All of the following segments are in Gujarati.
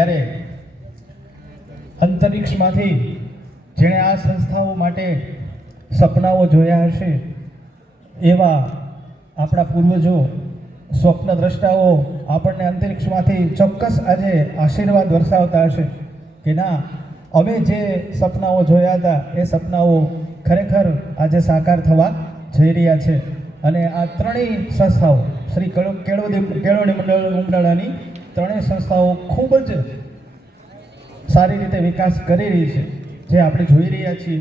ત્યારે અંતરિક્ષમાંથી જેણે આ સંસ્થાઓ માટે સપનાઓ જોયા હશે એવા આપણા પૂર્વજો સ્વપ્નદ્રષ્ટાઓ આપણને અંતરિક્ષમાંથી ચોક્કસ આજે આશીર્વાદ વરસાવતા હશે કે ના, અમે જે સપનાઓ જોયા હતા એ સપનાઓ ખરેખર આજે સાકાર થવા જઈ રહ્યા છે. અને આ ત્રણેય સંસ્થાઓ શ્રી કેળવણી મંડળ ઉમરાળાની ત્રણેય સંસ્થાઓ ખૂબ જ સારી રીતે વિકાસ કરી રહી છે, જે આપણે જોઈ રહ્યા છીએ.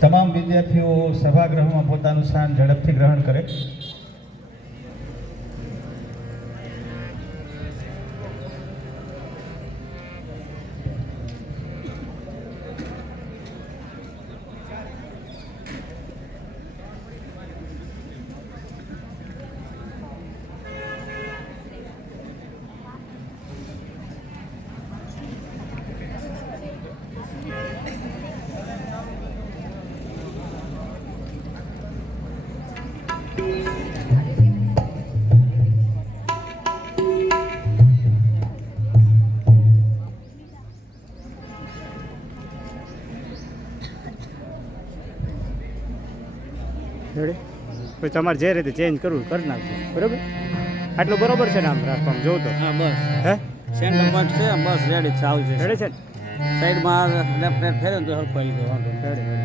તમામ વિદ્યાર્થીઓ સભાગૃહમાં પોતાનું સ્થાન ઝડપથી ગ્રહણ કરે. પછી તમારે જે રીતે ચેન્જ કરવું કરી નાખજો, બરાબર? આટલું બરોબર છે ને આમ રાખવાનું જોઉં તો? હા બસ. હે સેન્ટર પોઈન્ટ છે બસ રેડી છે, આવશે. રેડી છે ને? સાઈડમાં લેફ્ટ રાઈટ ફેરવે તો હરખું આવી જાય, વાંધો ready ready.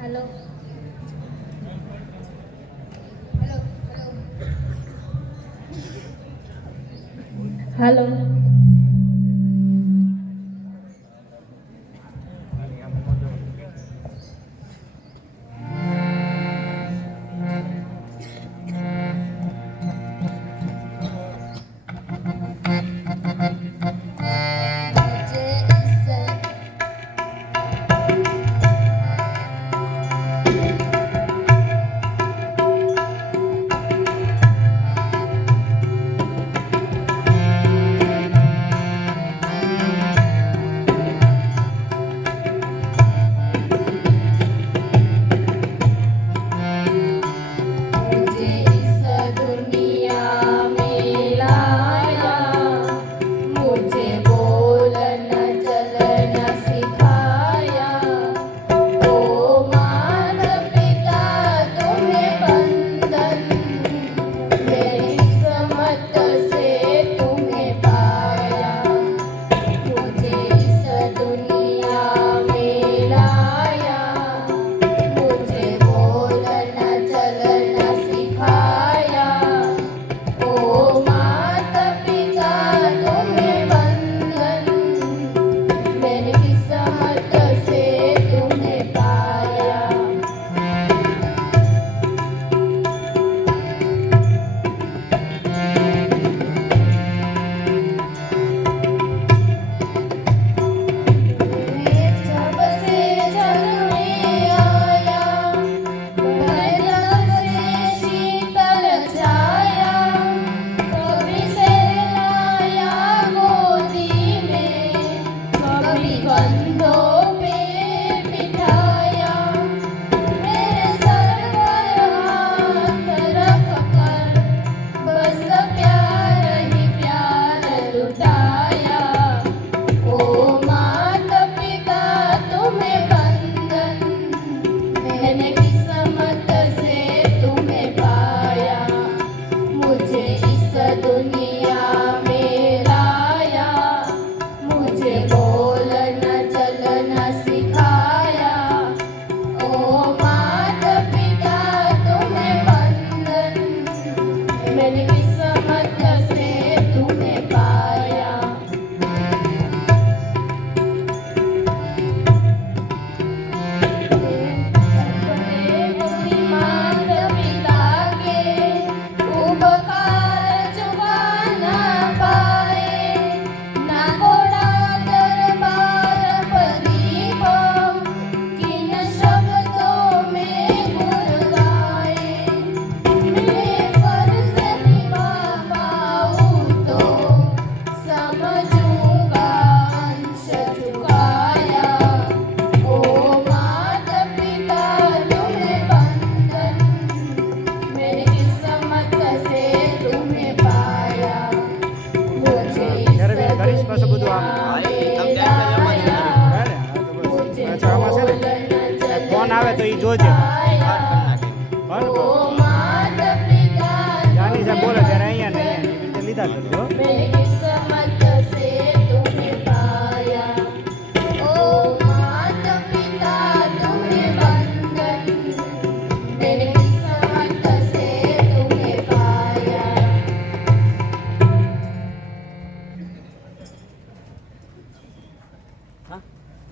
Hello hello hello અનુભવ જાની સાહેબ બોલે ત્યારે અહીંયા ને અહીંયા એવી રીતે લીધા કરજો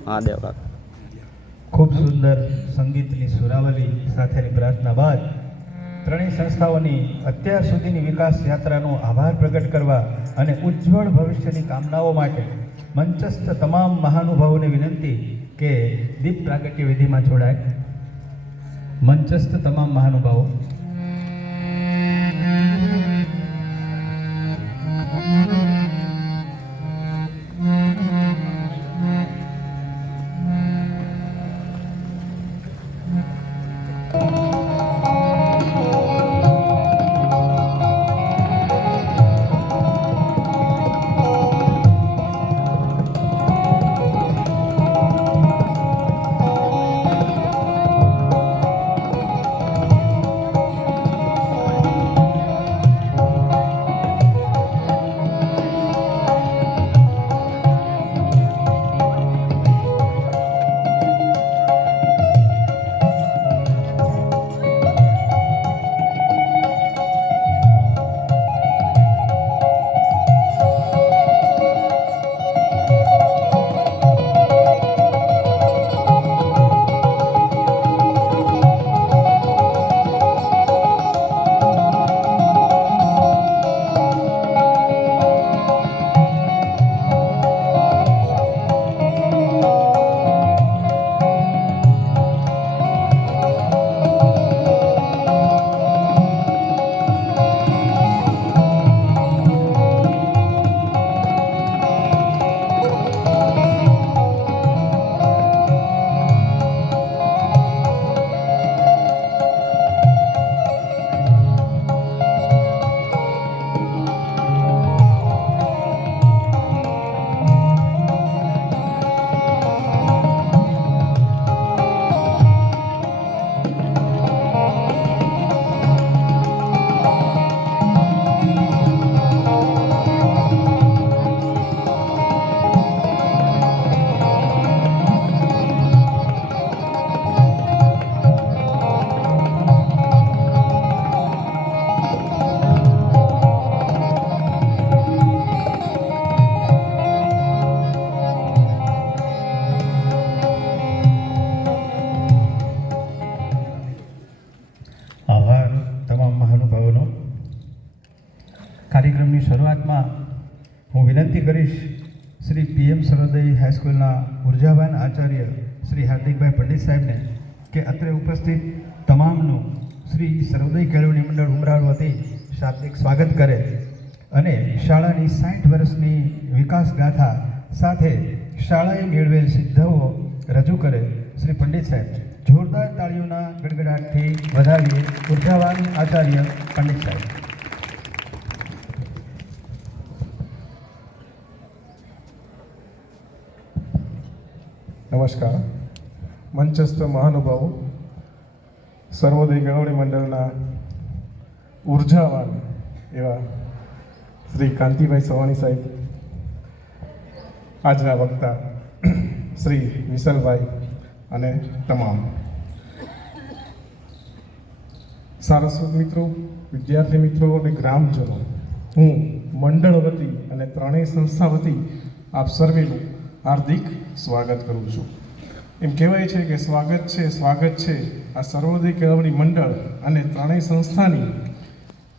હા દેવ કાકા ખૂબ સુંદર સંગીતની સુરાવલી સાથેની પ્રાર્થના બાદ ત્રણેય સંસ્થાઓની અત્યાર સુધીની વિકાસ યાત્રાનો આભાર પ્રગટ કરવા અને ઉજ્જવળ ભવિષ્યની કામનાઓ માટે મંચસ્થ તમામ મહાનુભાવોને વિનંતી કે દીપ પ્રાગટ્ય વિધિમાં જોડાય. મંચસ્થ તમામ મહાનુભાવો. કાર્યક્રમની શરૂઆતમાં હું વિનંતી કરીશ શ્રી PM સર્વોદય હાઈસ્કૂલના ઉર્જાવાન આચાર્ય શ્રી હાર્દિકભાઈ પંડિત સાહેબને કે અત્રે ઉપસ્થિત તમામનું શ્રી સર્વોદય કેળવણી મંડળ ઉમરાળ વતી શાબ્દિક સ્વાગત કરે અને શાળાની 60 વર્ષની વિકાસ ગાથા સાથે શાળાએ મેળવેલ સિદ્ધાઓ રજૂ કરે. શ્રી પંડિત સાહેબ જોરદાર તાળીઓના ગડગડાટથી વધાવીએ ઉર્જાવાન આચાર્ય પંડિત સાહેબ. નમસ્કાર. મંચસ્થ મહાનુભાવો, સર્વોદય કેળવણી મંડળના ઉર્જાવાન એવા શ્રી કાંતિભાઈ સવાણી સાહેબ, આજના વક્તા શ્રી વિશાલભાઈ અને તમામ સારસ્વત મિત્રો, વિદ્યાર્થી મિત્રો અને ગ્રામજનો, હું મંડળ વતી અને ત્રણેય સંસ્થા વતી આપ સર્વેનું હાર્દિક સ્વાગત કરું છું. એમ કહેવાય છે કે સ્વાગત છે આ સર્વોદય કેળવણી મંડળ અને ત્રણેય સંસ્થાની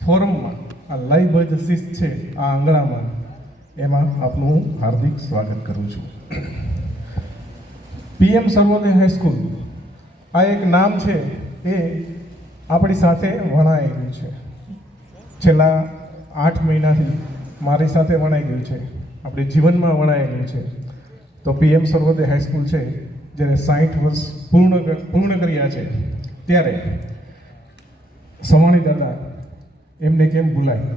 ફોરમમાં આ લયબદ્ધ શિસ્ત છે આ આંગણામાં, એમાં આપનું હું હાર્દિક સ્વાગત કરું છું. PM સર્વોદય હાઈસ્કૂલ આ એક નામ છે એ આપણી સાથે વણાયેલું છે. છેલ્લા 8 મહિનાથી મારી સાથે વણાઈ ગયું છે, આપણી જીવનમાં વણાયેલું છે. તો PM સર્વોદય હાઈસ્કૂલ છે જેને 60 વર્ષ પૂર્ણ કર્યા છે, ત્યારે સવાણી દાદા એમને કેમ ભૂલાય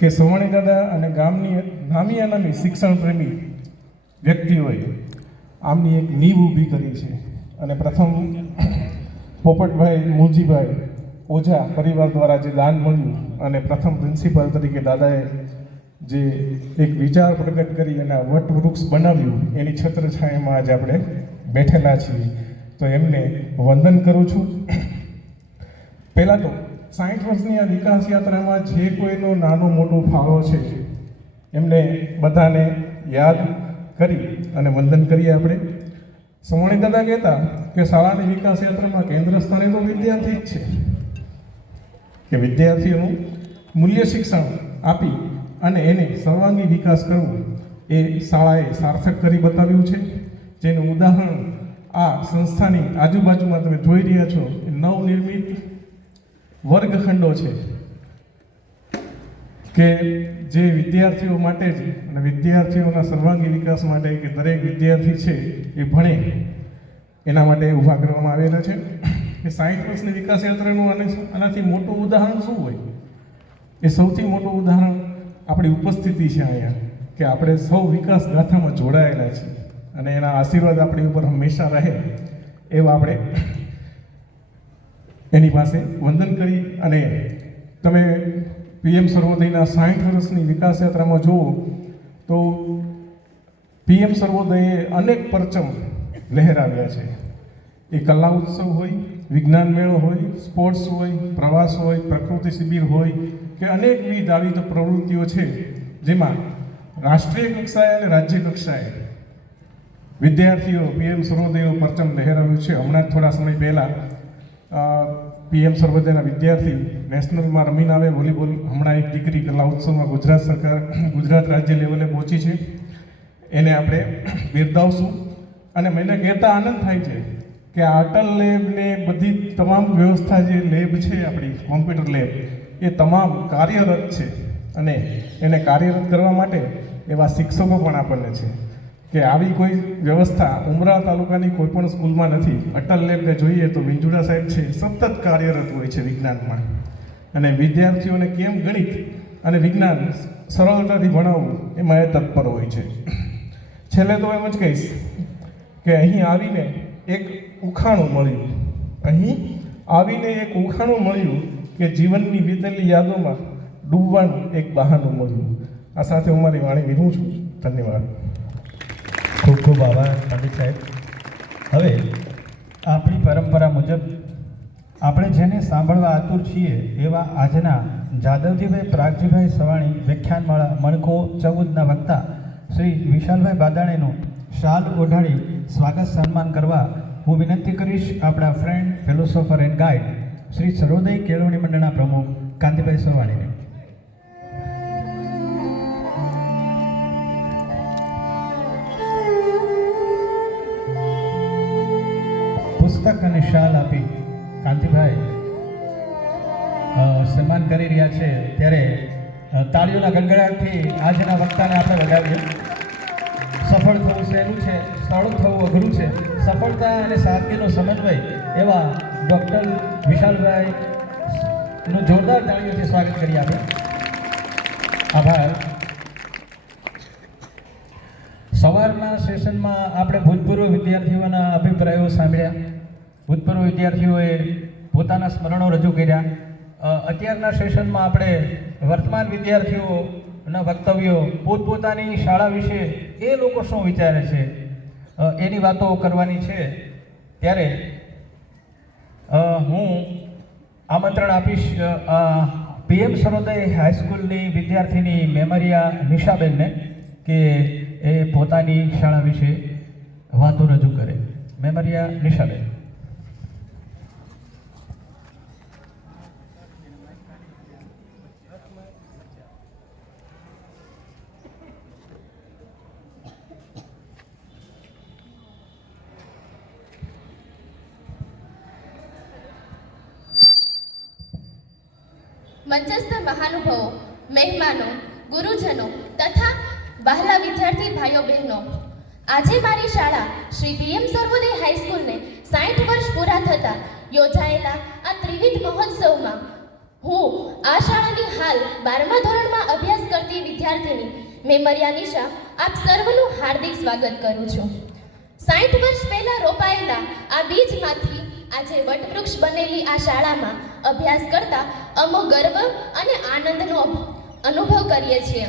કે સવાણી દાદા અને ગામની નામી અનામી શિક્ષણ પ્રેમી વ્યક્તિઓએ આમની એક નીંવ ઊભી કરી છે. અને પ્રથમ પોપટભાઈ મૂલજીભાઈ ઓઝા પરિવાર દ્વારા જે દાન મળ્યું અને પ્રથમ પ્રિન્સિપાલ તરીકે દાદાએ જે એક વિચાર પ્રગટ કરી અને આ વટવૃક્ષ બનાવ્યું એની છત્રછાયામાં આજે આપણે બેઠેલા છીએ. તો એમને વંદન કરું છું. પહેલાં તો 60 વર્ષની આ વિકાસ યાત્રામાં જે કોઈનો નાનો મોટો ફાળો છે એમને બધાને યાદ કરી અને વંદન કરીએ આપણે. સવાણી દાદા કહેતા કે શાળાની વિકાસ યાત્રામાં કેન્દ્ર સ્થાને તો વિદ્યાર્થી જ છે, કે વિદ્યાર્થીઓનું મૂલ્ય શિક્ષણ આપી અને એને સર્વાંગી વિકાસ કરવો એ શાળાએ સાર્થક કરી બતાવ્યું છે. જેનું ઉદાહરણ આ સંસ્થાની આજુબાજુમાં તમે જોઈ રહ્યા છો, નવનિર્મિત વર્ગખંડો છે કે જે વિદ્યાર્થીઓ માટે જ અને વિદ્યાર્થીઓના સર્વાંગી વિકાસ માટે કે દરેક વિદ્યાર્થી છે એ ભણે એના માટે ઊભા કરવામાં આવેલા છે. કે 60 વર્ષની વિકાસ યાત્રાનું આનાથી મોટું ઉદાહરણ શું હોય? એ સૌથી મોટું ઉદાહરણ આપણી ઉપસ્થિતિ છે અહીંયા, કે આપણે સૌ વિકાસ ગાથામાં જોડાયેલા છીએ અને એના આશીર્વાદ આપણી ઉપર હંમેશા રહે એવા આપણે એની પાસે વંદન કરી. અને તમે PM સર્વોદયના 60 વર્ષની વિકાસ યાત્રામાં જુઓ તો PM સર્વોદયે અનેક પરચમ લહેરાવ્યા છે. એ કલા ઉત્સવ હોય, વિજ્ઞાન મેળો હોય, સ્પોર્ટ્સ હોય, પ્રવાસ હોય, પ્રકૃતિ શિબિર હોય કે અનેકવિધ આવી તો પ્રવૃત્તિઓ છે જેમાં રાષ્ટ્રીય કક્ષાએ અને રાજ્ય કક્ષાએ વિદ્યાર્થીઓ PM સર્વોદયનો પરચમ લહેરાવ્યું છે. હમણાં જ થોડા સમય પહેલાં PM સર્વોદયના વિદ્યાર્થી નેશનલમાં રમીને આવે વોલીબોલ. હમણાં એક દીકરી કલા ઉત્સવમાં ગુજરાત રાજ્ય લેવલે પહોંચી છે, એને આપણે બિરદાવશું. અને મને કહેતા આનંદ થાય છે કે આ અટલ લેબ ને બધી તમામ વ્યવસ્થા જે લેબ છે આપણી કોમ્પ્યુટર લેબ એ તમામ કાર્યરત છે અને એને કાર્યરત કરવા માટે એવા શિક્ષકો પણ આપણને છે કે આવી કોઈ વ્યવસ્થા ઉમરા તાલુકાની કોઈ પણ સ્કૂલમાં નથી. અટલ લેબને જોઈએ તો વિંજુડા સાહેબ છે સતત કાર્યરત હોય છે વિજ્ઞાનમાં અને વિદ્યાર્થીઓને કેમ ગણિત અને વિજ્ઞાન સરળતાથી ભણાવવું એમાં એ તત્પર હોય છે. છેલ્લે તો એમ જ કહીશ કે અહીં આવીને એક ઉખાણું મળ્યું કે જીવનની વીતેલી યાદોમાં ડૂબવાનું એક બહાનું મળ્યું. આ સાથે હું મારી વાણી વિરું છું. ધન્યવાદ. ખૂબ ખૂબ આભાર પંડિત સાહેબ. હવે આપણી પરંપરા મુજબ આપણે જેને સાંભળવા આતુર છીએ એવા આજના જાદવજીભાઈ પ્રાગજીભાઈ સવાણી વ્યાખ્યાનમાળા મણકો 14ના વક્તા શ્રી વિશાલભાઈ બાદાણીનું શાલ ઓઢાડી સ્વાગત સન્માન કરવા હું વિનંતી કરીશ આપણા friend philosopher and guide Shri Sarvodaya કેળવણી મંડળના પ્રમુખ કાંતિભાઈ સવાણીને. પુસ્તક અને શાલ આપી કાંતિભાઈ સન્માન કરી રહ્યા છે ત્યારે તાળીઓના ગણગડાટથી આજના વક્તાને આપણે વધાવીએ. સફળ થવું સહેલું છે, સ્થળ થવું અઘરું છે. સફળતા અને સાદગીનો સમન્વય એવા ડૉક્ટર વિશાલભાઈનું જોરદાર તાળીઓથી સ્વાગત કરીએ આપણે. આભાર. સવારના સેશનમાં આપણે ભૂતપૂર્વ વિદ્યાર્થીઓના અભિપ્રાયો સાંભળ્યા. ભૂતપૂર્વ વિદ્યાર્થીઓએ પોતાના સ્મરણો રજૂ કર્યા. અત્યારના સેશનમાં આપણે વર્તમાન વિદ્યાર્થીઓના વક્તવ્યો પોતપોતાની શાળા વિશે એ લોકો શું વિચારે છે એની વાતો કરવાની છે. ત્યારે હું આમંત્રણ આપીશ PM સર્વોદય હાઈસ્કૂલની વિદ્યાર્થીની મેમરિયા નિશાબેનને કે એ પોતાની શાળા વિશે વાતો રજૂ કરે. મેમરિયા નિશાબેન. મંચસ્થ મહાનુભાવો, મહેમાનો, ગુરુજનો તથા વહાલા વિદ્યાર્થી ભાઈઓ બહેનો, આજે મારી શાળા શ્રી PM સર્વોદય હાઈસ્કૂલને 60 વર્ષ પૂરા થતા યોજાયેલા આ ત્રિવિધ મહોત્સવમાં હું આ શાળાની હાલ 12મા ધોરણમાં અભ્યાસ કરતી વિદ્યાર્થીની મેમરિયા નિશા આપ સર્વનું હાર્દિક સ્વાગત કરું છું. 60 વર્ષ પહેલા રોપાયેલા આ બીજમાંથી આજે વટવૃક્ષ બનેલી આ શાળામાં અભ્યાસ કરતા અમો ગર્વ અને આનંદનો અનુભવ કરીએ છીએ.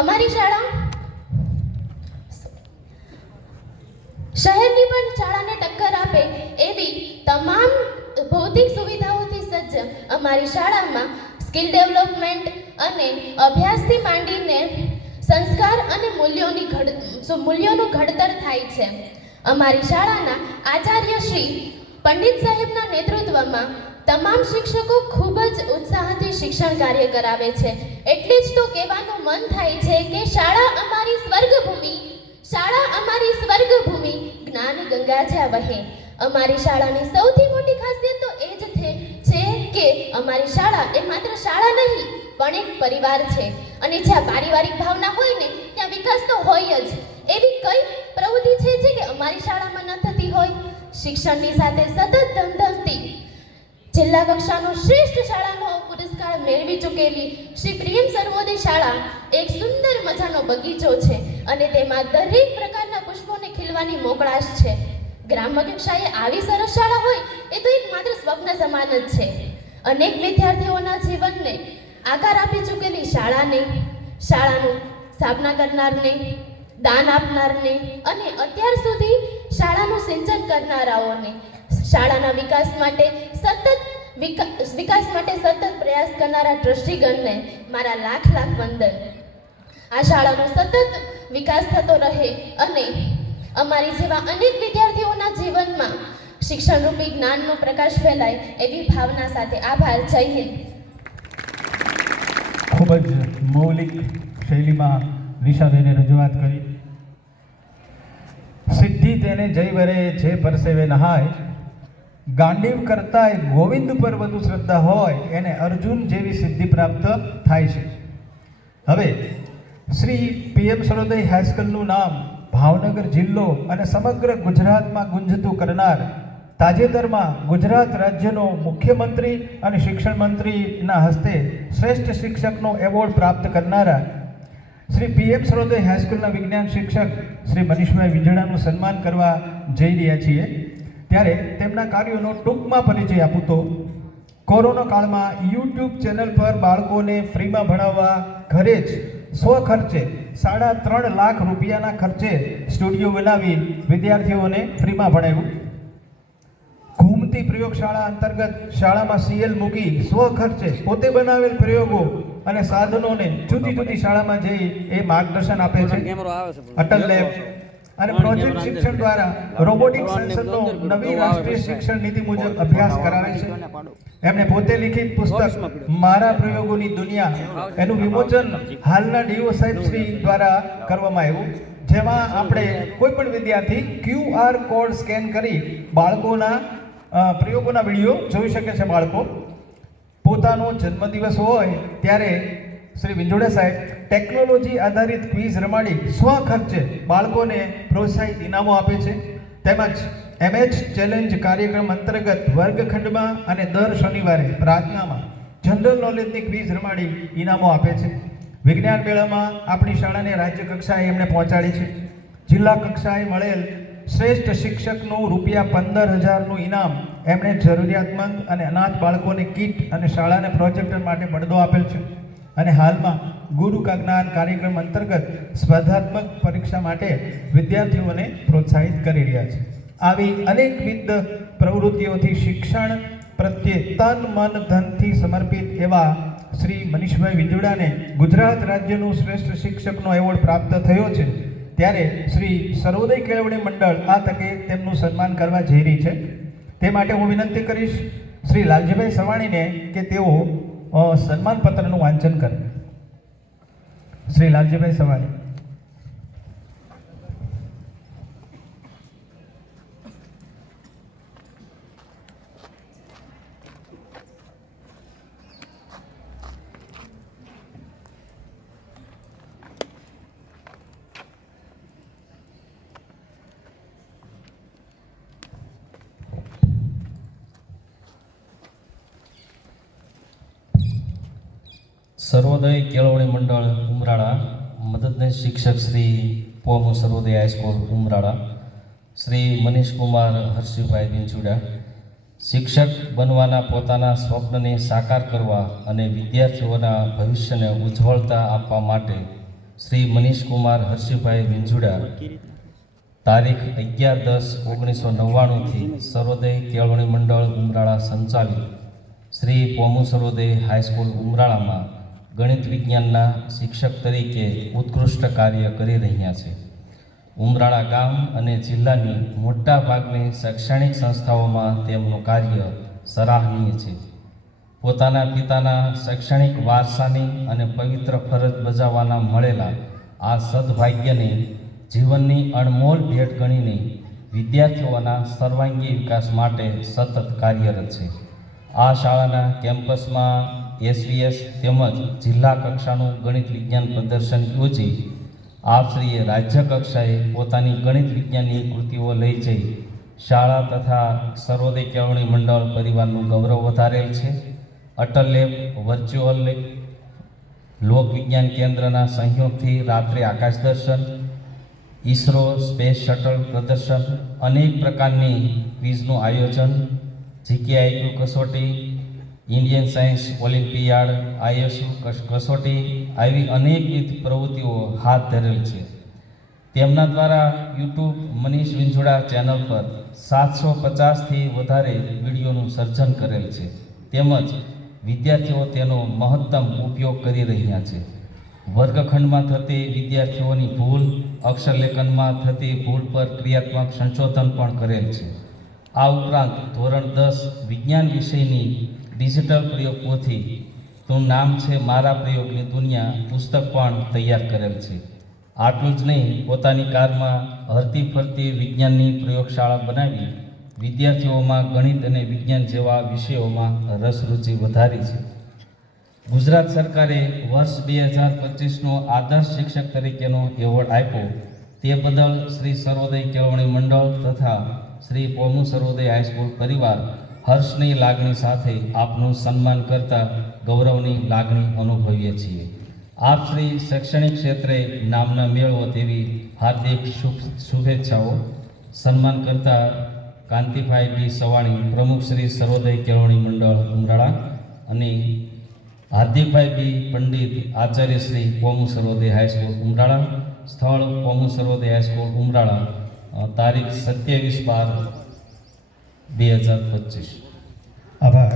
અમારી શાળા શહેરની પણ શાળાને ટક્કર આપે એવી તમામ ભૌતિક સુવિધાઓથી સજ્જ અમારી શાળામાં સ્કિલ ડેવલપમેન્ટ અને અભ્યાસથી માંડીને સંસ્કાર અને મૂલ્યોનું ઘડતર થાય છે. અમારી શાળાના આચાર્ય શ્રી પંડિત સાહેબના નેતૃત્વમાં તમામ શિક્ષકો ખૂબ જ ઉત્સાહથી શિક્ષણ કાર્ય કરાવે છે. એટલે જ તો કહેવાનું મન થાય છે કે શાળા અમારી સ્વર્ગભૂમિ, શાળા અમારી સ્વર્ગભૂમિ, જ્ઞાન ગંગા જ્યાં વહે. અમારી શાળાની સૌથી મોટી ખાસિયત તો એ જ છે કે અમારી શાળા એ માત્ર શાળા નહીં પણ એક પરિવાર છે. અને જ્યાં પારિવારિક ભાવના હોય ને ત્યાં વિકાસ તો હોય જ. એવી કઈ પ્રવૃત્તિ છે જે કે અમારી શાળામાં ન થતી હોય? શિક્ષણની સાથે સતત ધમધમતી જિલ્લા કક્ષાનો શ્રેષ્ઠ શાળાનો પુરસ્કાર મેળવી ચૂકેલી શ્રી પ્રિયમ સર્વોદય શાળા એક સુંદર મજાનો બગીચો છે અને તેમાં દરેક પ્રકારના પુષ્પોને ખીલવાની મોકળાશ છે. ગ્રામ્ય કક્ષાએ આવી સરસ શાળા હોય એ તો એક માત્ર સ્વપ્ન સમાન જ છે. અનેક વિદ્યાર્થીઓના જીવનને આકાર આપી ચૂકેલી શાળાને, શાળાનું સ્થાપના કરનારને, દાન આપનારને અને અત્યાર સુધી શાળાનું સિંચન કરનારાઓને, શાળાના વિકાસ માટે સતત પ્રયાસ કરનારા ટ્રસ્ટીગણને મારા લાખ લાખ વંદન. આ શાળાનો સતત વિકાસ થતો રહે અને અમારી જેવા અનેક વિદ્યાર્થીઓના જીવનમાં શિક્ષણરૂપી જ્ઞાનનો પ્રકાશ ફેલાય એવી ભાવના સાથે આભાર. જય હિન્દ. ખૂબ જ મૌલિક શૈલીમાં નિશાબેને રજૂઆત કરી. સિદ્ધિ તેને જય વરે જે પરસેવે નહાય, ગાંડીવ કરતાય ગોવિંદ પર વધુ શ્રદ્ધા હોય એને અર્જુન જેવી સિદ્ધિ પ્રાપ્ત થાય છે. હવે શ્રી પીએમ સર્વોદય હાઈસ્કૂલનું નામ ભાવનગર જિલ્લો અને સમગ્ર ગુજરાતમાં ગુંજતું કરનાર, તાજેતરમાં ગુજરાત રાજ્યનો મુખ્યમંત્રી અને શિક્ષણ મંત્રીના હસ્તે શ્રેષ્ઠ શિક્ષકનો એવોર્ડ પ્રાપ્ત કરનારા શ્રી પીએમ સર્વોદય હાઈસ્કૂલના વિજ્ઞાન શિક્ષક શ્રી મનીષભાઈ વિંજડાનું સન્માન કરવા જઈ રહ્યા છીએ. ત્યારે તેમના કાર્યોનો ટૂંકમાં પરિચય આપું તો, કોરોના કાળમાં યુટ્યુબ ચેનલ પર બાળકોને ફ્રીમાં ભણાવવા ઘરે જ સ્વખર્ચે 3.5 લાખ રૂપિયાના ખર્ચે સ્ટુડિયો બનાવી વિદ્યાર્થીઓને ફ્રીમાં ભણાવ્યું. ઘૂમતી પ્રયોગશાળા અંતર્ગત શાળામાં સીએલ મૂકી સ્વખર્ચે પોતે બનાવેલ પ્રયોગો અને સાધનોને જુદી જુદી શાળામાં જઈ એ માર્ગદર્શન આપે છે. અટલ લેબ અને પ્રોજેક્ટ શિક્ષણ દ્વારા રોબોટિક સેન્સરનો નવી રાષ્ટ્રીય શિક્ષણ નીતિ મુજબ અભ્યાસ કરાવે છે. એમણે પોતે લિખિત પુસ્તક મારા પ્રયોગોની દુનિયા એનું વિમોચન હાલના ડીઓ સાહેબ શ્રી દ્વારા કરવામાં આવ્યું, જેમાં આપણે કોઈ પણ વિદ્યાર્થી QR કોડ સ્કેન કરી બાળકોના પ્રયોગોના વિડીયો જોઈ શકે છે. બાળકો પોતાનો જન્મદિવસ હોય ત્યારે શ્રી વિંજોડા સાહેબ ટેકનોલોજી આધારિત ક્વિઝ રમાડી સ્વખર્ચે બાળકોને પ્રોત્સાહિત ઇનામો આપે છે. તેમજ MH ચેલેન્જ કાર્યક્રમ અંતર્ગત વર્ગખંડમાં અને દર શનિવારે પ્રાર્થનામાં જનરલ નોલેજની ક્વિઝ રમાડી ઇનામો આપે છે. વિજ્ઞાન મેળામાં આપણી શાળાને રાજ્ય કક્ષાએ એમણે પહોંચાડી છે. જિલ્લા કક્ષાએ મળેલ શ્રેષ્ઠ શિક્ષકનું ₹15,000નું ઇનામ એમણે જરૂરિયાતમંદ અને અનાથ બાળકોને કીટ અને શાળાને પ્રોજેક્ટર માટે બળદો આપેલ છે. અને હાલમાં ગુરુ કા જ્ઞાન કાર્યક્રમ અંતર્ગત સ્પર્ધાત્મક પરીક્ષા માટે વિદ્યાર્થીઓને પ્રોત્સાહિત કરી રહ્યા છે. આવી અનેકવિધ પ્રવૃત્તિઓથી શિક્ષણ પ્રત્યે તન મન ધનથી સમર્પિત એવા શ્રી મનીષભાઈ વિંજોડાને ગુજરાત રાજ્યનું શ્રેષ્ઠ શિક્ષકનો એવોર્ડ પ્રાપ્ત થયો છે. ત્યારે શ્રી સર્વોદય કેળવણી મંડળ આ તકે તેમનું સન્માન કરવા જઈ રહી છે. તે માટે હું વિનંતી કરીશ શ્રી લાલજીભાઈ સવાણીને કે તેઓ સન્માન પત્રનું વાંચન કરે. શ્રી લાલજીભાઈ સવાણી. સર્વોદય કેળવણી મંડળ ઉમરાળા, મદદનીશ શિક્ષક શ્રી પોમ સર્વોદય હાઈસ્કૂલ ઉમરાળા, શ્રી મનીષકુમાર હર્ષિભાઈ વિંછુડા શિક્ષક બનવાના પોતાના સ્વપ્નને સાકાર કરવા અને વિદ્યાર્થીઓના ભવિષ્યને ઉજ્જવળતા આપવા માટે શ્રી મનીષકુમાર હર્ષિભાઈ વિંછુડા તારીખ 11/10/1999થી સર્વોદય કેળવણી મંડળ ઉમરાળા સંચાલિત શ્રી પોમુ સર્વોદય હાઈસ્કૂલ ઉમરાળામાં ગણિત વિજ્ઞાનના શિક્ષક તરીકે ઉત્કૃષ્ટ કાર્ય કરી રહ્યા છે. ઉમરાળા ગામ અને જિલ્લાની મોટા ભાગની શૈક્ષણિક સંસ્થાઓમાં તેમનું કાર્ય સરાહનીય છે. પોતાના પિતાના શૈક્ષણિક વારસાની અને પવિત્ર ફરજ બજાવવાના મળેલા આ સદભાગ્યને જીવનની અણમોલ ભેટ ગણીને વિદ્યાર્થીઓના સર્વાંગી વિકાસ માટે સતત કાર્યરત છે. આ શાળાના કેમ્પસમાં SVS તેમજ જિલ્લા કક્ષાનું ગણિત વિજ્ઞાન પ્રદર્શન યોજી આપશ્રીએ રાજ્ય કક્ષાએ પોતાની ગણિત વિજ્ઞાનની કૃતિઓ લઈ જઈ શાળા તથા સર્વોદય કેળવણી મંડળ પરિવારનું ગૌરવ વધારેલ છે. અટલ લેબ વર્ચ્યુઅલ લોક વિજ્ઞાન કેન્દ્રના સહયોગથી રાત્રે આકાશ દર્શન, ઈસરો સ્પેસ શટલ પ્રદર્શન, અનેક પ્રકારની ક્વિઝનું આયોજન, GKIQ કસોટી, ઇન્ડિયન સાયન્સ ઓલિમ્પિયાડ, ISU કસોટી આવી અનેકવિધ પ્રવૃત્તિઓ હાથ ધરેલ છે. તેમના દ્વારા યુટ્યુબ મનીષ વિંછુડા ચેનલ પર 750થી વધારે વિડીયોનું સર્જન કરેલ છે. તેમજ વિદ્યાર્થીઓ તેનો મહત્તમ ઉપયોગ કરી રહ્યા છે. વર્ગખંડમાં થતી વિદ્યાર્થીઓની ભૂલ, અક્ષરલેખનમાં થતી ભૂલ પર ક્રિયાત્મક સંશોધન પણ કરેલ છે. આ ઉપરાંત ધોરણ 10 વિજ્ઞાન વિષયની ડિજિટલ પ્રયોગ પોથી તું નામ છે મારા પ્રયોગની દુનિયા પુસ્તક પણ તૈયાર કરેલ છે. આટલું જ નહીં, પોતાની કારમાં હરતી ફરતી વિજ્ઞાનની પ્રયોગશાળા બનાવી વિદ્યાર્થીઓમાં ગણિત અને વિજ્ઞાન જેવા વિષયોમાં રસ રુચિ વધારી છે. ગુજરાત સરકારે વર્ષ 2025નો આદર્શ શિક્ષક તરીકેનો એવોર્ડ આપ્યો તે બદલ શ્રી સર્વોદય કેળવણી મંડળ તથા શ્રી પોમુ સર્વોદય હાઈસ્કૂલ પરિવાર હર્ષની લાગણી સાથે આપનું સન્માન કરતા ગૌરવની લાગણી અનુભવીએ છીએ. આપ શ્રી શૈક્ષણિક ક્ષેત્રે નામના મેળવો તેવી હાર્દિક શુભેચ્છાઓ. સન્માન કરતા કાંતિભાઈ ડી સવાણી, પ્રમુખ શ્રી સર્વોદય કેળવણી મંડળ ઉમરાળા, અને હાર્દિકભાઈ બી પંડિત, આચાર્ય શ્રી પોમુ સર્વોદય હાઈસ્કૂલ ઉમરાળા, સ્થળ પોમુ સર્વોદય હાઈસ્કૂલ ઉમરાળા, તારીખ 27/12/2025. આભાર.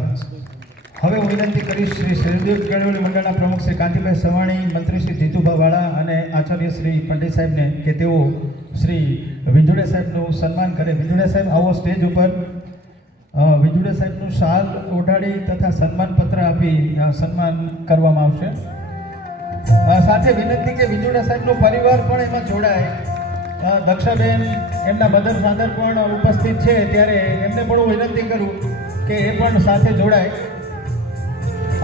હવે હું વિનંતી કરીશ શ્રી સર્વોદય કેળવણી મંડળના પ્રમુખ શ્રી કાંતિભાઈ સવાણી, મંત્રી શ્રી જીતુભાઈ વાળા અને આચાર્ય શ્રી પંડિત સાહેબને કે તેઓ શ્રી વિંછુડા સાહેબનું સન્માન કરે. વિંછુડા સાહેબ આવો સ્ટેજ ઉપર. વિંછુડા સાહેબનું શાલ ઓઢાડી તથા સન્માન પત્ર આપી સન્માન કરવામાં આવશે. સાથે વિનંતી કે વિંછુડા સાહેબનો પરિવાર પણ એમાં જોડાય. દક્ષાબેન એમના મધર ફાધર પણ ઉપસ્થિત છે, ત્યારે એમને પણ હું વિનંતી કરું કે એ પણ સાથે જોડાય.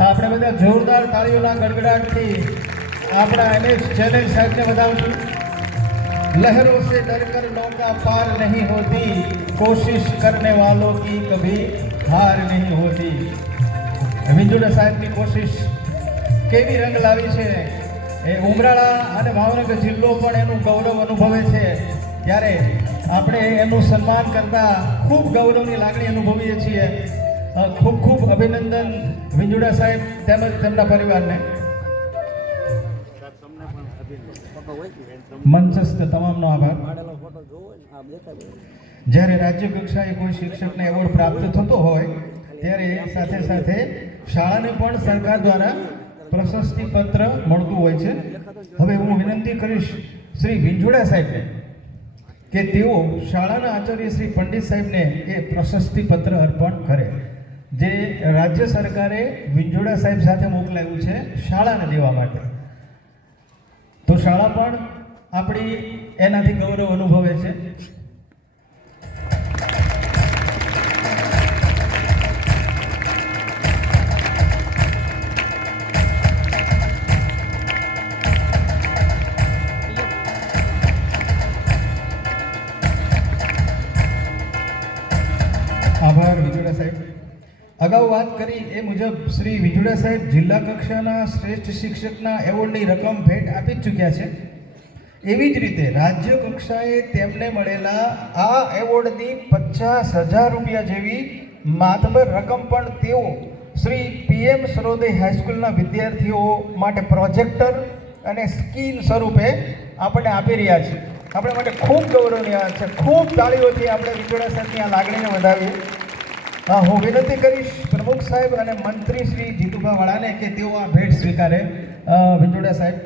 આપણે બધા જોરદાર તાળીઓના ગડગડાટથી આપણા MS ચેલેન્જ સાહેબને વધાવશું. लहरों से डरकर नौका पार नहीं होती, कोशिश करने वालों की कभी हार नहीं होती. વિંછુડા સાહેબની કોશિશ કેવી રંગ લાવી છે એ ઉમરાળા અને ભાવનગર જિલ્લો પણ એનું ગૌરવ અનુભવે છે. ત્યારે આપણે એનું સન્માન કરતા ખૂબ ગૌરવની લાગણી અનુભવીએ છીએ. ખૂબ ખૂબ અભિનંદન વિંછુડા સાહેબ તેમજ તેમના પરિવારને. મંચસ્થ તમામનો આભાર. જ્યારે રાજ્ય કક્ષાએ કોઈ શિક્ષકને એવોર્ડ પ્રાપ્ત થતો હોય ત્યારે સાથે સાથે શાળાને પણ સરકાર દ્વારા પ્રશસ્તિ પત્ર મળતું હોય છે. હવે હું વિનંતી કરીશ શ્રી વિંછુડા સાહેબને કે તેઓ શાળાના આચાર્ય શ્રી પંડિત સાહેબને એ પ્રશસ્તિ પત્ર અર્પણ કરે, જે રાજ્ય સરકારે વિંછુડા સાહેબ સાથે મોકલાવ્યું છે શાળાને દેવા માટે. તો શાળા પણ આપણી એનાથી ગૌરવ અનુભવે છે. આભાર વિંછુડા સાહેબ. અગાઉ વાત કરી એ મુજબ શ્રી વિંછુડા સાહેબ જિલ્લા કક્ષાના શ્રેષ્ઠ શિક્ષકના એવોર્ડની રકમ ભેટ આપી જ ચૂક્યા છે. એવી જ રીતે રાજ્ય કક્ષાએ તેમને મળેલા આ એવોર્ડની 50,000 રૂપિયા જેવી માતબર રકમ પણ તેઓ શ્રી PM સરોદય હાઈસ્કૂલના વિદ્યાર્થીઓ માટે પ્રોજેક્ટર અને સ્કીમ સ્વરૂપે આપણને આપી રહ્યા છે. આપણે માટે ખૂબ ગૌરવની વાત છે. ખૂબ તાળીઓથી આપણે વિજોડા સાહેબની આ લાગણીને વધાવીએ. હું વિનંતી કરીશ પ્રમુખ સાહેબ અને મંત્રી શ્રી જીતુભા વાળાને કે તેઓ આ ભેટ સ્વીકારે. વિજોડા સાહેબ,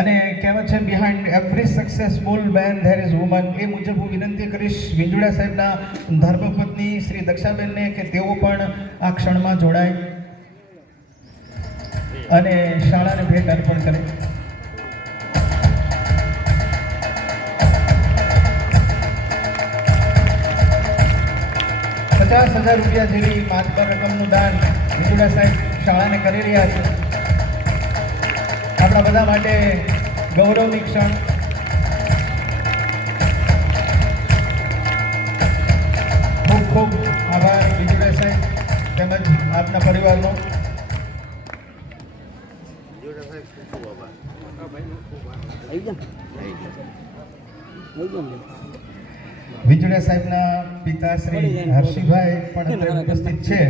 અને કહેવત છે behind every successful man there is woman, એ મુજબ હું વિનંતી કરીશ વિંજોડા સાહેબના ધર્મપત્ની શ્રી દક્ષાબેનને કે તેઓ પણ આ ક્ષણમાં જોડાય અને શાળાને ભેટ અર્પણ કરે. ₹50,000 જેવી માતબર રકમનું દાન વિજોડા સાહેબ શાળાને કરી રહ્યા છે. આપણા બધા માટે ગૌરવની ક્ષણ. ખૂબ ખૂબ આભાર વિજોડા સાહેબ તેમજ આપના પરિવારનો. વિજોડા સાહેબના પિતા શ્રી હર્ષિભાઈ પણ અત્યારે ઉપસ્થિત છે,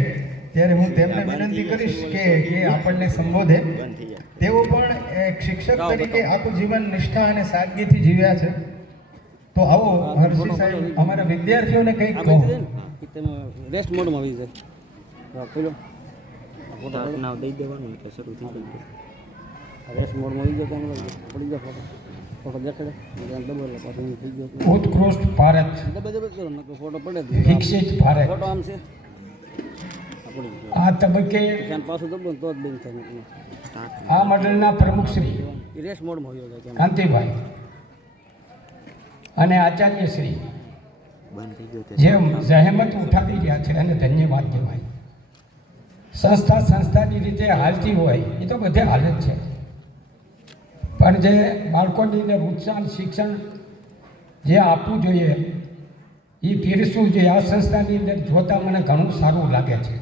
ત્યારે હું તેમને વિનંતી કરીશ કે એ આપણને સંબોધે. તેઓ પણ એક શિક્ષક તરીકે આખું જીવન નિષ્ઠા અને સાદગીથી જીવ્યા છે. તો આવો હર્ષિ સાહેબ, અમારા વિદ્યાર્થીઓને કંઈક કહો. રેસ્ટ મોડમાં આવી જાય પેલો ફોટો નામ દઈ દેવાનું એટલે શરૂ થઈ જાય. રેસ્ટ મોડમાં આવી જાય તો પડી જાય ફોટો દેખાડે ડબલ પાછું થઈ ગયો. ઉત્કૃષ્ટ ભારત, ડબલ કરો નકર ફોટો પડે વિકસિત ભારત. ફોટો આમ છે આ તબક્કે ત્યાં પાછું દબો તો જ બેન થાય. આ મંડળના પ્રમુખ શ્રી રેસ્ટ મોડમાં આવી જાય કાંતિભાઈ અને આચાર્ય શ્રી જે જહેમત ઉઠાવી રહ્યા છે અને ધન્યવાદ કહેવાય. સંસ્થાની રીતે હાલતી હોય એ તો બધે હાલ જ છે, પણ જે બાળકોની અંદર ઉત્સાહ શિક્ષણ જે આપવું જોઈએ એ પીરસવું જોઈએ. આ સંસ્થાની અંદર જોતા મને ઘણું સારું લાગે છે.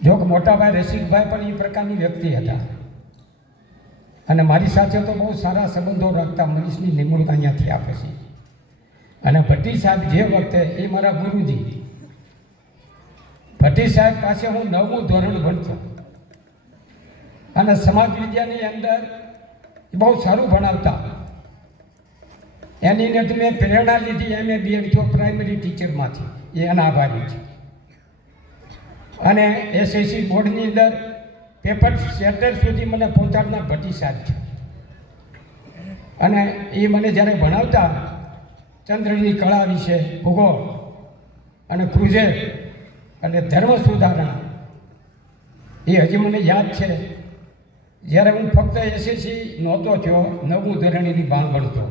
જો કે મોટાભાઈ રસિકભાઈ પણ એ પ્રકારની વ્યક્તિ હતા અને મારી સાથે તો બહુ સારા સંબંધો રાખતા. મનીષની નિમણૂક અહીંયાથી આપે છે. અને ભટ્ટી સાહેબ જે વખતે એ મારા ગુરુજી, ભટ્ટી સાહેબ પાસે હું 9મું ધોરણ ભણતો અને સમાજ વિદ્યાની અંદર બહુ સારું ભણાવતા. એની અંદર મેં પ્રેરણા લીધી. MA BEd થયો પ્રાઇમરી ટીચરમાંથી, એ એના આભારી છે. અને SSC બોર્ડની અંદર પેપર સેટર સુધી મને પહોંચાડનાર ભટ્ટી સાહેબ છે. અને એ મને જ્યારે ભણાવતા ચંદ્રની કળા વિશે, ભૂગોળ અને ક્રુઝેર અને ધર્મ સુધારણા, એ હજી મને યાદ છે. જ્યારે હું ફક્ત SSC નહોતો થયો, 9મું ધોરણની બાળ ભણતો,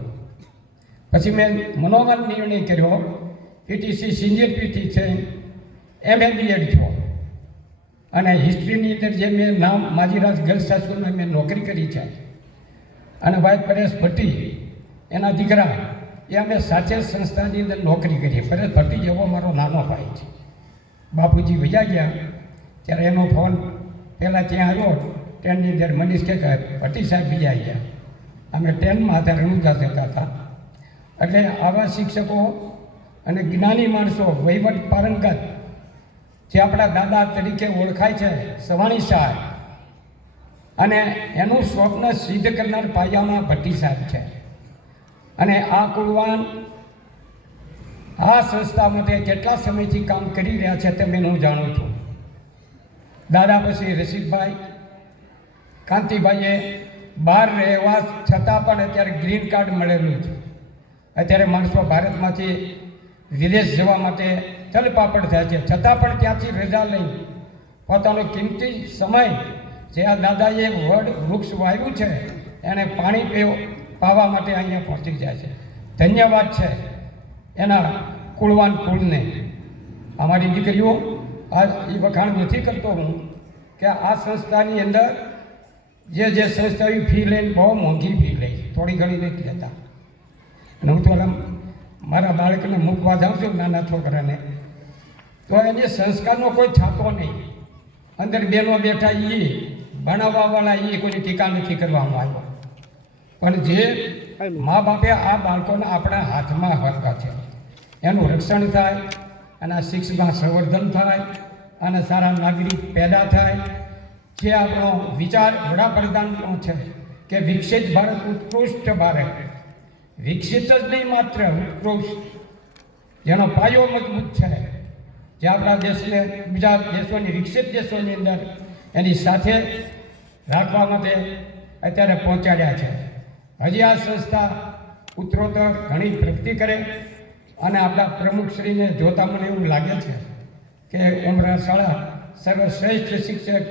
પછી મેં મનોમન નિર્ણય કર્યો PTC સિનિયર PT છે, MA BEd થયો. અને હિસ્ટ્રીની અંદર જે મેં નામ માજીરાજ ગર્લ્સ હાઈસ્કૂલમાં મેં નોકરી કરી છે. અને ભાઈ પરેશ ભટ્ટી એના દીકરા, એ અમે સાથે સંસ્થાની અંદર નોકરી કરીએ. પરેશ ભટ્ટી જેવો મારો નાનો ભાઈ છે. બાપુજી વયા ગયા ત્યારે એનો ફોન પહેલાં ત્યાં આવ્યો ટ્રેનની અંદર. મનીષ કે ભટ્ટી સાહેબ બીજા ગયા. અમે ટ્રેનમાં હતા, રણુજા જતા હતા. એટલે આવા શિક્ષકો અને જ્ઞાની માણસો, વહીવટ પારંગત, જે આપણા દાદા તરીકે ઓળખાય છે સવાણી સાહેબ, અને એનું સ્વપ્ન સિદ્ધ કરનાર પાયામાં ભટ્ટી સાહેબ છે. અને આ કુળવાન આ સંસ્થા માટે કેટલા સમયથી કામ કરી રહ્યા છે તે હું જાણું છું. દાદા પછી રસિકભાઈ, કાંતિભાઈએ બહાર રહેવા છતાં પણ અત્યારે ગ્રીન કાર્ડ મળેલું છે. અત્યારે માણસો ભારતમાંથી વિદેશ જવા માટે ચલપાપડ થાય છે, છતાં પણ ત્યાંથી રજા લઈ પોતાનો કિંમતી સમય જે આ દાદાએ વૃક્ષ વાવ્યું છે એને પાણી પાવા માટે અહીંયા પહોંચી જાય છે. ધન્યવાદ છે એના કુળવાન કુળને. અમારી દીકરીઓ આ એ વખાણ નથી કરતો હું કે આ સંસ્થાની અંદર જે સંસ્થાઓ ફી લઈને બહુ મોંઘી ફી લે, થોડી ઘણી નથી લેતા. અને હું તો મારા બાળકને મૂકવા જાઉં છું, નાના છોકરાને, તો એને સંસ્કારનો કોઈ છાપો નહીં. અંદર બેનો બેઠા એ ભણાવવાવાળા એ કોઈની ટીકા નથી કરવામાં આવ્યો. પણ જે મા બાપે આ બાળકોને આપણા હાથમાં આપ્યા છે એનું રક્ષણ થાય, અને શિક્ષણમાં સંવર્ધન થાય, અને સારા નાગરિક પેદા થાય. જે આપણો વિચાર વડાપ્રધાનનો છે કે વિકસિત ભારત ઉત્કૃષ્ટ ભારત, વિકસિત જ નહીં માત્ર ઉત્કૃષ્ટ, જેનો પાયો મજબૂત છે, જે આપણા દેશને બીજા દેશોની વિકસિત દેશોની અંદર એની સાથે રાખવા માટે અત્યારે પહોંચાડ્યા છે. હજી આ સંસ્થા ઉત્તરોત્તર ઘણી પ્રગતિ કરે, અને આપણા પ્રમુખશ્રીને જોતા મને એવું લાગે છે કે ઉમરા શાળા સર્વશ્રેષ્ઠ શિક્ષક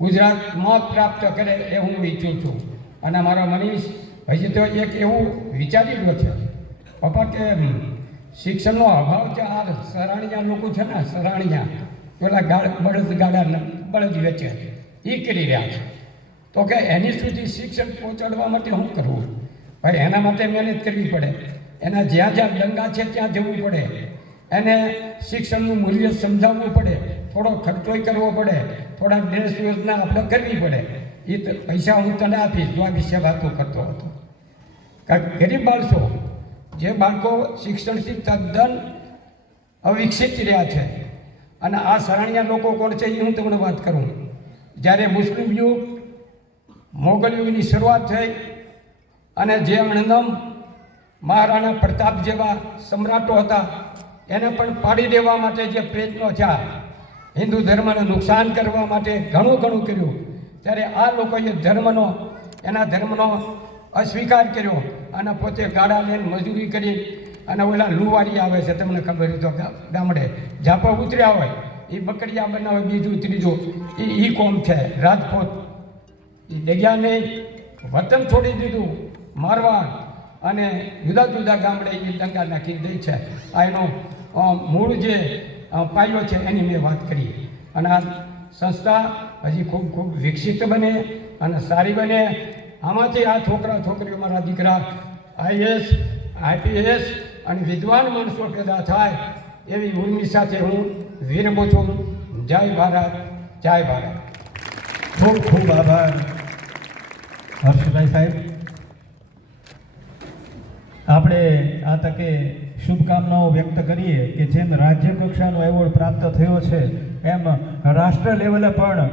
ગુજરાતમાં પ્રાપ્ત કરે એ હું ઈચ્છું છું. અને મારો મનીષ હજી તો એક એવું વિચારી રહ્યો છે, પપ્પા કે શિક્ષણનો અભાવ છે, આ સરાણીયા લોકો છે ને, સરાણીયા પેલા બળદ વેચે એ કરી રહ્યા છે, તો કે એની સુધી શિક્ષણ પહોંચાડવા માટે શું કરવું? ભાઈ એના માટે મહેનત કરવી પડે, એના જ્યાં જ્યાં દંગા છે ત્યાં જવું પડે, એને શિક્ષણનું મૂલ્ય સમજાવવું પડે, થોડો ખર્ચોય કરવો પડે, થોડા ડ્રેસ યોજના આપણે કરવી પડે. એ તો પૈસા હું તને આપીશ જો આ વિશે વાતો કરતો હતો. કારણ ગરીબ બાળકો, જે બાળકો શિક્ષણથી તદ્દન અવિકસિત રહ્યા છે, અને આ સરાણીયા લોકો કોણ છે એ હું તમને વાત કરું. જ્યારે મુસ્લિમ યુગ, મોગલ યુગની શરૂઆત થઈ, અને જે અણનમ મહારાણા પ્રતાપ જેવા સમ્રાટો હતા એને પણ પાડી દેવા માટે જે પ્રયત્નો થયા, હિન્દુ ધર્મને નુકસાન કરવા માટે ઘણું કર્યું, ત્યારે આ લોકોએ એના ધર્મનો અસ્વીકાર કર્યો, અને પોતે ગાડા લઈને મજૂરી કરી, અને ઓલા લુવારી આવે છે, તમને ખબર હોય તો ગામડે ઝાપા ઉતર્યા હોય એ બકરિયા બનાવે, બીજું ત્રીજું એ કોમ છે રાજપૂત. એ ડગ્યા નહીં, વતન છોડી દીધું મારવા, અને જુદા જુદા ગામડે એ દંગા નાખી દે છે. આ એનો મૂળ જે પાયો છે એની મેં વાત કરી. અને આ સંસ્થા હજી ખૂબ વિકસિત બને અને સારી બને. આમાંથી આ છોકરા છોકરીઓ, મારા દીકરા IAS IPS અને વિદ્વાન માણસો પેદા થાય એવી ઉર્મિ સાથે હું વિરમું છું. જય ભારત, જય ભારત. ખૂબ ખૂબ આભાર હર્ષભાઈ સાહેબ. આપણે આ તકે શુભકામનાઓ વ્યક્ત કરીએ કે જેમ રાજ્ય કક્ષાનો એવોર્ડ પ્રાપ્ત થયો છે, એમ રાષ્ટ્ર લેવલે પણ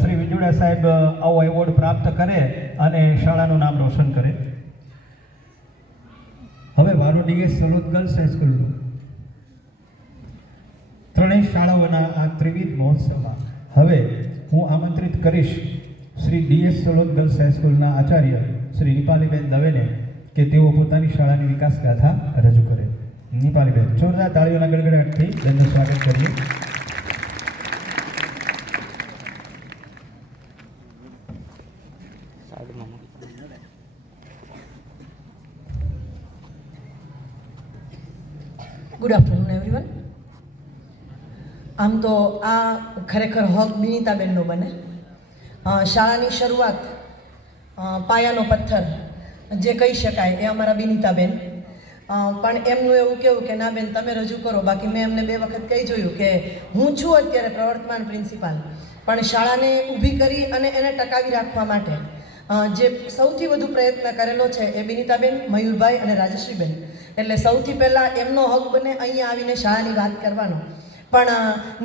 શ્રી વિજુડા સાહેબ આવો એવોર્ડ પ્રાપ્ત કરે અને શાળાનું નામ રોશન કરે. હવે વારો DS સલોદ ગર્લ્સ હાઈસ્કૂલનો. ત્રણેય શાળાઓના આ ત્રિવિધ મહોત્સવમાં હવે હું આમંત્રિત કરીશ શ્રી DS સલોદ ગર્લ્સ હાઈસ્કૂલના આચાર્ય શ્રી નિપાલીબેન દવેને કે તેઓ પોતાની શાળાની વિકાસ ગાથા રજૂ કરે. નિપાલીબેન, જોરદાર તાળીઓના ગડગડાટથી તેમનું સ્વાગત કરીએ. Good afternoon everyone. આમ તો આ ખરેખર હક બિનિતાબેનનો બને. શાળાની શરૂઆત, પાયાનો પથ્થર જે કહી શકાય એ અમારા બિનિતાબેન. પણ એમનું એવું કેવું કે ના બેન તમે રજૂ કરો, બાકી મેં એમને 2 વખત કહી જોયું કે હું છું અત્યારે પ્રવર્તમાન પ્રિન્સિપાલ, પણ શાળાને ઊભી કરી અને એને ટકાવી રાખવા માટે જે સૌથી વધુ પ્રયત્ન કરેલો છે એ બિનિતાબેન, મયુરભાઈ અને રાજશ્રીબેન. એટલે સૌથી પહેલાં એમનો હક બને અહીંયા આવીને શાળાની વાત કરવાનો. પણ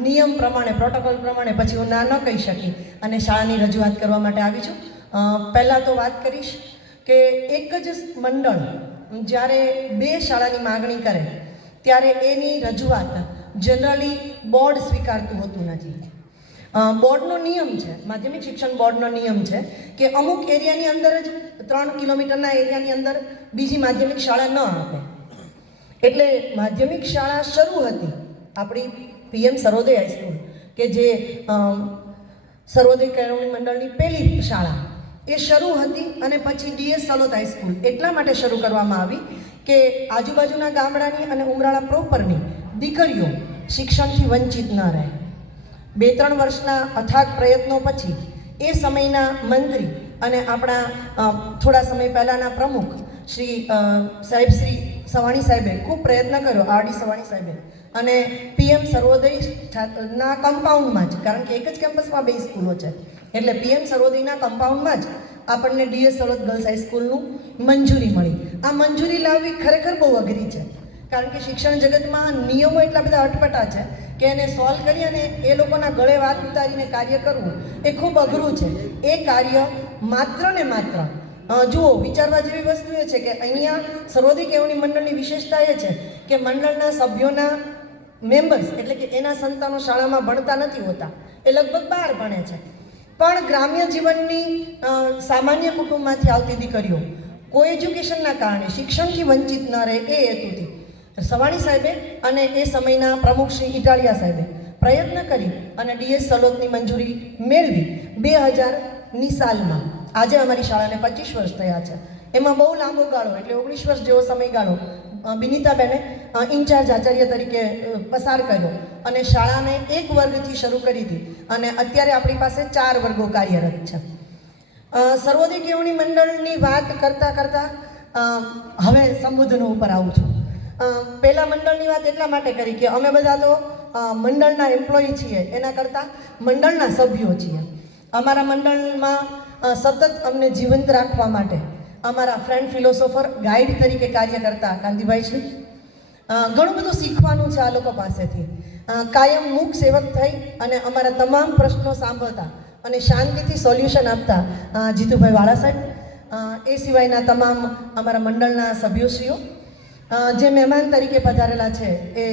નિયમ પ્રમાણે, પ્રોટોકોલ પ્રમાણે પછી હું ના ન કહી શકી અને શાળાની રજૂઆત કરવા માટે આવી છું. પહેલાં તો વાત કરીશ કે એક જ મંડળ જ્યારે 2 શાળાની માગણી કરે ત્યારે એની રજૂઆત જનરલી બોર્ડ સ્વીકારતું હોતું નથી. બોર્ડનો નિયમ છે, માધ્યમિક શિક્ષણ બોર્ડનો નિયમ છે કે અમુક એરિયાની અંદર જ 3 કિલોમીટરના એરિયાની અંદર બીજી માધ્યમિક શાળા ન આપે. એટલે માધ્યમિક શાળા શરૂ હતી આપણી PM સર્વોદય હાઈસ્કૂલ, કે જે સર્વોદય કેળવણી મંડળની પહેલી શાળા એ શરૂ હતી, અને પછી DS સલોદ હાઈસ્કૂલ એટલા માટે શરૂ કરવામાં આવી કે આજુબાજુના ગામડાની અને ઉમરાળા પ્રોપરની દીકરીઓ શિક્ષણથી વંચિત ન રહે. 2-3 વર્ષના અથાગ પ્રયત્નો પછી એ સમયના મંત્રી અને આપણા થોડા સમય પહેલાંના પ્રમુખ શ્રી સવાણી સાહેબે ખૂબ પ્રયત્ન કર્યો, RD સવાણી સાહેબે, અને PM સર્વોદયના કમ્પાઉન્ડમાં જ, કારણ કે એક જ કેમ્પસમાં 2 સ્કૂલો છે, એટલે PM સર્વોદયના કમ્પાઉન્ડમાં જ આપણને ડીએસ સલોદ ગર્લ્સ હાઈસ્કૂલનું મંજૂરી મળી. આ મંજૂરી લાવવી ખરેખર બહુ અઘરી છે, કારણ કે શિક્ષણ જગતમાં નિયમો એટલા બધા અટપટા છે કે એને સોલ્વ કરી અને એ લોકોના ગળે વાત ઉતારીને કાર્ય કરવું એ ખૂબ અઘરું છે. એ કાર્ય માત્ર ને માત્ર જુઓ, વિચારવા જેવી વસ્તુ એ છે કે અહીંયા સર્વોદય કેળવણી મંડળની વિશેષતા એ છે કે મંડળના સભ્યોના મેમ્બર્સ એટલે કે એના સંતાનો શાળામાં ભણતા નથી હોતા, એ લગભગ બહાર ભણે છે. પણ ગ્રામ્ય જીવનની સામાન્ય કુટુંબમાંથી આવતી દીકરીઓ કોઈ એજ્યુકેશનના કારણે શિક્ષણથી વંચિત ન રહે એ હેતુથી સવાણી સાહેબે અને એ સમયના પ્રમુખ શ્રી ઇટાલિયા સાહેબે પ્રયત્ન કરી અને ડીએસ સલોદની મંજૂરી મેળવી 2000ની સાલમાં. આજે અમારી શાળાને 25 વર્ષ થયા છે. એમાં બહુ લાંબો ગાળો એટલે 19 વર્ષ જેવો સમયગાળો બિનિતાબેને ઇન્ચાર્જ આચાર્ય તરીકે પસાર કર્યો અને શાળાને 1 વર્ગથી શરૂ કરી હતી અને અત્યારે આપણી પાસે 4 વર્ગો કાર્યરત છે. સર્વોદય કેળવણી મંડળની વાત કરતાં કરતાં હવે સંબોધનો ઉપર આવું છું. પહેલાં મંડળની વાત એટલા માટે કરી કે અમે બધા તો મંડળના એમ્પ્લોયી છીએ, એના કરતાં મંડળના સભ્યો છીએ. અમારા મંડળમાં સતત અમને જીવંત રાખવા માટે અમારા ફ્રેન્ડ ફિલોસોફર ગાઈડ તરીકે કાર્ય કરતા કાંતિભાઈ શ્રી, ઘણું બધું શીખવાનું છે આ લોકો પાસેથી. કાયમ મૂક સેવક થઈ અને અમારા તમામ પ્રશ્નો સાંભળતા અને શાંતિથી સોલ્યુશન આપતા જીતુભાઈ વાળા સાહેબ, એ સિવાયના તમામ અમારા મંડળના સભ્યોશ્રીઓ જે મહેમાન તરીકે પધારેલા છે, એ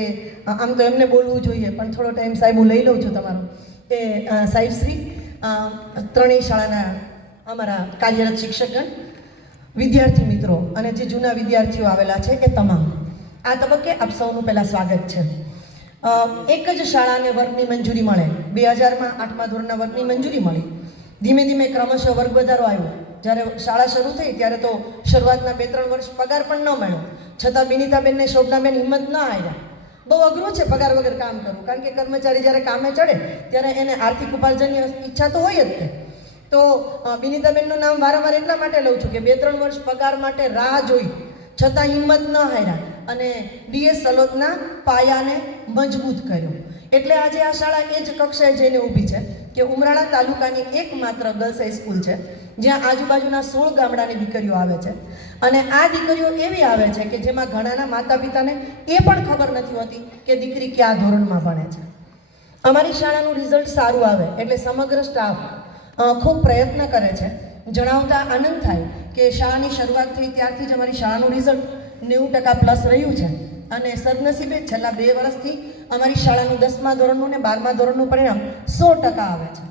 આમ તો એમને બોલવું જોઈએ પણ થોડો ટાઈમ સાહેબ હું લઈ લઉં છું તમારો, એ સાહેબશ્રી, ત્રણેય શાળાના અમારા કાર્યરત શિક્ષકગણ, વિદ્યાર્થી મિત્રો અને જે જૂના વિદ્યાર્થીઓ આવેલા છે એ તમામ, આ તબક્કે આપ સૌનું પહેલાં સ્વાગત છે. એક જ શાળાને વર્ગની મંજૂરી મળે, 2000માં 8મા ધોરણના વર્ગની મંજૂરી મળી. ધીમે ધીમે ક્રમશઃ વર્ગ વધારો આવ્યો. જ્યારે શાળા શરૂ થઈ ત્યારે તો શરૂઆતના 2-3 વર્ષ પગાર પણ ન મળ્યો, છતાં બિનિતાબેનને શોભનાબેન હિંમત ન આવ્યા. બહુ અઘરું છે પગાર વગર કામ કરવું, કારણ કે કર્મચારી જ્યારે કામે ચડે ત્યારે એને આર્થિક ઉપાર્જનની ઈચ્છા તો હોય જ તે. તો બિનિતાબેનનું નામ વારંવાર એટલા માટે લઉં છું કે 2-3 વર્ષ પગાર માટે રાહ જોઈ, છતાં હિંમત ન હાર્યા અને ડીએસ સલોદના પાયાને મજબૂત કર્યો. એટલે આજે આ શાળા એ જ કક્ષાએ જઈને ઊભી છે કે ઉમરાળા તાલુકાની એકમાત્ર ગર્લ્સ હાઈસ્કૂલ છે જ્યાં આજુબાજુના 16 ગામડાની દીકરીઓ આવે છે. અને આ દીકરીઓ એવી આવે છે કે જેમાં ઘણાના માતા પિતાને એ પણ ખબર નથી હોતી કે દીકરી કયા ધોરણમાં ભણે છે. અમારી શાળાનું રિઝલ્ટ સારું આવે એટલે સમગ્ર સ્ટાફ ખૂબ પ્રયત્ન કરે છે. જણાવતા આનંદ થાય કે શાળાની શરૂઆત થઈ ત્યારથી જ અમારી શાળાનું રિઝલ્ટ 90% પ્લસ રહ્યું છે અને સદનસીબે છેલ્લા 2 વર્ષથી અમારી શાળાનું 10મા ધોરણનું ને 12મા ધોરણનું પરિણામ 100% આવે છે.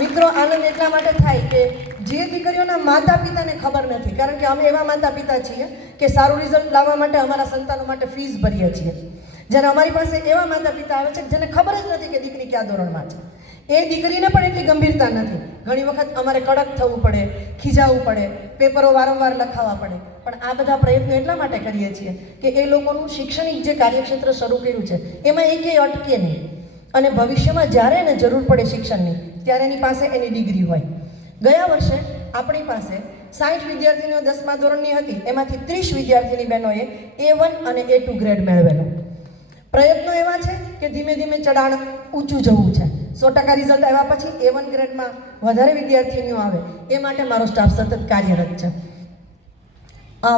મિત્રો, આનંદ એટલા માટે થાય કે જે દીકરીઓના માતા પિતાને ખબર નથી, કારણ કે અમે એવા માતા પિતા છીએ કે સારું રિઝલ્ટ લાવવા માટે અમારા સંતાનો માટે ફીસ ભરીએ છીએ, જ્યારે અમારી પાસે એવા માતા પિતા આવે છે જેને ખબર જ નથી કે દીકરી કયા ધોરણમાં છે. એ દીકરીને પણ એટલી ગંભીરતા નથી. ઘણી વખત અમારે કડક થવું પડે, ખીજાવવું પડે, પેપરો વારંવાર લખાવવા પડે, પણ આ બધા પ્રયત્નો એટલા માટે કરીએ છીએ કે એ લોકોનું શૈક્ષણિક જે કાર્યક્ષેત્ર શરૂ કર્યું છે એમાં એકેય અટકે નહીં અને ભવિષ્યમાં જ્યારે એને જરૂર પડે શિક્ષણની ત્યારે એની પાસે એની ડિગ્રી હોય. ગયા વર્ષે આપણી પાસે 60 વિદ્યાર્થીનીઓ 10મા ધોરણની હતી, એમાંથી 30 વિદ્યાર્થીની બહેનોએ A1 અને A2 ગ્રેડ મેળવેલો. પ્રયત્નો એવા છે કે ધીમે ધીમે ચડાણ ઊંચું જવું છે. 100% રિઝલ્ટ આવ્યા પછી A1 ગ્રેડમાં વધારે વિદ્યાર્થીનીઓ આવે એ માટે મારો સ્ટાફ સતત કાર્યરત છે.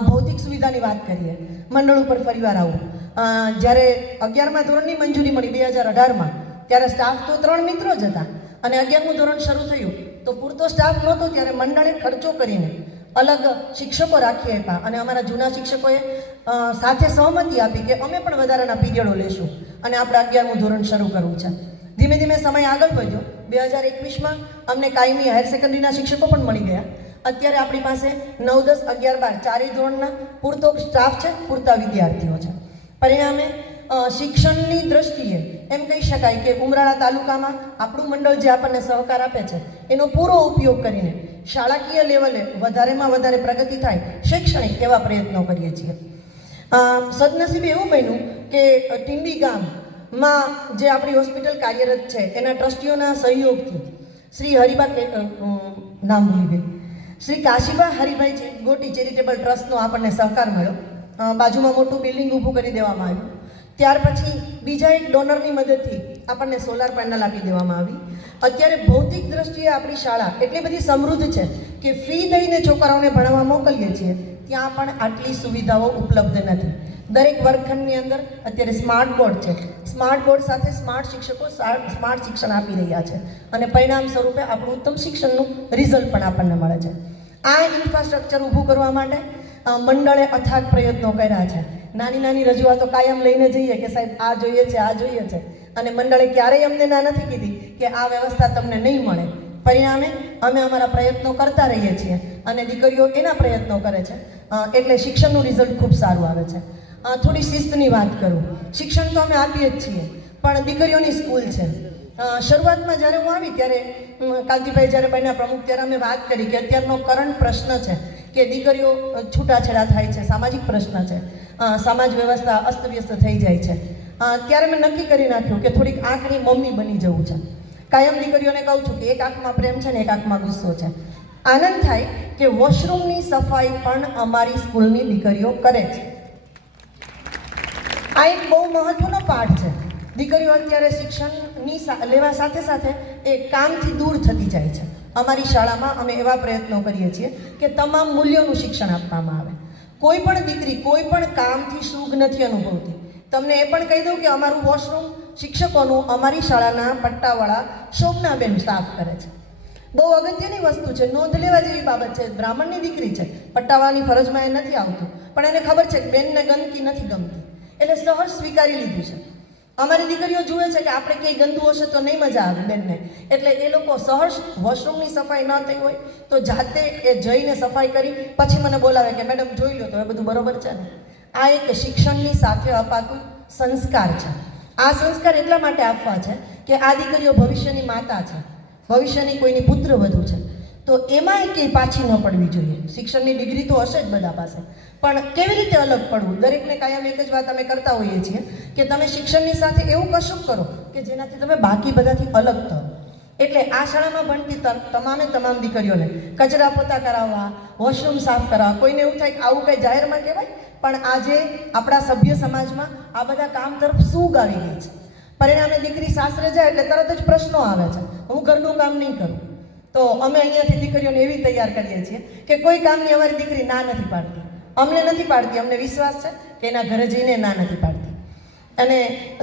ભૌતિક સુવિધાની વાત કરીએ, મંડળ ઉપર ફરીવાર આવું. જ્યારે 11મા ધોરણની મંજૂરી મળી 2018માં, ત્યારે સ્ટાફ તો 3 મિત્રો જ હતા અને 11મું ધોરણ શરૂ થયું તો પૂરતો સ્ટાફ નહોતો, ત્યારે મંડળે ખર્ચો કરીને અલગ શિક્ષકો રાખી આપ્યા અને અમારા જૂના શિક્ષકોએ સાથે સહમતિ આપી કે અમે પણ વધારાના પીરિયડો લેશું અને આપણે 11મું ધોરણ શરૂ કરવું છે. ધીમે ધીમે સમય આગળ વધ્યો. 2021માં અમને કાયમી હાયર સેકન્ડરીના શિક્ષકો પણ મળી ગયા. અત્યારે આપણી પાસે 9, 10, 11, 12 ચારેય ધોરણના પૂરતો સ્ટાફ છે, પૂરતા વિદ્યાર્થીઓ છે. પરિણામે શિક્ષણની દ્રષ્ટિએ એમ કહી શકાય કે ઉમરાળા તાલુકામાં આપણું મંડળ જે આપણને સહકાર આપે છે એનો પૂરો ઉપયોગ કરીને શાળાકીય લેવલે વધારેમાં વધારે પ્રગતિ થાય શૈક્ષણિક એવા પ્રયત્નો કરીએ છીએ. સદનસીબે એવું બન્યું કે ટીંબી ગામમાં જે આપણી હોસ્પિટલ કાર્યરત છે એના ટ્રસ્ટીઓના સહયોગથી શ્રી નામ ભૂલી ગઈ, શ્રી કાશીબા હરિભાઈ ગોટી ચેરિટેબલ ટ્રસ્ટનો આપણને સહકાર મળ્યો. બાજુમાં મોટું બિલ્ડિંગ ઊભું કરી દેવામાં આવ્યું. ત્યાર પછી બીજા એક ડોનરની મદદથી આપણને સોલાર પેનલ આપી દેવામાં આવી. અત્યારે ભૌતિક દ્રષ્ટિએ આપણી શાળા એટલી બધી સમૃદ્ધ છે કે ફી દઈને છોકરાઓને ભણાવવા મોકલીએ છીએ ત્યાં પણ આટલી સુવિધાઓ ઉપલબ્ધ નથી. દરેક વર્ગખંડની અંદર અત્યારે સ્માર્ટ બોર્ડ છે. સ્માર્ટ બોર્ડ સાથે સ્માર્ટ શિક્ષકો સ્માર્ટ શિક્ષણ આપી રહ્યા છે અને પરિણામ સ્વરૂપે આપણું ઉત્તમ શિક્ષણનું રિઝલ્ટ પણ આપણને મળે છે. આ ઇન્ફ્રાસ્ટ્રક્ચર ઊભું કરવા માટે મંડળે અથાગ પ્રયત્નો કર્યા છે. નાની નાની રજૂઆતો કાયમ લઈને જઈએ કે સાહેબ આ જોઈએ છે, આ જોઈએ છે, અને મંડળે ક્યારેય અમને ના નથી કીધી કે આ વ્યવસ્થા તમને નહીં મળે. પરિણામે અમે અમારા પ્રયત્નો કરતા રહીએ છીએ અને દીકરીઓ એના પ્રયત્નો કરે છે એટલે શિક્ષણનું રિઝલ્ટ ખૂબ સારું આવે છે. થોડી શિસ્તની વાત કરું. શિક્ષણ તો અમે આપીએ જ છીએ, પણ દીકરીઓની સ્કૂલ છે. શરૂઆતમાં જ્યારે હું આવી ત્યારે કાંતિભાઈ જ્યારે બન્યા પ્રમુખ ત્યારે અમે વાત કરી કે અત્યારનો કરંટ પ્રશ્ન છે કે દીકરીઓ છૂટાછેડા થાય છે, સામાજિક પ્રશ્ન છે, સમાજ વ્યવસ્થા અસ્તવ્યસ્ત થઈ જાય છે. ત્યારે મેં નક્કી કરી નાખ્યું કે થોડીક આંખની મમ્મી બની જવું છે. કાયમ દીકરીઓને કહું છું કે એક આંખમાં પ્રેમ છે ને એક આંખમાં ગુસ્સો છે. આનંદ થાય કે વોશરૂમની સફાઈ પણ અમારી સ્કૂલની દીકરીઓ કરે છે. આ એક બહુ મહત્વનો પાઠ છે. દીકરીઓ અત્યારે શિક્ષણની લેવા સાથે સાથે એ કામથી દૂર થતી જાય છે. અમારી શાળામાં અમે એવા પ્રયત્નો કરીએ છીએ કે તમામ મૂલ્યોનું શિક્ષણ આપવામાં આવે. કોઈ પણ દીકરી કોઈ પણ કામથી સુખ નથી અનુભવતી. તમને એ પણ કહી દઉં કે અમારું વોશરૂમ શિક્ષકોનું અમારી શાળાના પટ્ટાવાળા શોભનાબેન સાફ કરે છે. બહુ અગત્યની વસ્તુ છે, નોંધ લેવા જેવી બાબત છે. બ્રાહ્મણની દીકરી છે, પટ્ટાવાળાની ફરજમાં એ નથી આવતું, પણ એને ખબર છે કે બેનને ગંદકી નથી ગમતી એટલે સહજ સ્વીકારી લીધું છે. અમારી દીકરીઓ જુએ છે કે આપણે ક્યાંય ગંદુ હશે તો નહીં મજા આવે બેનને, એટલે એ લોકો સહજ વોશરૂમની સફાઈ ન થઈ હોય તો જાતે એ જઈને સફાઈ કરી પછી મને બોલાવે કે મેડમ જોઈ લો તો એ બધું બરોબર છે ને. આ એક શિક્ષણની સાથે અપાતું સંસ્કાર છે. આ સંસ્કાર એટલા માટે આપવા છે કે આ દીકરીઓ ભવિષ્યની માતા છે, ભવિષ્યની કોઈની પુત્રવધુ છે, તો એમાં કંઈ પાછી ન પડવી જોઈએ. શિક્ષણની ડિગ્રી તો હશે જ બધા પાસે, પણ કેવી રીતે અલગ પડવું? દરેકને કાયમ એક જ વાત અમે કરતા હોઈએ છીએ કે તમે શિક્ષણની સાથે એવું કશું કરો કે જેનાથી તમે બાકી બધાથી અલગ થો. એટલે આ શાળામાં ભણતી તમામ દીકરીઓને કચરા પોતા કરાવવા, વોશરૂમ સાફ કરાવવા, કોઈને એવું થાય કે આવું કંઈ જાહેરમાં કહેવાય, પણ આજે આપણા સભ્ય સમાજમાં આ બધા કામ તરફ સૂગ આવી ગઈ છે. પરિણામે દીકરી સાસરે જાય એટલે તરત જ પ્રશ્નો આવે છે, હું ઘરનું કામ નહીં કરું. તો અમે અહીંયાથી દીકરીઓને એવી તૈયાર કરીએ છીએ કે કોઈ કામની અમારી દીકરી ના નથી પાડતી. અમને નથી પાડતી, અમને વિશ્વાસ છે કે એના ઘરે જઈને ના નથી પાડતી. અને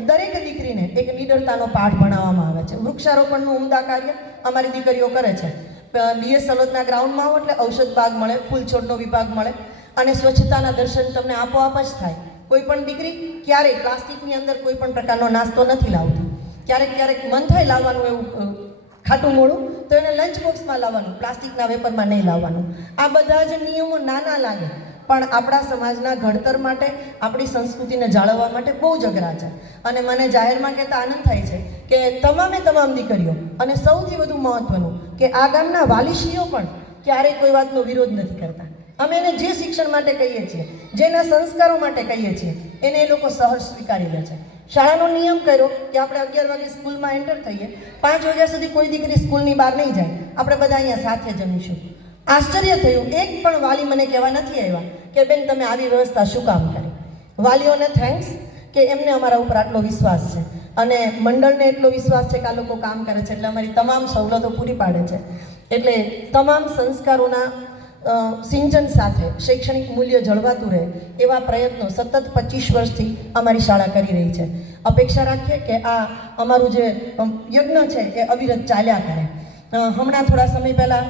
દરેક દીકરીને એક નિડરતાનો પાઠ ભણાવવામાં આવે છે. વૃક્ષારોપણનું ઉમદા કાર્ય અમારી દીકરીઓ કરે છે. ડીએસ સલોદના ગ્રાઉન્ડમાં આવો એટલે ઔષધ બાગ મળે, ફૂલ છોડનો વિભાગ મળે અને સ્વચ્છતાના દર્શન તમને આપોઆપ જ થાય. કોઈ પણ દીકરી ક્યારેય પ્લાસ્ટિકની અંદર કોઈ પણ પ્રકારનો નાસ્તો નથી લાવતી. ક્યારેક મન થાય લાવવાનું એવું ખાટું મોડું તો એને લંચ બોક્સમાં લાવવાનું, પ્લાસ્ટિકના વેપરમાં નહીં લાવવાનું. આ બધા જ નિયમો નાના લાગે પણ આપણા સમાજના ઘડતર માટે, આપણી સંસ્કૃતિને જાળવવા માટે બહુ જ અઘરા છે. અને મને જાહેરમાં કહેતા આનંદ થાય છે કે તમામ દીકરીઓ, અને સૌથી વધુ મહત્વનું કે આ ગામના વાલીશ્રીઓ પણ ક્યારેય કોઈ વાતનો વિરોધ નથી કરતા. અમે એને જે શિક્ષણ માટે કહીએ છીએ, જેના સંસ્કારો માટે કહીએ છીએ, એને એ લોકો સહજ સ્વીકારી લે છે. શાળાનો નિયમ કર્યો કે આપણે 11 વાગે સ્કૂલમાં એન્ટર થઈએ, 5 વાગ્યા સુધી કોઈ દીકરી સ્કૂલની બહાર નહીં જાય, આપણે બધા અહીંયા સાથે જમીશું. આશ્ચર્ય થયું, એક પણ વાલી મને કહેવા નથી આવ્યા કે બેન તમે આવી વ્યવસ્થા શું કામ કરી. વાલીઓને થેન્ક્સ કે એમને અમારા ઉપર આટલો વિશ્વાસ છે અને મંડળને એટલો વિશ્વાસ છે કે આ લોકો કામ કરે છે એટલે અમારી તમામ સવલતો પૂરી પાડે છે. એટલે તમામ સંસ્કારોના સિંચન સાથે શૈક્ષણિક મૂલ્ય જળવાતું રહે એવા પ્રયત્નો સતત 25 વર્ષથી અમારી શાળા કરી રહી છે. અપેક્ષા રાખીએ કે આ અમારું જે યજ્ઞ છે એ અવિરત ચાલ્યા કરે. હમણાં થોડા સમય પહેલાં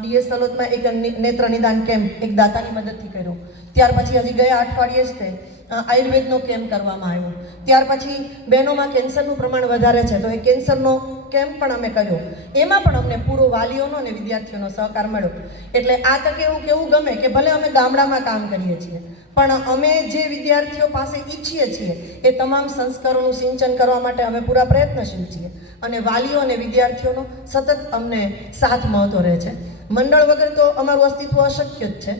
ડીએસ સલોદમાં એક નેત્ર નિદાન કેમ્પ એક દાતાની મદદથી કર્યો. ત્યાર પછી હજી ગયા અઠવાડિયે જ તે આયુર્વેદનો કેમ્પ કરવામાં આવ્યો. ત્યાર પછી બહેનોમાં કેન્સરનું પ્રમાણ વધારે છે તો એ કેન્સરનો કેમ્પ પણ અમે કર્યો. એમાં પણ અમને પૂરો વાલીઓનો અને વિદ્યાર્થીઓનો સહકાર મળ્યો. એટલે આ તકે એવું કેવું ગમે કે ભલે અમે ગામડામાં કામ કરીએ છીએ પણ અમે જે વિદ્યાર્થીઓ પાસે ઈચ્છીએ છીએ એ તમામ સંસ્કારોનું સિંચન કરવા માટે અમે પૂરા પ્રયત્નશીલ છીએ અને વાલીઓ અને વિદ્યાર્થીઓનો સતત અમને સાથ મળતો રહે છે. મંડળ વગર તો અમારું અસ્તિત્વ અશક્ય જ છે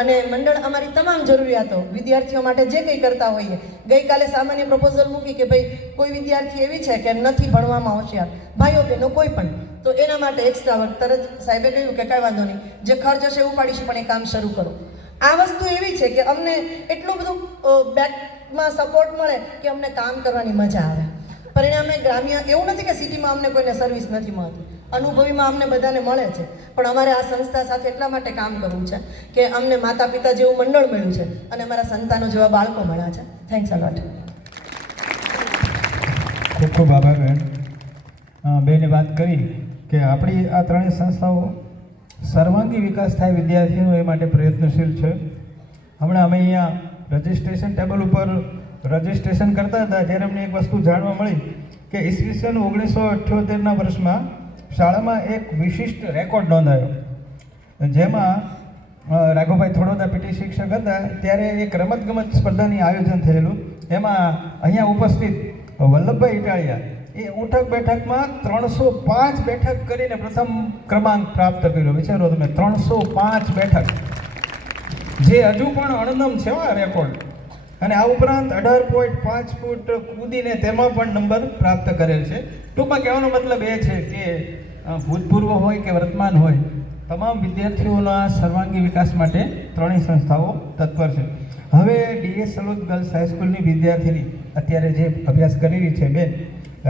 અને મંડળ અમારી તમામ જરૂરિયાતો વિદ્યાર્થીઓ માટે જે કંઈ કરતા હોઈએ. ગઈકાલે સામાન્ય પ્રપોઝલ મૂકી કે ભાઈ કોઈ વિદ્યાર્થી એવી છે કે નથી ભણવામાં હોશિયાર, ભાઈઓ બહેનો કોઈ પણ, તો એના માટે એક્સ્ટ્રા વર્ક તરત સાહેબે કહ્યું કે કાંઈ વાંધો નહીં, જે ખર્ચ હશે એવું પાડીશું પણ એ કામ શરૂ કરો. આ વસ્તુ એવી છે કે અમને એટલું બધું બેકમાં સપોર્ટ મળે કે અમને કામ કરવાની મજા આવે. પરિણામે ગ્રામ્ય એવું નથી કે સિટીમાં અમને કોઈને સર્વિસ નથી મળતી, અનુભવીમાં અમને બધાને મળે છે, પણ અમારે આ સંસ્થા સાથે એટલા માટે કામ કરવું છે કે અમને માતા પિતા જેવું મંડળ મળ્યું છે અને અમારા સંતાનો જેવા બાળકો મળ્યા છે. થેન્ક્સ અ લોટ. ખૂબ ખૂબ આભાર બેન. બેને વાત કરી કે આપણી આ ત્રણેય સંસ્થાઓ સર્વાંગી વિકાસ થાય વિદ્યાર્થીઓ એ માટે પ્રયત્નશીલ છે. હમણાં અમે અહીંયા રજિસ્ટ્રેશન ટેબલ ઉપર રજિસ્ટ્રેશન કરતા હતા ત્યારે અમને એક વસ્તુ જાણવા મળી કે ઈસવીસન 1978ના વર્ષમાં શાળામાં એક વિશિષ્ટ રેકોર્ડ નોંધાયો, જેમાં રાઘવભાઈ થોડોદા પીટી શિક્ષક હતા ત્યારે એક રમતગમત સ્પર્ધાની આયોજન થયેલું. એમાં અહીંયા ઉપસ્થિત વલ્લભભાઈ ઇટાળિયા એ ઉઠક બેઠકમાં 305 બેઠક કરીને પ્રથમ ક્રમાંક પ્રાપ્ત કર્યો. વિચારો તમે, 305 બેઠક, જે હજુ પણ અણનમ છે આ રેકોર્ડ. અને આ ઉપરાંત 18.5 ફૂટ કૂદીને તેમાં પણ નંબર પ્રાપ્ત કરેલ છે. ટૂંકમાં કહેવાનો મતલબ એ છે કે ભૂતપૂર્વ હોય કે વર્તમાન હોય, તમામ વિદ્યાર્થીઓના સર્વાંગી વિકાસ માટે ત્રણેય સંસ્થાઓ તત્પર છે. હવે ડીએસ સલોદ ગર્લ્સ હાઈસ્કૂલની વિદ્યાર્થીની અત્યારે જે અભ્યાસ કરી રહી છે બેન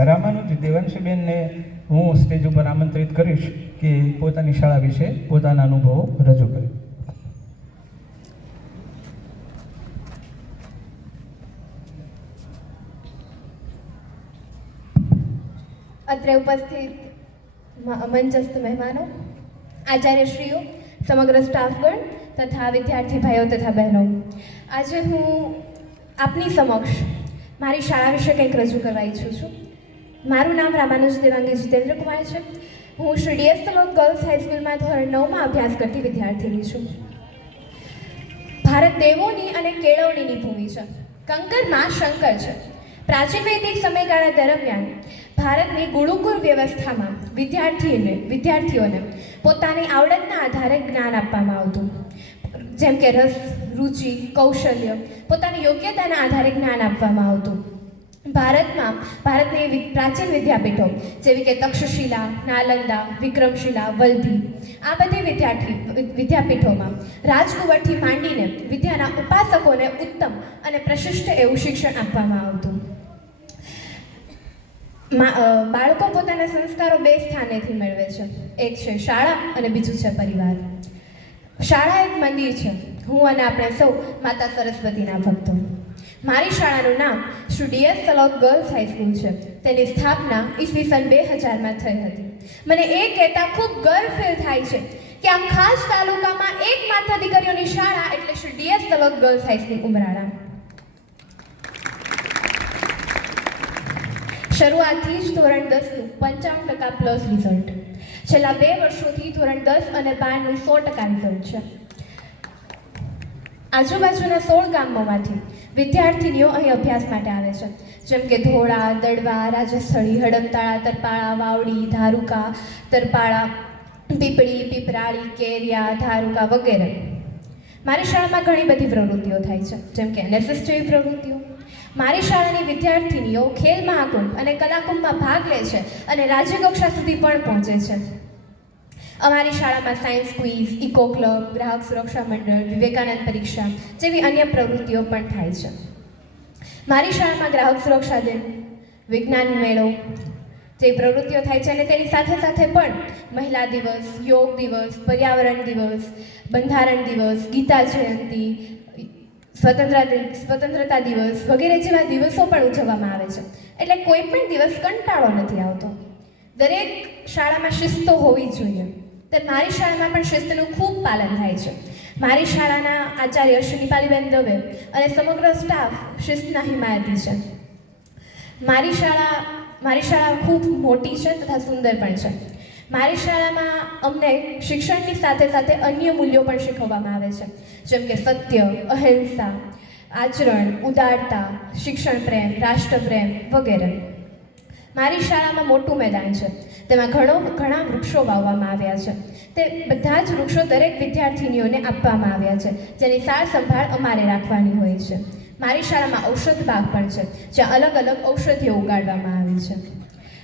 રામાનુજ દેવાંશીબેનને હું સ્ટેજ ઉપર આમંત્રિત કરીશ કે પોતાની શાળા વિશે પોતાના અનુભવો રજૂ કરે. અત્રે ઉપસ્થિત મંચસ્થ મહેમાનો, આચાર્યશ્રીઓ, સમગ્ર સ્ટાફગણ તથા વિદ્યાર્થી ભાઈઓ તથા બહેનો, આજે હું આપની સમક્ષ મારી શાળા વિશે કંઈક રજૂ કરવા ઈચ્છું છું. મારું નામ રામાનુજ દેવાંગી જીતેન્દ્રકુમાર છે. હું શ્રી ડીએસ સલોદ ગર્લ્સ હાઈસ્કૂલમાં ધોરણ 9માં અભ્યાસ કરતી વિદ્યાર્થીની છું. ભારત દેવોની અને કેળવણીની ભૂમિ છે. કંકરમાં શંકર છે. પ્રાચીન વૈદિક સમયગાળા દરમિયાન ભારતની ગુરુકુળ વ્યવસ્થામાં વિદ્યાર્થીઓને પોતાની આવડતના આધારે જ્ઞાન આપવામાં આવતું, જેમ કે રસ, રુચિ, કૌશલ્ય, પોતાની યોગ્યતાના આધારે જ્ઞાન આપવામાં આવતું. ભારતની પ્રાચીન વિદ્યાપીઠો જેવી કે તક્ષશિલા, નાલંદા, વિક્રમશિલા, વલ્લભી, આ બધી વિદ્યાપીઠોમાં રાજકુંવરથી માંડીને વિદ્યાના ઉપાસકોને ઉત્તમ અને પ્રશિષ્ટ એવું શિક્ષણ આપવામાં આવતું. બાળકો પોતાના સંસ્કારો બે સ્થાનેથી મેળવે છે. એક છે શાળા અને બીજું છે પરિવાર. શાળા એક મંદિર છે. હું અને આપણે સૌ માતા સરસ્વતીના ભક્તો. મારી શાળાનું નામ Shri DS Salod girls high school છે. તેની સ્થાપના ઈસવીસન 2000માં થઈ હતી. મને એ કહેતા ખૂબ ગર્વ ફીલ થાય છે કે આ ખાસ તાલુકામાં એકમાત્ર દીકરીઓની શાળા એટલે Shri DS Salod girls high school Umrala. શરૂઆતથી જ ધોરણ 10નું 55% પ્લસ રિઝલ્ટ. છેલ્લા 2 વર્ષોથી ધોરણ 10 અને 12નું 100% રિઝલ્ટ છે. આજુબાજુના 16 ગામોમાંથી વિદ્યાર્થીનીઓ અહીં અભ્યાસ માટે આવે છે, જેમ કે ધોળા, દડવા, રાજસ્થળી, હડમતાળા, તરપાળા, વાવડી, ધારુકા, તરપાળા, પીપળી, પીપરાળી, કેરિયા, ધારુકા વગેરે. મારી શાળામાં ઘણી બધી પ્રવૃત્તિઓ થાય છે, જેમ કે એનએસએસ જેવી પ્રવૃત્તિઓ. મારી શાળાની વિદ્યાર્થીનીઓ ખેલ મહાકુંભ અને કલાકુંભમાં ભાગ લે છે અને રાજ્યકક્ષા સુધી પણ પહોંચે છે. અમારી શાળામાં સાયન્સ ક્વિઝ, ઇકો ક્લબ, ગ્રાહક સુરક્ષા મંડળ, વિવેકાનંદ પરીક્ષા જેવી અન્ય પ્રવૃત્તિઓ પણ થાય છે. મારી શાળામાં ગ્રાહક સુરક્ષા દિન, વિજ્ઞાન મેળો જેવી પ્રવૃત્તિઓ થાય છે અને તેની સાથે સાથે પણ મહિલા દિવસ, યોગ દિવસ, પર્યાવરણ દિવસ, બંધારણ દિવસ, ગીતા જયંતિ, સ્વતંત્રતા દિવસ વગેરે જેવા દિવસો પણ ઉજવવામાં આવે છે. એટલે કોઈ પણ દિવસ કંટાળો નથી આવતો. દરેક શાળામાં શિસ્તો હોવી જોઈએ. તો મારી શાળામાં પણ શિસ્તનું ખૂબ પાલન થાય છે. મારી શાળાના આચાર્ય શ્રી નિપાલીબેન દવે અને સમગ્ર સ્ટાફ શિસ્તના હિમાયતી છે. મારી શાળા ખૂબ મોટી છે તથા સુંદર પણ છે. મારી શાળામાં અમને શિક્ષણની સાથે સાથે અન્ય મૂલ્યો પણ શીખવવામાં આવે છે, જેમ કે સત્ય, અહિંસા, આચરણ, ઉદારતા, શિક્ષણ પ્રેમ, રાષ્ટ્રપ્રેમ વગેરે. મારી શાળામાં મોટું મેદાન છે. તેમાં ઘણા વૃક્ષો વાવવામાં આવ્યા છે. તે બધા જ વૃક્ષો દરેક વિદ્યાર્થીનીઓને આપવામાં આવ્યા છે, જેની સાર સંભાળ અમારે રાખવાની હોય છે. મારી શાળામાં ઔષધ બાગ પણ છે, જ્યાં અલગ અલગ ઔષધિઓ ઉગાડવામાં આવી છે.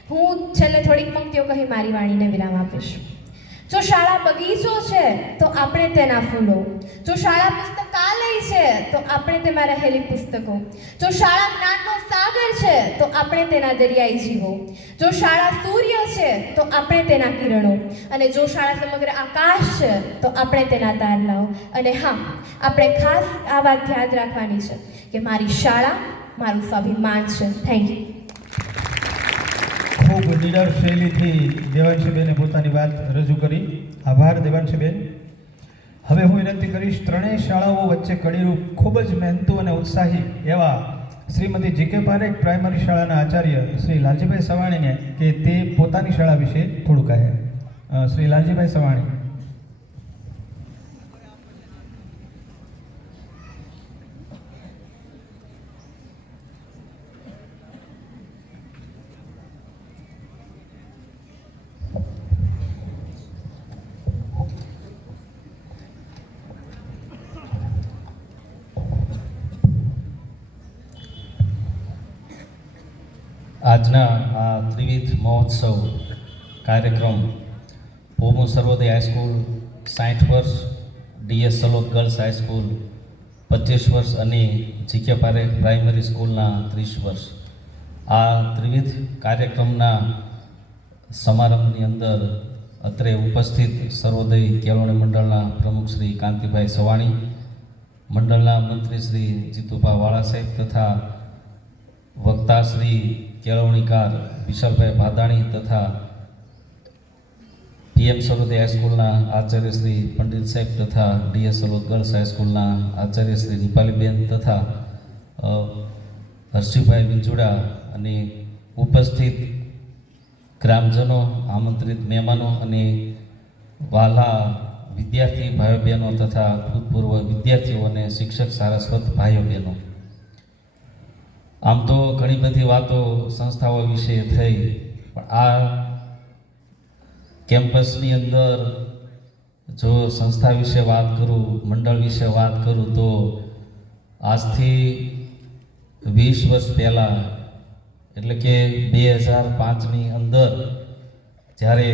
હું છેલ્લે થોડીક પંક્તિઓ કહી મારી વાણીને વિરામ આપીશ. જો શાળા બગીચો છે તો આપણે તેના ફૂલો, જો શાળા પુસ્તકાલય છે તો આપણે તેમાં રહેલી પુસ્તકો, જો શાળા જ્ઞાનનો સાગર છે તો આપણે તેના દરિયાઈ જીવો, જો શાળા સૂર્ય છે તો આપણે તેના કિરણો, અને જો શાળા સમગ્ર આકાશ છે તો આપણે તેના તારલાઓ. અને હા, આપણે ખાસ આ વાત યાદ રાખવાની છે કે મારી શાળા મારું સ્વાભિમાન છે. Thank you. ખૂબ નિડર શૈલીથી દેવાંશીબેને પોતાની વાત રજૂ કરી. આભાર દેવાંશીબેન. હવે હું વિનંતી કરીશ ત્રણેય શાળાઓ વચ્ચે કડીરૂપ ખૂબ જ મહેનતુ અને ઉત્સાહી એવા શ્રીમતી જીકે પારેખ પ્રાઇમરી શાળાના આચાર્ય શ્રી લાલજીભાઈ સવાણીને કે તે પોતાની શાળા વિશે થોડું કહે. શ્રી લાલજીભાઈ સવાણી. આજના આ ત્રિવિધ મહોત્સવ કાર્યક્રમ પોમુ સર્વોદય હાઈસ્કૂલ 60 વર્ષ, ડીએસ સલોદ ગર્લ્સ હાઈસ્કૂલ 25 વર્ષ અને જીકે પારેખ પ્રાઇમરી સ્કૂલના 30 વર્ષ. આ ત્રિવિધ કાર્યક્રમના સમારંભની અંદર અત્રે ઉપસ્થિત સર્વોદય કેળવણી મંડળના પ્રમુખ શ્રી કાંતિભાઈ સવાણી, મંડળના મંત્રી શ્રી જીતુભા વાળા સાહેબ તથા વક્તા શ્રી કેળવણીકાર વિશાલભાઈ ભાદાણી તથા પીએમ સર્વોદય હાઈસ્કૂલના આચાર્ય શ્રી પંડિત સાહેબ તથા ડીએસ સલોદ ગર્લ્સ હાઈસ્કૂલના આચાર્ય શ્રી દીપાલીબેન તથા હર્ષિભાઈ વિંજુડા અને ઉપસ્થિત ગ્રામજનો, આમંત્રિત મહેમાનો અને વાલા વિદ્યાર્થી ભાઈઓ બહેનો તથા ભૂતપૂર્વ વિદ્યાર્થીઓ અને શિક્ષક સારસ્વત ભાઈઓ બહેનો. આમ તો ઘણી બધી વાતો સંસ્થાઓ વિશે થઈ, પણ આ કેમ્પસની અંદર જો સંસ્થા વિશે વાત કરું, મંડળ વિશે વાત કરું તો આજથી 20 વર્ષ પહેલાં એટલે કે 2005ની અંદર જ્યારે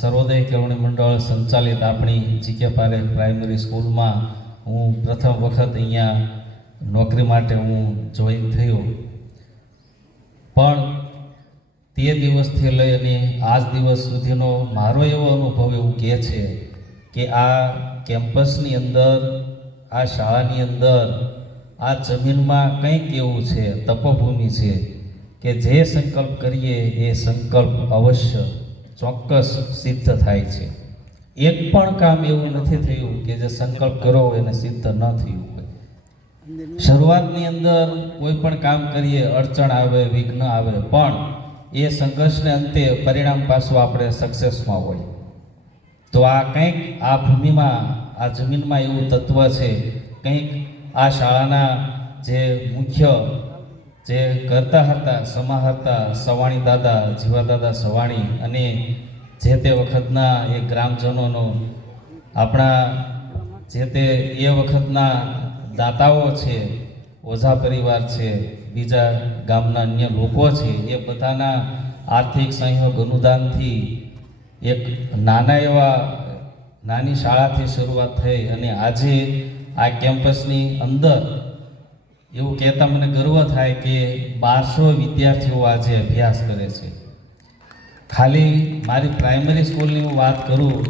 સર્વોદય કેળવણી મંડળ સંચાલિત આપણી જીકે પારેખ પ્રાઇમરી સ્કૂલમાં હું પ્રથમ વખત અહીંયા નોકરી માટે હું જોઈન થયો, પણ તે દિવસથી લઈ અને આજ દિવસ સુધીનો મારો એવો અનુભવ એવું કહે છે કે આ કેમ્પસની અંદર, આ શાળાની અંદર, આ જમીનમાં કંઈક એવું છે, તપોભૂમિ છે કે જે સંકલ્પ કરીએ એ સંકલ્પ અવશ્ય ચોક્કસ સિદ્ધ થાય છે. એક પણ કામ એવું નથી થયું કે જે સંકલ્પ કરો એને સિદ્ધ ન થયું હોય. શરૂઆતની અંદર કોઈ પણ કામ કરીએ, અડચણ આવે, વિઘ્ન આવે, પણ એ સંઘર્ષને અંતે પરિણામ પાછું આપણે સક્સેસમાં હોય. તો આ કંઈક આ ભૂમિમાં, આ જમીનમાં એવું તત્વ છે, કંઈક આ શાળાના જે મુખ્ય જે કરતા હતા, સમાહર્તા સવાણી દાદા, જીવા દાદા સવાણી અને જે તે વખતના એ ગ્રામજનોનો, આપણા જે તે એ વખતના દાતાઓ છે, ઓઝા પરિવાર છે, બીજા ગામના અન્ય લોકો છે, એ બધાના આર્થિક સહયોગ અનુદાનથી એક નાની શાળાથી શરૂઆત થઈ અને આજે આ કેમ્પસની અંદર એવું કહેતા મને ગર્વ થાય કે 1200 વિદ્યાર્થીઓ આજે અભ્યાસ કરે છે. ખાલી મારી પ્રાઇમરી સ્કૂલની હું વાત કરું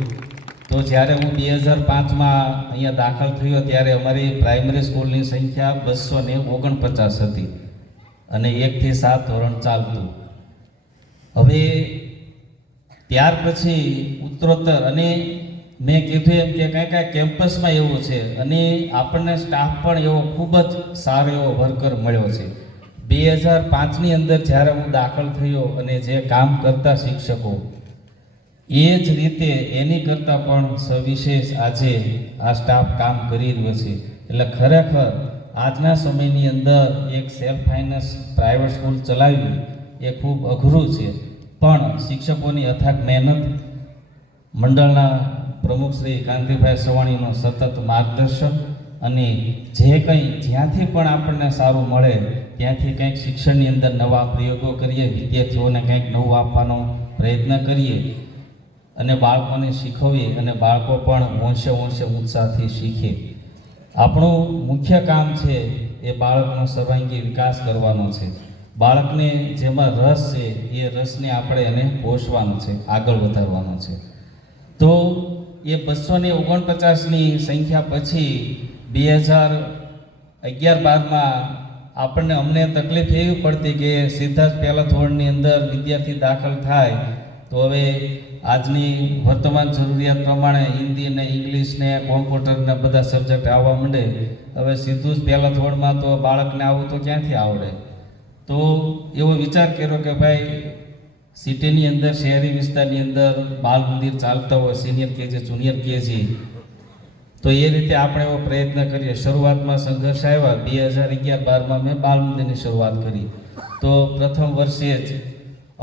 તો જ્યારે હું 2005માં અહીંયા દાખલ થયો ત્યારે અમારી પ્રાઇમરી સ્કૂલની સંખ્યા 249 હતી અને 1 થી 7 ધોરણ ચાલતું. હવે ત્યાર પછી ઉત્તરોત્તર અને મેં કીધું એમ કે કાંઈ કેમ્પસમાં એવું છે અને આપણને સ્ટાફ પણ એવો ખૂબ જ સારો એવો વર્કર મળ્યો છે. 2005ની અંદર જ્યારે હું દાખલ થયો અને જે કામ કરતા શિક્ષકો એ જ રીતે એની કરતાં પણ સવિશેષ આજે આ સ્ટાફ કામ કરી રહ્યો છે. એટલે ખરેખર આજના સમયની અંદર એક સેલ્ફ ફાઇનાન્સ પ્રાઇવેટ સ્કૂલ ચલાવવી એ ખૂબ અઘરું છે, પણ શિક્ષકોની અથાગ મહેનત, મંડળના પ્રમુખ શ્રી કાંતિભાઈ સવાણીનું સતત માર્ગદર્શન અને જે કંઈ જ્યાંથી પણ આપણને સારું મળે ત્યાંથી કંઈક શિક્ષણની અંદર નવા પ્રયોગો કરીએ, વિદ્યાર્થીઓને કંઈક નવું આપવાનો પ્રયત્ન કરીએ અને બાળકોને શીખવીએ અને બાળકો પણ હોંશે ઉત્સાહથી શીખે. આપણું મુખ્ય કામ છે એ બાળકનો સર્વાંગી વિકાસ કરવાનો છે. બાળકને જેમાં રસ છે એ રસને આપણે એને પોષવાનો છે, આગળ વધારવાનો છે. તો એ 249ની સંખ્યા પછી 2011-12માં અમને તકલીફ એવી પડતી કે સીધા જ પહેલા ધોરણની અંદર વિદ્યાર્થી દાખલ થાય તો હવે આજની વર્તમાન જરૂરિયાત પ્રમાણે હિન્દી ને ઇંગ્લિશ ને કોમ્પ્યુટર ને બધા સબ્જેક્ટ આવવા માંડે. હવે સીધું જ પહેલા ધોરણમાં તો બાળકને આવું તો ક્યાંથી આવડે? તો એવો વિચાર કર્યો કે ભાઈ સિટીની અંદર, શહેરી વિસ્તારની અંદર બાળ મંદિર ચાલતા હોય, સિનિયર કેજી, જુનિયર કેજી, તો એ રીતે આપણે એવો પ્રયત્ન કરીએ. શરૂઆતમાં સંઘર્ષ આવ્યા. 2011-12માં મેં બાળ મંદિરની શરૂઆત કરી. તો પ્રથમ વર્ષે જ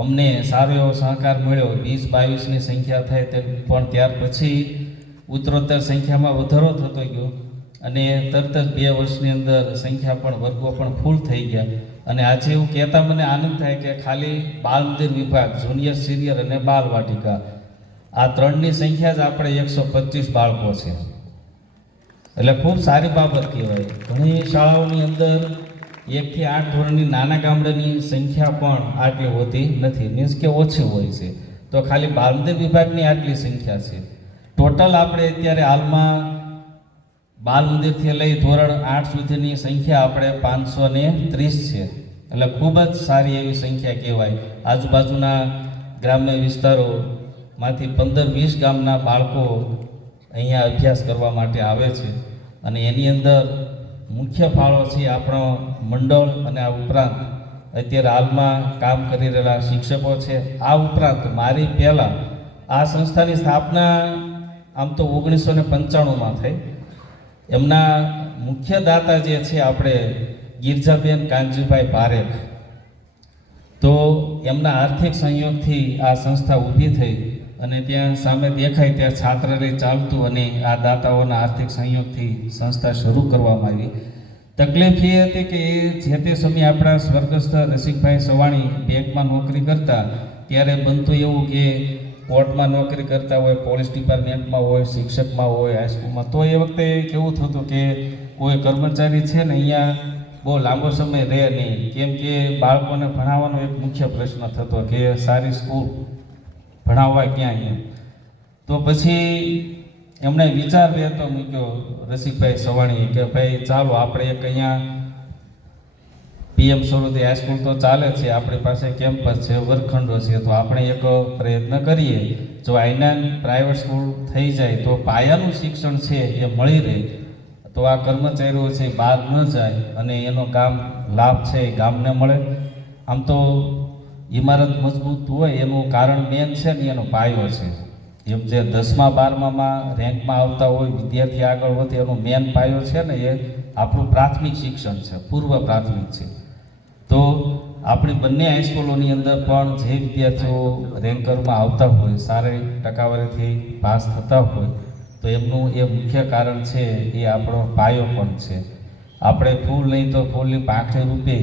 અમને સારો એવો સહકાર મળ્યો. 20-22ની સંખ્યા થાય તે પણ ત્યાર પછી ઉત્તરોત્તર સંખ્યામાં વધારો થતો ગયો અને તરત જ 2 વર્ષની અંદર સંખ્યા પણ, વર્ગો પણ ફૂલ થઈ ગયા. અને આજે એવું કહેતા મને આનંદ થાય કે ખાલી બાળ મંદિર વિભાગ, જુનિયર, સિનિયર અને બાળ વાટિકા, આ 3ની સંખ્યા જ આપણે 125 બાળકો છે. એટલે ખૂબ સારી બાબત કહેવાય. ઘણી શાળાઓની અંદર 1 થી 8 ધોરણની નાના ગામડાની સંખ્યા પણ આટલી હોતી નથી, મીન્સ કે ઓછી હોય છે. તો ખાલી બાળ મંદિર વિભાગની આટલી સંખ્યા છે. ટોટલ આપણે અત્યારે હાલમાં બાલ મંદિરથી લઈ ધોરણ 8 સુધીની સંખ્યા આપણે 530 છે. એટલે ખૂબ જ સારી એવી સંખ્યા કહેવાય. આજુબાજુના ગ્રામ્ય વિસ્તારોમાંથી 15-20 ગામના બાળકો અહીંયા અભ્યાસ કરવા માટે આવે છે. અને એની અંદર મુખ્ય ફાળો છે આપણો મંડળ અને આ ઉપરાંત અત્યારે હાલમાં કામ કરી રહેલા શિક્ષકો છે. આ ઉપરાંત મારી પહેલાં આ સંસ્થાની સ્થાપના આમ તો 1995માં થઈ. એમના મુખ્ય દાતા જે છે આપણે ગિરજાબેન કાનજીભાઈ પારેખ, તો એમના આર્થિક સહયોગથી આ સંસ્થા ઊભી થઈ અને ત્યાં સામે દેખાય ત્યાં છાત્રાલય ચાલતું અને આ દાતાઓના આર્થિક સહયોગથી સંસ્થા શરૂ કરવામાં આવી. તકલીફ એ હતી કે જે તે સમયે આપણા સ્વર્ગસ્થ રસિકભાઈ સવાણી બેંકમાં નોકરી કરતા ત્યારે બનતું એવું કે કોર્ટમાં નોકરી કરતા હોય, પોલીસ ડિપાર્ટમેન્ટમાં હોય, શિક્ષકમાં હોય, હાઈસ્કૂલમાં, તો એ વખતે કેવું થતું કે કોઈ કર્મચારી છે ને અહીંયા બહુ લાંબો સમય રહે નહીં, કેમ કે બાળકોને ભણાવવાનો એક મુખ્ય પ્રશ્ન થતો કે સારી સ્કૂલ ભણાવવા ક્યાં અહીંયા. તો પછી એમણે વિચાર રહેતો મૂક્યો રસિકભાઈ સવાણીએ કે ભાઈ ચાલો આપણે એક અહીંયા PM સરોદય હાઈસ્કૂલ તો ચાલે છે, આપણી પાસે કેમ્પસ છે, વર્ગખંડો છે, તો આપણે એક પ્રયત્ન કરીએ. જો અહીંના પ્રાઇવેટ સ્કૂલ થઈ જાય તો પાયાનું શિક્ષણ છે એ મળી રહે, તો આ કર્મચારીઓ છે બહાર ન જાય અને એનો લાભ છે એ ગામને મળે. આમ તો ઇમારત મજબૂત હોય એનું કારણ મેન છે ને એનો પાયો છે. એમ જે 10મા 12મામાં રેન્કમાં આવતા હોય વિદ્યાર્થી આગળ વધે એનો મેન પાયો છે ને એ આપણું પ્રાથમિક શિક્ષણ છે, પૂર્વ પ્રાથમિક છે. તો આપણી બંને હાઈસ્કૂલોની અંદર પણ જે વિદ્યાર્થીઓ રેન્કરમાં આવતા હોય, સારી ટકાવારીથી પાસ થતા હોય, તો એમનું એ મુખ્ય કારણ છે એ આપણો પાયો પણ છે. આપણે ફૂલ નહીં તો ફૂલની પાંખડી રૂપે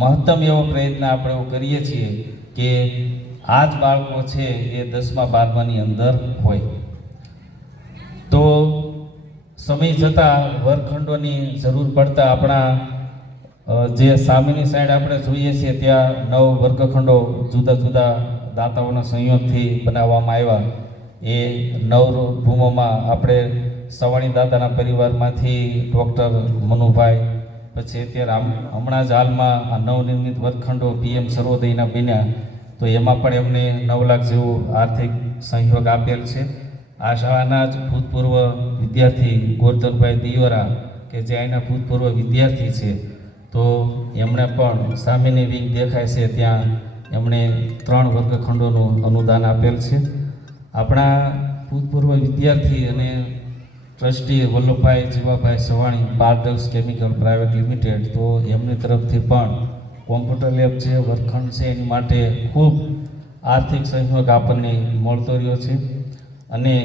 મહત્તમ એવો પ્રયત્ન આપણે એવું કરીએ છીએ કે આ જ બાળકો છે એ 10મા 12માની અંદર હોય. તો સમય જતાં વર્ગખંડોની જરૂર પડતા આપણા જે સામેની સાઈડ આપણે જોઈએ છીએ ત્યાં 9 વર્ગખંડો જુદા જુદા દાતાઓના સંયોગથી બનાવવામાં આવ્યા. એ 9 રૂમોમાં આપણે સવાણી દાદાના પરિવારમાંથી ડૉક્ટર મનુભાઈ, પછી અત્યારે હમણાં જ હાલમાં આ નવનિર્મિત વર્ગખંડો PM સર્વોદયના બન્યા, તો એમાં પણ એમને 9 લાખ જેવું આર્થિક સહયોગ આપેલ છે. આ શાળાના જ ભૂતપૂર્વ વિદ્યાર્થી ગોરધનભાઈ દિયોરા કે જે અહીંના ભૂતપૂર્વ વિદ્યાર્થી છે, તો એમણે પણ સામેની વિંગ દેખાય છે ત્યાં એમણે 3 વર્ગખંડોનું અનુદાન આપેલ છે. આપણા ભૂતપૂર્વ વિદ્યાર્થી અને ટ્રસ્ટી વલ્લભભાઈ જીવાભાઈ સવાણી, બારડલ્સ કેમિકલ પ્રાઇવેટ લિમિટેડ, તો એમની તરફથી પણ કોમ્પ્યુટર લેબ છે, વર્ગખંડ છે, એની માટે ખૂબ આર્થિક સહયોગ આપણને મળતો રહ્યો છે. અને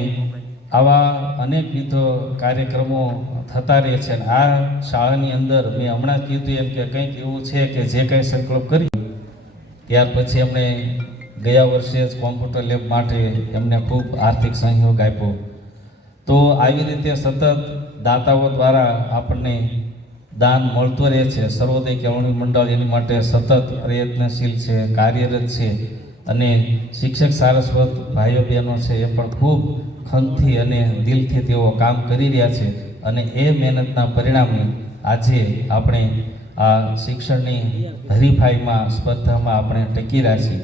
આવા અનેકવિધ કાર્યક્રમો થતા રહે છે. આ શાળાની અંદર મેં હમણાં જ કીધું એમ કે કંઈક એવું છે કે જે કંઈ સંકલ્પ કર્યો ત્યાર પછી અમને ગયા વર્ષે જ કોમ્પ્યુટર લેબ માટે એમને ખૂબ આર્થિક સહયોગ આપ્યો. તો આવી રીતે સતત દાતાઓ દ્વારા આપણને દાન મળતું રહે છે. સર્વોદય કેળવણી મંડળ એની માટે સતત પ્રયત્નશીલ છે, કાર્યરત છે. અને શિક્ષક સારસ્વત ભાઈઓ બહેનો છે એ પણ ખૂબ ખંતથી અને દિલથી તેઓ કામ કરી રહ્યા છે. અને એ મહેનતના પરિણામે આજે આપણે આ શિક્ષણની હરીફાઈમાં સ્પર્ધામાં આપણે ટકી રહ્યા છીએ.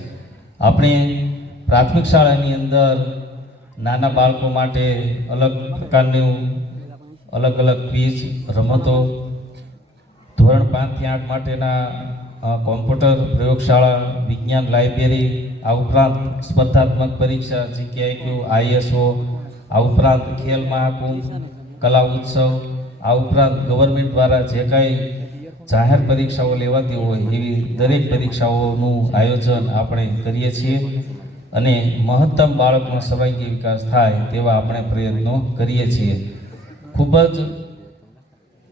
આપણે પ્રાથમિક શાળાની અંદર નાના બાળકો માટે અલગ પ્રકારનું અલગ ક્વિઝ, રમતો, ધોરણ 5 થી 8 માટેના કોમ્પ્યુટર પ્રયોગશાળા, વિજ્ઞાન લાઇબ્રેરી, આ ઉપરાંત સ્પર્ધાત્મક પરીક્ષા GKIQ, ISO, આ ઉપરાંત ખેલ મહાકુંભ, કલા ઉત્સવ, આ ઉપરાંત ગવર્મેન્ટ દ્વારા જે કાંઈ જાહેર પરીક્ષાઓ લેવાતી હોય એવી દરેક પરીક્ષાઓનું આયોજન આપણે કરીએ છીએ. અને મહત્તમ બાળકનો સર્વાંગી વિકાસ થાય તેવા આપણે પ્રયત્નો કરીએ છીએ. ખૂબ જ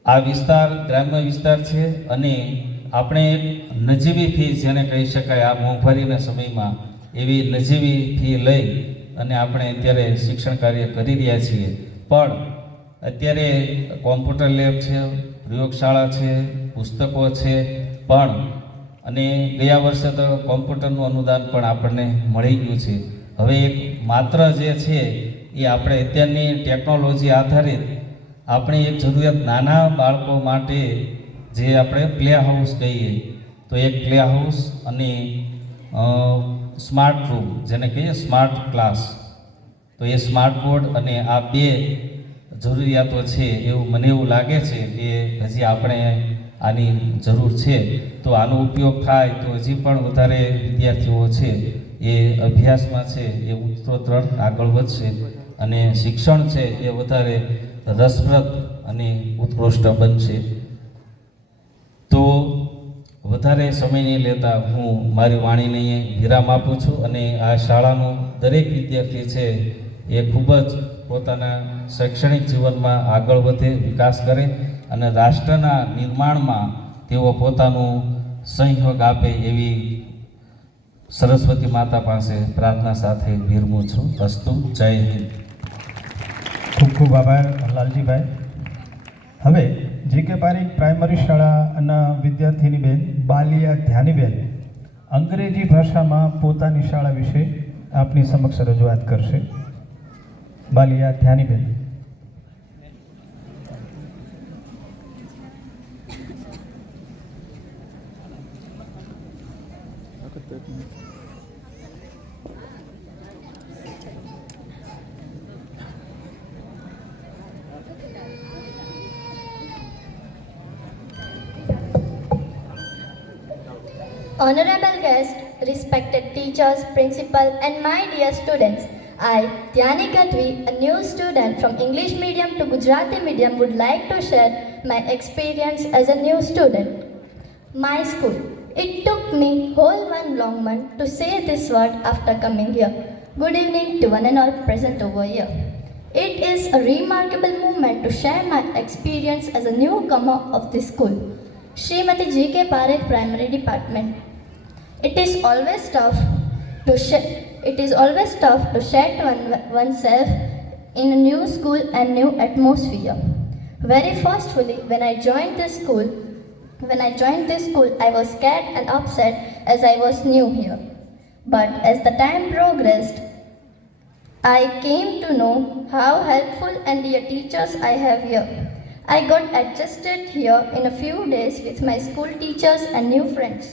આ વિસ્તાર ગ્રામ્ય વિસ્તાર છે અને આપણે એક નજીવી ફી જેને કહી શકાય આ મોંઘવારીના સમયમાં એવી નજીવી ફી લઈ અને આપણે અત્યારે શિક્ષણ કાર્ય કરી રહ્યા છીએ. પણ અત્યારે કોમ્પ્યુટર લેબ છે, પ્રયોગશાળા છે, પુસ્તકો છે પણ અને ગયા વર્ષે તો કોમ્પ્યુટરનું અનુદાન પણ આપણને મળી ગયું છે. હવે એક માત્ર જે છે એ આપણે અત્યારની ટેકનોલોજી આધારિત આપણે એક જરૂરિયાત નાના બાળકો માટે જે આપણે પ્લે હાઉસ કહીએ તો એક પ્લે હાઉસ અને સ્માર્ટ રૂમ જેને કહીએ સ્માર્ટ ક્લાસ, તો એ સ્માર્ટ બોર્ડ અને આ બે જરૂરિયાતો છે એવું મને એવું લાગે છે કે હજી આપણે આની જરૂર છે. તો આનો ઉપયોગ થાય તો હજી પણ વધારે વિદ્યાર્થીઓ છે એ અભ્યાસમાં છે એ ઉત્તરોત્તર આગળ વધશે અને શિક્ષણ છે એ વધારે રસપ્રદ અને ઉત્કૃષ્ટ બનશે. તો વધારે સમય નહીં લેતા હું મારી વાણીને વિરામ આપું છું અને આ શાળાનો દરેક વિદ્યાર્થી છે એ ખૂબ જ પોતાના શૈક્ષણિક જીવનમાં આગળ વધે, વિકાસ કરે અને રાષ્ટ્રના નિર્માણમાં તેઓ પોતાનું સહયોગ આપે એવી સરસ્વતી માતા પાસે પ્રાર્થના સાથે વિરમું છું. અસ્તુ. જય હિન્દ. ખૂબ ખૂબ આભાર લાલજીભાઈ. હવે GK પારેખ પ્રાઇમરી શાળાના વિદ્યાર્થીની બેન બાલિયા ધ્યાનીબેન અંગ્રેજી ભાષામાં પોતાની શાળા વિશે આપની સમક્ષ રજૂઆત કરશે. Baliya ધ્યાનીબેન. Honorable guest, respected teachers, principal and my dear students, I, Dhyani Gadvi, a new student from English medium to Gujarati medium would like to share my experience as a new student. My school. It took me whole one long month to say this word after coming here. Good evening to one and all present over here. It is a remarkable moment to share my experience as a newcomer of this school. Srimati GK Parekh Primary Department. It is always tough to set oneself in a new school and new atmosphere. Very firstly, when I joined this school, I was scared and upset as I was new here. But as the time progressed, I came to know how helpful and dear teachers I have here. I got adjusted here in a few days with my school teachers and new friends.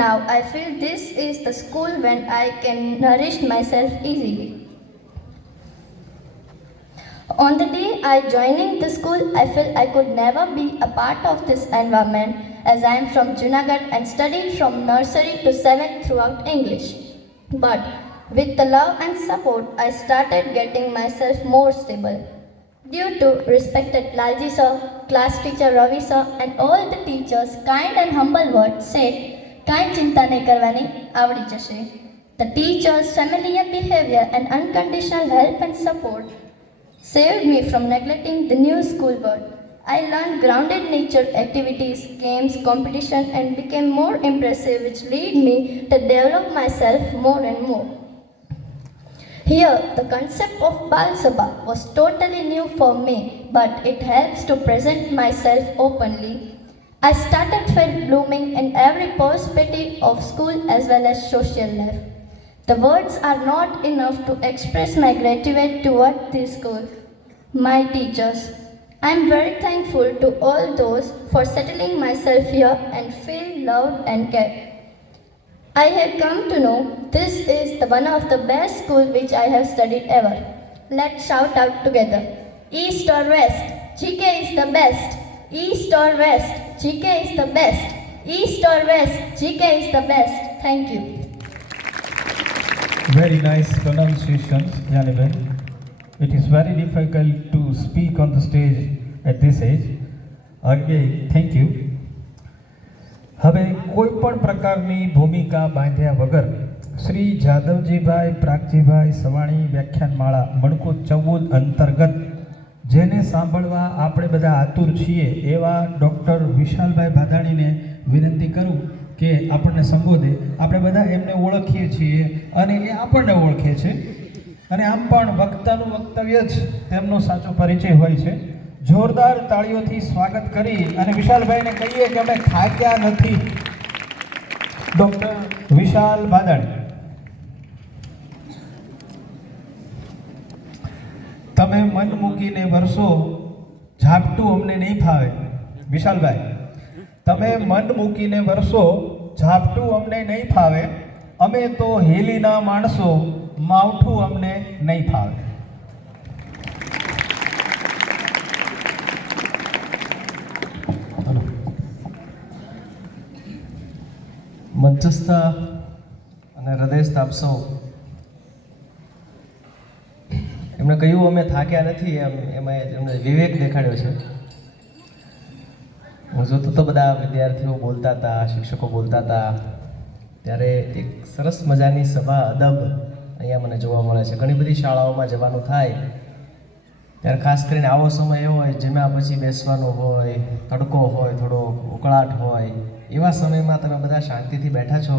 Now I feel this is the school when I can nourish myself easily. On the day I joining the school, I felt I could never be a part of this environment as I am from Junagadh and studied from nursery to 7th throughout English. But with the love and support, I started getting myself more stable. Due to respected Lalji sir, class teacher Ravi sir and all the teachers' kind and humble words said, "Kain chinta nahi karwani, avdi jase." The teachers' familiar behavior and unconditional help and support saved me from neglecting the new school world. I learned grounded nature activities, games, competition, and became more impressive, which led me to develop myself more and more. Here, the concept of Bal Sabha was totally new for me, but it helps to present myself openly. I started felt blooming in every perspective of school as well as social life. The words are not enough to express my gratitude toward this school, my teachers. I am very thankful to all those for settling myself here and feel loved and cared. I have come to know this is the one of the best school which I have studied ever. Let's shout out together. East or West, GK is the best. East or West, GK is the best. East or West, GK is the best. Thank you. Very nice pronunciation, Yaniben. It is very difficult to speak on the stage at this age. Again, thank you. હવે કોઈ પણ પ્રકારની ભૂમિકા બાંધ્યા વગર શ્રી જાદવજીભાઈ પ્રાગજીભાઈ સવાણી વ્યાખ્યાનમાળા મણકો 14 અંતર્ગત જેને સાંભળવા આપણે બધા આતુર છીએ એવા ડૉક્ટર વિશાલભાઈ ભાદાણીને વિનંતી કરું કે આપણને સંબોધે. આપણે બધા એમને ઓળખીએ છીએ અને એ આપણને ઓળખે છે અને આમ પણ વક્તાનું વક્તવ્ય જ તેમનો સાચો પરિચય હોય છે. જોરદાર તાળીઓથી સ્વાગત કરી અને વિશાલભાઈને કહીએ કે અમે થાક્યા નથી. ડૉક્ટર વિશાલ ભાદાણી, તમે મન મૂકીને વરસો, ઝાપટું અમને નહીં ફાવે. વિશાલભાઈ, તમે મન મૂકીને વરસો, ઝાપટું અમને નહીં ફાવે. અમે તો હેલીના માણસો, માવઠું અમને નહીં ફાવે. મંચસ્થ અને હૃદયસ્થ આપ સૌ, એમણે કહ્યું અમે થાક્યા નથી, એમાં એમને વિવેક દેખાડ્યો છે. હું જોતો તો બધા વિદ્યાર્થીઓ બોલતા હતા, શિક્ષકો બોલતા હતા, ત્યારે એક સરસ મજાની સભા અદબ અહીંયા મને જોવા મળે છે. ઘણી બધી શાળાઓમાં જવાનું થાય ત્યારે ખાસ કરીને આવો સમય એવો હોય જેમાં પછી બેસવાનું હોય, તડકો હોય, થોડો ઉકળાટ હોય, એવા સમયમાં તમે બધા શાંતિથી બેઠા છો.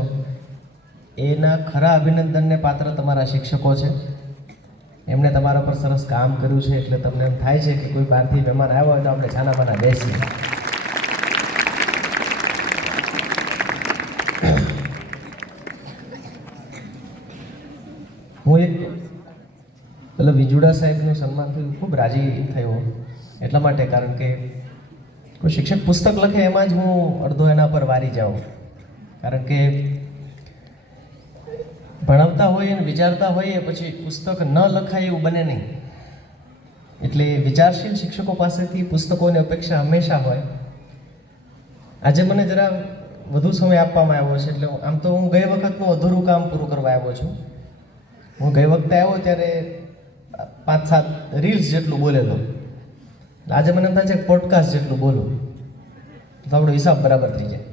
એના ખરા અભિનંદનને પાત્ર તમારા શિક્ષકો છે. એમણે તમારા પર સરસ કામ કર્યું છે એટલે તમને એમ થાય છે કે કોઈ બહારથી મહેમાન આવ્યો હોય તો આપણે છાના માના બેસીએ. હું એક પેલા વિજુડા સાહેબનું સન્માન થયું, ખૂબ રાજી થયો એટલા માટે, કારણ કે કોઈ શિક્ષક પુસ્તક લખે એમાં જ હું અડધો એના પર વારી જાઉં. કારણ કે ભણાવતા હોઈએ અને વિચારતા હોઈએ પછી પુસ્તક ન લખાય એવું બને નહીં. એટલે વિચારશીલ શિક્ષકો પાસેથી પુસ્તકોની અપેક્ષા હંમેશા હોય. આજે મને જરા વધુ સમય આપવામાં આવ્યો છે એટલે આમ તો હું ગઈ વખતનું અધૂરું કામ પૂરું કરવા આવ્યો છું. હું ગઈ વખતે આવ્યો ત્યારે 5-7 રીલ્સ જેટલું બોલેલો. આજે મને એમ થાય છે પોડકાસ્ટ જેટલું બોલું તો આપણો હિસાબ બરાબર થઈ જાય.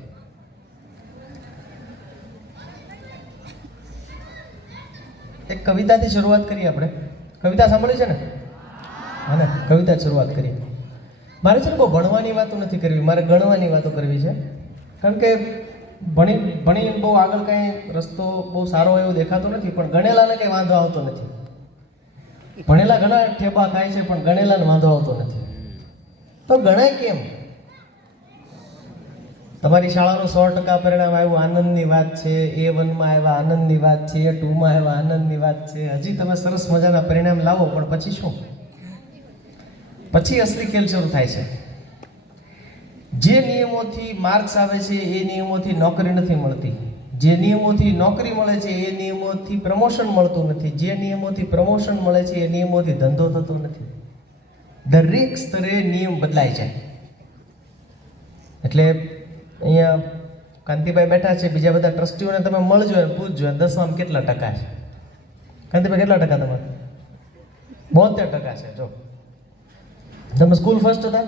એક કવિતાથી શરૂઆત કરીએ આપણે. કવિતા સાંભળી છે ને? હા ને, કવિતા શરૂઆત કરીએ. મારે છે ને બહુ ભણવાની વાતો નથી કરવી, મારે ગણવાની વાતો કરવી છે. કારણ કે ભણી બહુ આગળ કાંઈ રસ્તો બહુ સારો એવો દેખાતો નથી, પણ ગણેલાને કંઈ વાંધો આવતો નથી. ભણેલા ઘણા ઠેબા ખાય છે પણ ગણેલાને વાંધો આવતો નથી. તો ગણાય કેમ? તમારી શાળાનું 100% પરિણામ આવ્યું, આનંદની વાત છે. A1માં આવ્યા, આનંદની વાત છે. A2માં આવ્યા, આનંદની વાત છે. હજી તમે સરસ મજાના પરિણામ લાવો, પણ પછી શું? પછી અસલી ખેલ શરૂ થાય છે. જે નિયમોથી માર્ક્સ આવે છે એ નિયમોથી નોકરી નથી મળતી. જે નિયમોથી નોકરી મળે છે એ નિયમોથી પ્રમોશન મળતું નથી. જે નિયમોથી પ્રમોશન મળે છે એ નિયમોથી ધંધો થતો નથી. દરેક સ્તરે નિયમ બદલાય છે. એટલે અહીંયા કાંતિભાઈ બેઠા છે, બીજા બધા ટ્રસ્ટીઓને તમે મળજો અને પૂછજો 10માં કેટલા ટકા છે. કાંતિભાઈ કેટલા ટકા તમારે? 72% છે. જો તમે સ્કૂલ ફર્સ્ટ હતા.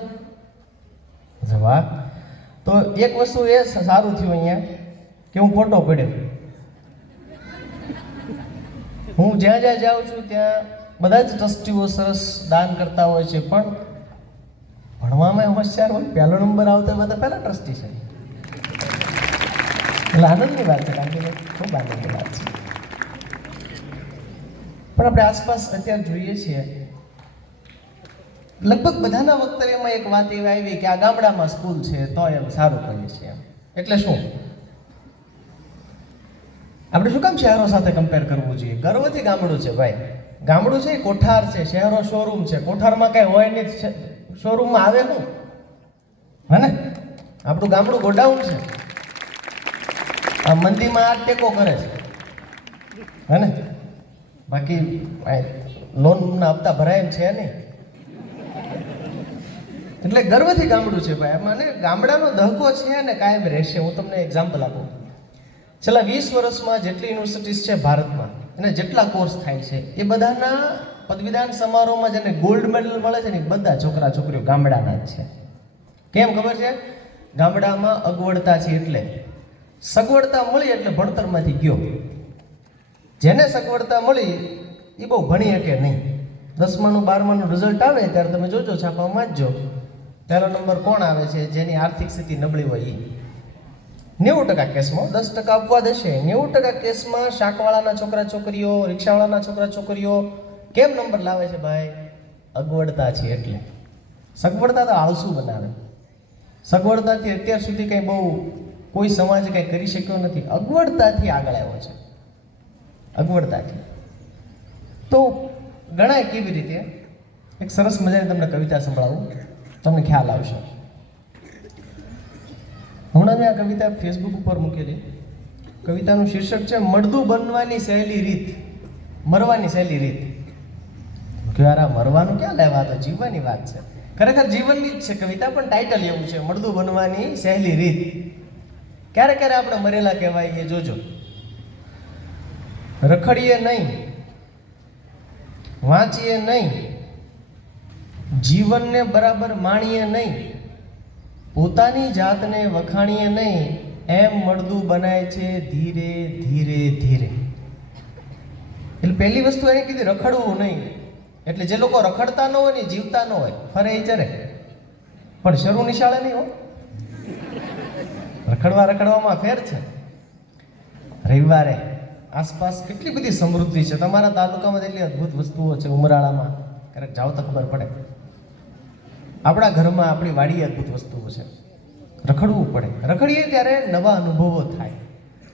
વાહ. તો એક વસ્તુ એ સારું થયું અહીંયા કે હું ફોટો પડ્યો. હું જ્યાં જ્યાં જાઉં છું ત્યાં બધા જ ટ્રસ્ટીઓ સરસ દાન કરતા હોય છે, પણ ભણવામાં હોશિયાર હોય, પહેલો નંબર આવતો હોય બધા પહેલા ટ્રસ્ટી છે. એટલે આનંદની વાત છે, કારણ કે ખૂબ આનંદની વાત છે. પણ આપણે આસપાસ અત્યારે જોઈએ છીએ, લગભગ બધાના વક્તવ્યમાં એક વાત એવી આવી કે આ ગામડામાં સ્કૂલ છે તો એમ સારું કરીએ છીએ. એટલે શું આપણે શું કામ શહેરો સાથે કમ્પેર કરવું જોઈએ? ગર્વથી ગામડું છે ભાઈ. ગામડું છે એ કોઠાર છે, શહેરો શોરૂમ છે. કોઠારમાં કઈ હોય નહીં, શોરૂમમાં આવે શું? હે ને? આપણું ગામડું ગોડાઉન છે. આ મંદીમાં આ ટેકો કરે છે, હે ને? બાકી લોનના હપ્તા ભરાય એમ છે નહીં. એટલે ગર્વથી ગામડું છે ભાઈ. મને ગામડાનો દહકો છે ને કાયમ રહેશે. હું તમને એક્ઝામ્પલ આપું. છેલ્લા 20 વર્ષમાં જેટલી યુનિવર્સિટીઝ છે ભારતમાં અને જેટલા કોર્સ થાય છે એ બધાના પદવીદાન સમારોહમાં જેને ગોલ્ડ મેડલ મળે છે ને બધા છોકરા છોકરીઓ ગામડાના જ છે. કેમ ખબર છે? ગામડામાં અગવડતા છે એટલે. સગવડતા મળી એટલે ભણતરમાંથી ગયો. જેને સગવડતા મળી એ બહુ ભણી શકે નહીં. 10માનું 12માનું રિઝલ્ટ આવે ત્યારે તમે જોજો, છાપામાં વાંચજો, પહેલો નંબર કોણ આવે છે? જેની આર્થિક સ્થિતિ નબળી હોય એ. 90% કેસમાં, 10% અપવાદ હશે, 90% કેસમાં શાકવાળાના છોકરા છોકરીઓ, રિક્ષાવાળાના છોકરા છોકરીઓ કેમ નંબર લાવે છે ભાઈ? અગવડતા છે એટલે. સગવડતા તો આળસુ બનાવે. સગવડતાથી અત્યાર સુધી કંઈ બહુ કોઈ સમાજ કંઈ કરી શક્યો નથી. અગવડતાથી આગળ આવ્યો છે, અગવડતાથી. તો ગણાય કેવી રીતે? એક સરસ મજાની તમને કવિતા સંભળાવું, તમને ખ્યાલ આવશે. હમણાં મેં આ કવિતા ફેસબુક ઉપર મૂકેલી. કવિતાનું શીર્ષક છે મળદું બનવાની સહેલી રીત, મરવાની સહેલી રીત. કે યાર આ મરવાનું ક્યાં લેવા, તો જીવવાની વાત છે. ખરેખર જીવનની જ છે કવિતા, પણ ટાઇટલ એવું છે, મળદું બનવાની સહેલી રીત. ક્યારે ક્યારે આપણે મરેલા કહેવાય એ જોજો. રખડીએ નહીં, વાંચીએ નહીં, જીવનને બરાબર માણીએ નહીં, પોતાની જાતને વખાણીએ નહીં, એમ મળદું બનાય છે ધીરે ધીરે ધીરે. એટલે પહેલી વસ્તુ એને કીધી રખડવું નહીં. એટલે જે લોકો રખડતા ન હોય ને જીવતા ન હોય, ફરે એ ચરે, પણ શરૂ નિશાળે નહીં હો. રખડવામાં ફેર છે. રવિવારે આસપાસ કેટલી બધી સમૃદ્ધિ છે. તમારા તાલુકામાં એટલી અદ્ભુત વસ્તુઓ છે. ઉમરાળામાં ક્યારેક જાઓ તો ખબર પડે. આપણા ઘરમાં આપણી વાડીએ અદ્ભુત વસ્તુઓ છે. રખડવું પડે. રખડીએ ત્યારે નવા અનુભવો થાય.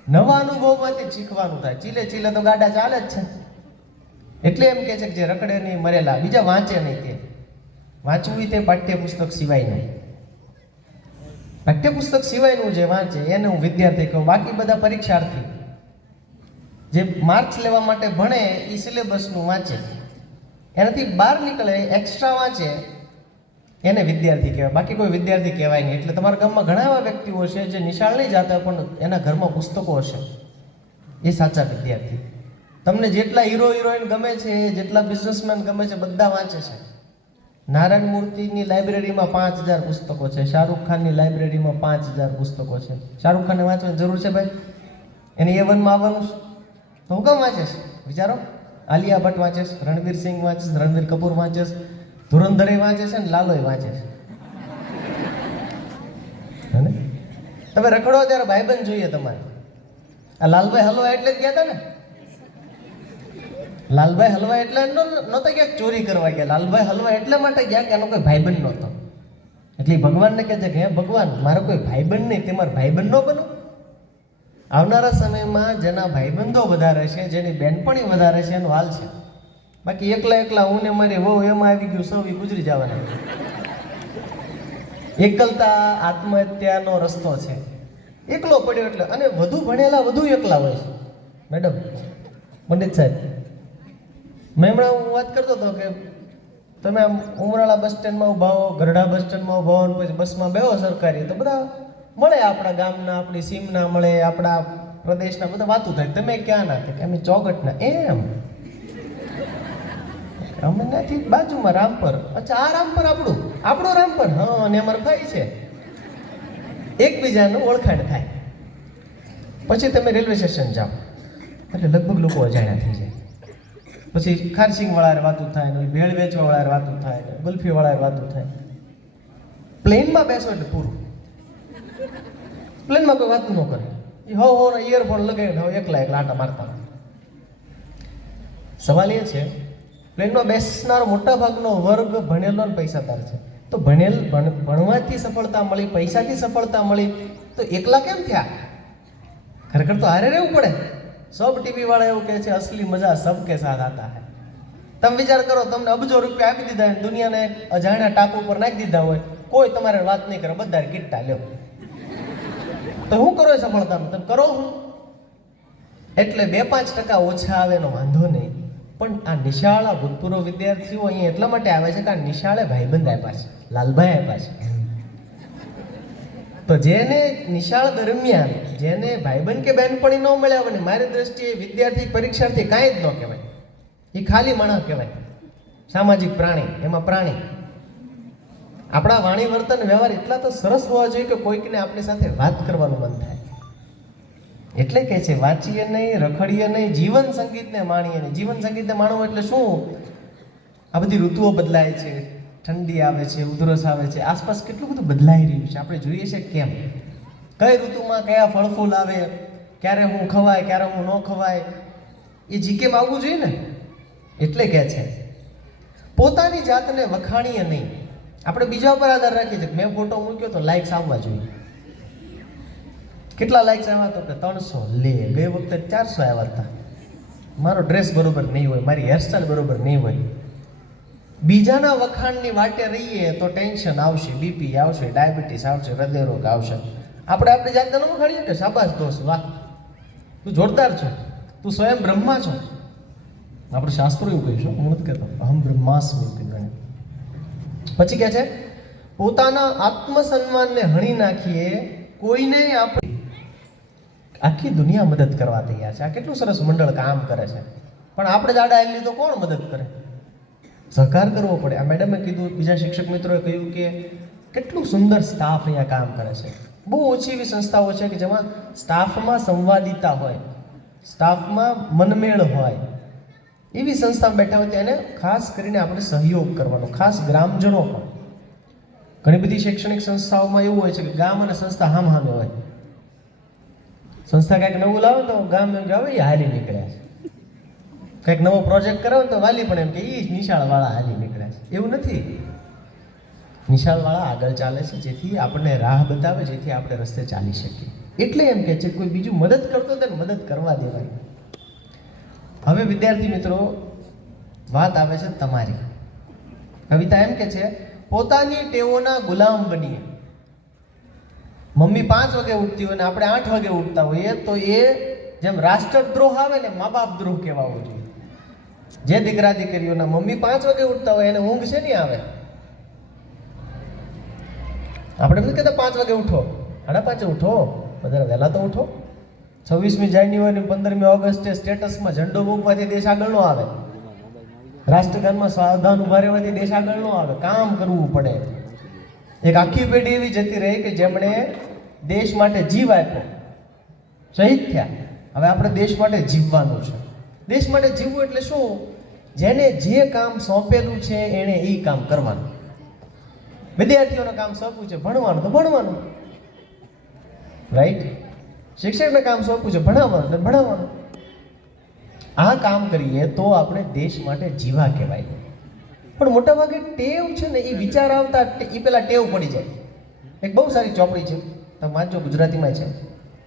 નવા અનુભવમાંથી શીખવાનું થાય. ચીલે ચીલે તો ગાડા ચાલે જ છે. એટલે એમ કે છે કે જે રખડે નહીં મરેલા, બીજા વાંચે નહીં. તે વાંચવું તે પાઠ્યપુસ્તક સિવાયનું. પાઠ્યપુસ્તક સિવાયનું જે વાંચે એને હું વિદ્યાર્થી કહું. બાકી બધા પરીક્ષાર્થી જે માર્ક્સ લેવા માટે ભણે એ સિલેબસનું વાંચે, એનાથી બહાર નીકળે, એક્સ્ટ્રા વાંચે, એને વિદ્યાર્થી કહેવાય. બાકી કોઈ વિદ્યાર્થી કહેવાય નહીં. એટલે તમારા ગામમાં ઘણા એવા વ્યક્તિઓ છે જે નિશાળ નહીં જતા પણ એના ઘરમાં પુસ્તકો હશે, એ સાચા વિદ્યાર્થી. તમને જેટલા હીરો હિરોઈન ગમે છે, જેટલા બિઝનેસમેન ગમે છે, બધા વાંચે છે. નારાયણ મૂર્તિની લાઇબ્રેરીમાં 5000 પુસ્તકો છે. શાહરૂખ ખાનની લાઇબ્રેરીમાં 5000 પુસ્તકો છે. શાહરૂખ ખાનને વાંચવાની જરૂર છે ભાઈ? એને A1માં આવવાનું છે તો હું કેમ વાંચે છે? વિચારો. આલિયા ભટ્ટ વાંચે છે, રણવીર સિંહ વાંચે છે, રણવીર કપૂર વાંચે છે, ધુરંધરે વાંચે છે ને લાલોય વાંચે છે. તમે રખડો ત્યારે ભાઈબંધ જોઈએ તમારે. આ લાલભાઈ હલવા એટલે જ ગયા હતા ને. લાલભાઈ હલવા એટલે નહોતા ક્યાંક ચોરી કરવા ગયા. લાલભાઈ હલવા એટલા માટે ગયા કે એનો કોઈ ભાઈબંધ નહોતો. એટલે ભગવાનને કહે છે કે હે ભગવાન, મારો કોઈ ભાઈબંધ નહીં, તે મારો ભાઈબંધ ન બનો. આવનારા સમયમાં જેના ભાઈબંધો વધારે છે, જેની બેનપણી વધારે છે, એનો હાલ છે. બાકી એકલા હું ને મારી વહુ એમાં આવી ગયું, સૌ ગુજરી જવાના. એકલતા આત્મહત્યાનો રસ્તો છે. એકલો પડ્યો એટલે. અને વધુ ભણેલા વધુ એકલા હોય છે. મેડમ, પંડિત સાહેબ, મેં હમણાં હું વાત કરતો હતો કે તમે આમ ઉમરાળા બસ સ્ટેન્ડમાં ઉભા હો, ગરડા બસ સ્ટેન્ડમાં ઉભા હો, પછી બસમાં બેહો સરકારી, તો બધા મળે, આપણા ગામના, આપણી સીમના મળે, આપણા પ્રદેશના બધા વાતું થાય. તમે ક્યાં ના થાય? અમે ચોગટના. એમ અમે નથી બાજુમાં રામપર. અચ્છા, આ રામપર આપણો રામપર. હા, અને અમારે ભાઈ છે. એકબીજાનું ઓળખાણ થાય. પછી તમે રેલવે સ્ટેશન જાઓ એટલે લગભગ લોકો અજાણ્યા થઈ જાય. પછી ખારસિંગ વાળા વાતું થાય, ભેળ વેચવા વાળા વાતું થાય, ગુલ્ફી વાળા વાતું થાય. પ્લેનમાં બેસો એટલે પૂરું. પ્લેનમાં કોઈ વાત ન કરે. એ હો ઇયરફોન લગાવીને હવે એકલા આટા મારતા. સવાલ એ છે, પ્લેનમાં બેસનારો મોટા ભાગનો વર્ગ ભણેલો અને પૈસાદાર છે. તો ભણવાથી સફળતા મળી, પૈસાથી સફળતા મળી, તો એકલા કેમ થયા? ખરેખર તો હારે રહેવું પડે. સબ ટીવી વાળા એવું કહે છે, અસલી મજા સબકે સાથ આતા હૈ. તમે વિચાર કરો, તમને અબજો રૂપિયા આપી દીધા હોય, દુનિયાને અજાણ્યા ટાપુ ઉપર નાખી દીધા હોય, કોઈ તમારે વાત નહીં કરે, બધા કિટ્ટા લ્યો, તો હું કરો એ સફળતામાં? તમે કરો હું? એટલે 2-5% ઓછા આવે એનો વાંધો નહીં, પણ આ નિશાળા ભૂતપૂર્વ વિદ્યાર્થીઓ અહીંયા એટલા માટે આવે છે કે આ નિશાળે ભાઈબંધ આપ્યા છે, લાલભાઈ આપ્યા છે. તો જેને નિશાળ દરમિયાન જેને ભાઈબંધ કે બહેનપણી ન મળ્યા હોય ને, મારી દ્રષ્ટિએ વિદ્યાર્થી પરીક્ષાર્થી કાંઈ જ ન કહેવાય. એ ખાલી માણસ કહેવાય, સામાજિક પ્રાણી. એમાં પ્રાણી આપણા વાણી વર્તન વ્યવહાર એટલા તો સરસ હોવા જોઈએ કે કોઈકને આપણી સાથે વાત કરવાનું મન થાય. એટલે કે છે, વાંચીએ નહીં, રખડીએ નહીં, જીવન સંગીતને માણીએ નહીં. જીવન સંગીતને માણવું એટલે શું? આ બધી ઋતુઓ બદલાય છે, ઠંડી આવે છે, ઉધરસ આવે છે, આસપાસ કેટલું બધું બદલાઈ રહ્યું છે. આપણે જોઈએ છે કેમ, કઈ ઋતુમાં કયા ફળ ફૂલ આવે, ક્યારે હું ખવાય, ક્યારે હું ન ખવાય, એ જીકેમાં આવવું જોઈએ ને. એટલે કે છે, પોતાની જાતને વખાણીએ નહીં. આપણે બીજા ઉપર આધાર રાખીએ છીએ. મેં ફોટો મૂક્યો તો લાઇક્સ આવવા જોઈએ. કેટલા લાઇક્સ આવ્યા? તો કે 300. લે, ગઈ વખતે 400 આવ્યા હતા. મારો ડ્રેસ બરોબર નહીં હોય, મારી હેરસ્ટાઈલ બરોબર નહીં હોય. બીજાના વખાણની વાટે રહીએ તો ટેન્શન આવશે, બીપી આવશે, ડાયાબિટીસ આવશે, હૃદયરોગ આવશે. આપણે આપણી જાતને ન વખાણીએ કે શાબાશ દોસ્ત, વાહ તું જોરદાર છો, તું સ્વયં બ્રહ્મા છો. આપણે શાસ્ત્રો એવું કહીશું, હું નથી કહેતો, અહમ બ્રહ્માસ્મિ ગણે. પછી કહે છે, પોતાના આત્મસન્માનને હણી નાખીએ, કોઈને આપણે આખી દુનિયા મદદ કરવા તૈયાર છે. આ કેટલું સરસ મંડળ કામ કરે છે, પણ આપણે જ આડા આવેલી તો કોણ મદદ કરે? સહકાર કરવો પડે. આ મેડમે કીધું, બીજા શિક્ષક મિત્રોએ કહ્યું કે કેટલું સુંદર સ્ટાફ અહીંયા કામ કરે છે. બહુ ઓછી એવી સંસ્થાઓ છે કે જેમાં સ્ટાફમાં સંવાદિતા હોય, સ્ટાફમાં મનમેળ હોય. એવી સંસ્થામાં બેઠા હોય તો એને ખાસ કરીને આપણે સહયોગ કરવાનો, ખાસ ગ્રામજનો પણ. ઘણી બધી શૈક્ષણિક સંસ્થાઓમાં એવું હોય છે કે ગામ અને સંસ્થા હામ હામે હોય. સંસ્થા કંઈક નવું લાવે તો ગામ એમ કે હવે એ હાલી નીકળ્યા છે. કંઈક નવો પ્રોજેક્ટ કરાવે તો વાલી પણ એમ કે એ નિશાળવાળા હાલી નીકળ્યા છે. એવું નથી. નિશાળવાળા આગળ ચાલે છે, જેથી આપણને રાહ બતાવે, જેથી આપણે રસ્તે ચાલી શકીએ. એટલે એમ કે છે, કોઈ બીજું મદદ કરતો તેને મદદ કરવા દેવાય. હવે વિદ્યાર્થી મિત્રો, વાત આવે છે તમારી. કવિતા એમ કે છે, પોતાની ટેવોના ગુલામ બનીએ. મમ્મી 5 વાગે ઉઠતી હોય ને આપણે 8 વાગે ઉઠતા હોઈએ તો એ જેમ રાષ્ટ્રદ્રોહ આવે ને, મા બાપ દ્રોહ કહેવાવો જોઈએ. જે દીકરા દીકરીઓના મમ્મી 5 વાગે ઉઠતા હોય એને ઊંઘ છે નહીં આવે. આપણે એમ નથી કહેતા 5 વાગે ઉઠો, 5:30 ઉઠો, વધારે વહેલા તો ઉઠો. 26મી જાન્યુઆરી 15મી ઓગસ્ટે સ્ટેટસમાં ઝંડો મૂકવાથી દેશ આગળ ન આવે. રાષ્ટ્રગાનમાં સાવધાન ઉભા રહેવાથી દેશ આગળ ન આવે. કામ કરવું પડે. એક આખી પેઢી એવી જતી રહી કે જેમણે દેશ માટે જીવ આપ્યો, શહીદ થયા. હવે આપણે દેશ માટે જીવવાનું છે. દેશ માટે જીવવું એટલે શું? જેને જે કામ સોંપેલું છે એણે એ કામ કરવાનું. વિદ્યાર્થીઓને કામ સોંપ્યું છે ભણવાનું તો ભણવાનું, રાઈટ? શિક્ષકને કામ સોંપ્યું છે ભણાવવાનું તો ભણાવવાનું. આ કામ કરીએ તો આપણે દેશ માટે જીવા કહેવાય. પણ મોટાભાગે ટેવ છે ને, એ વિચાર આવતા એ પેલા ટેવ પડી જાય. એક બહુ સારી ચોપડી છે, તમે વાંચો, ગુજરાતીમાં છે,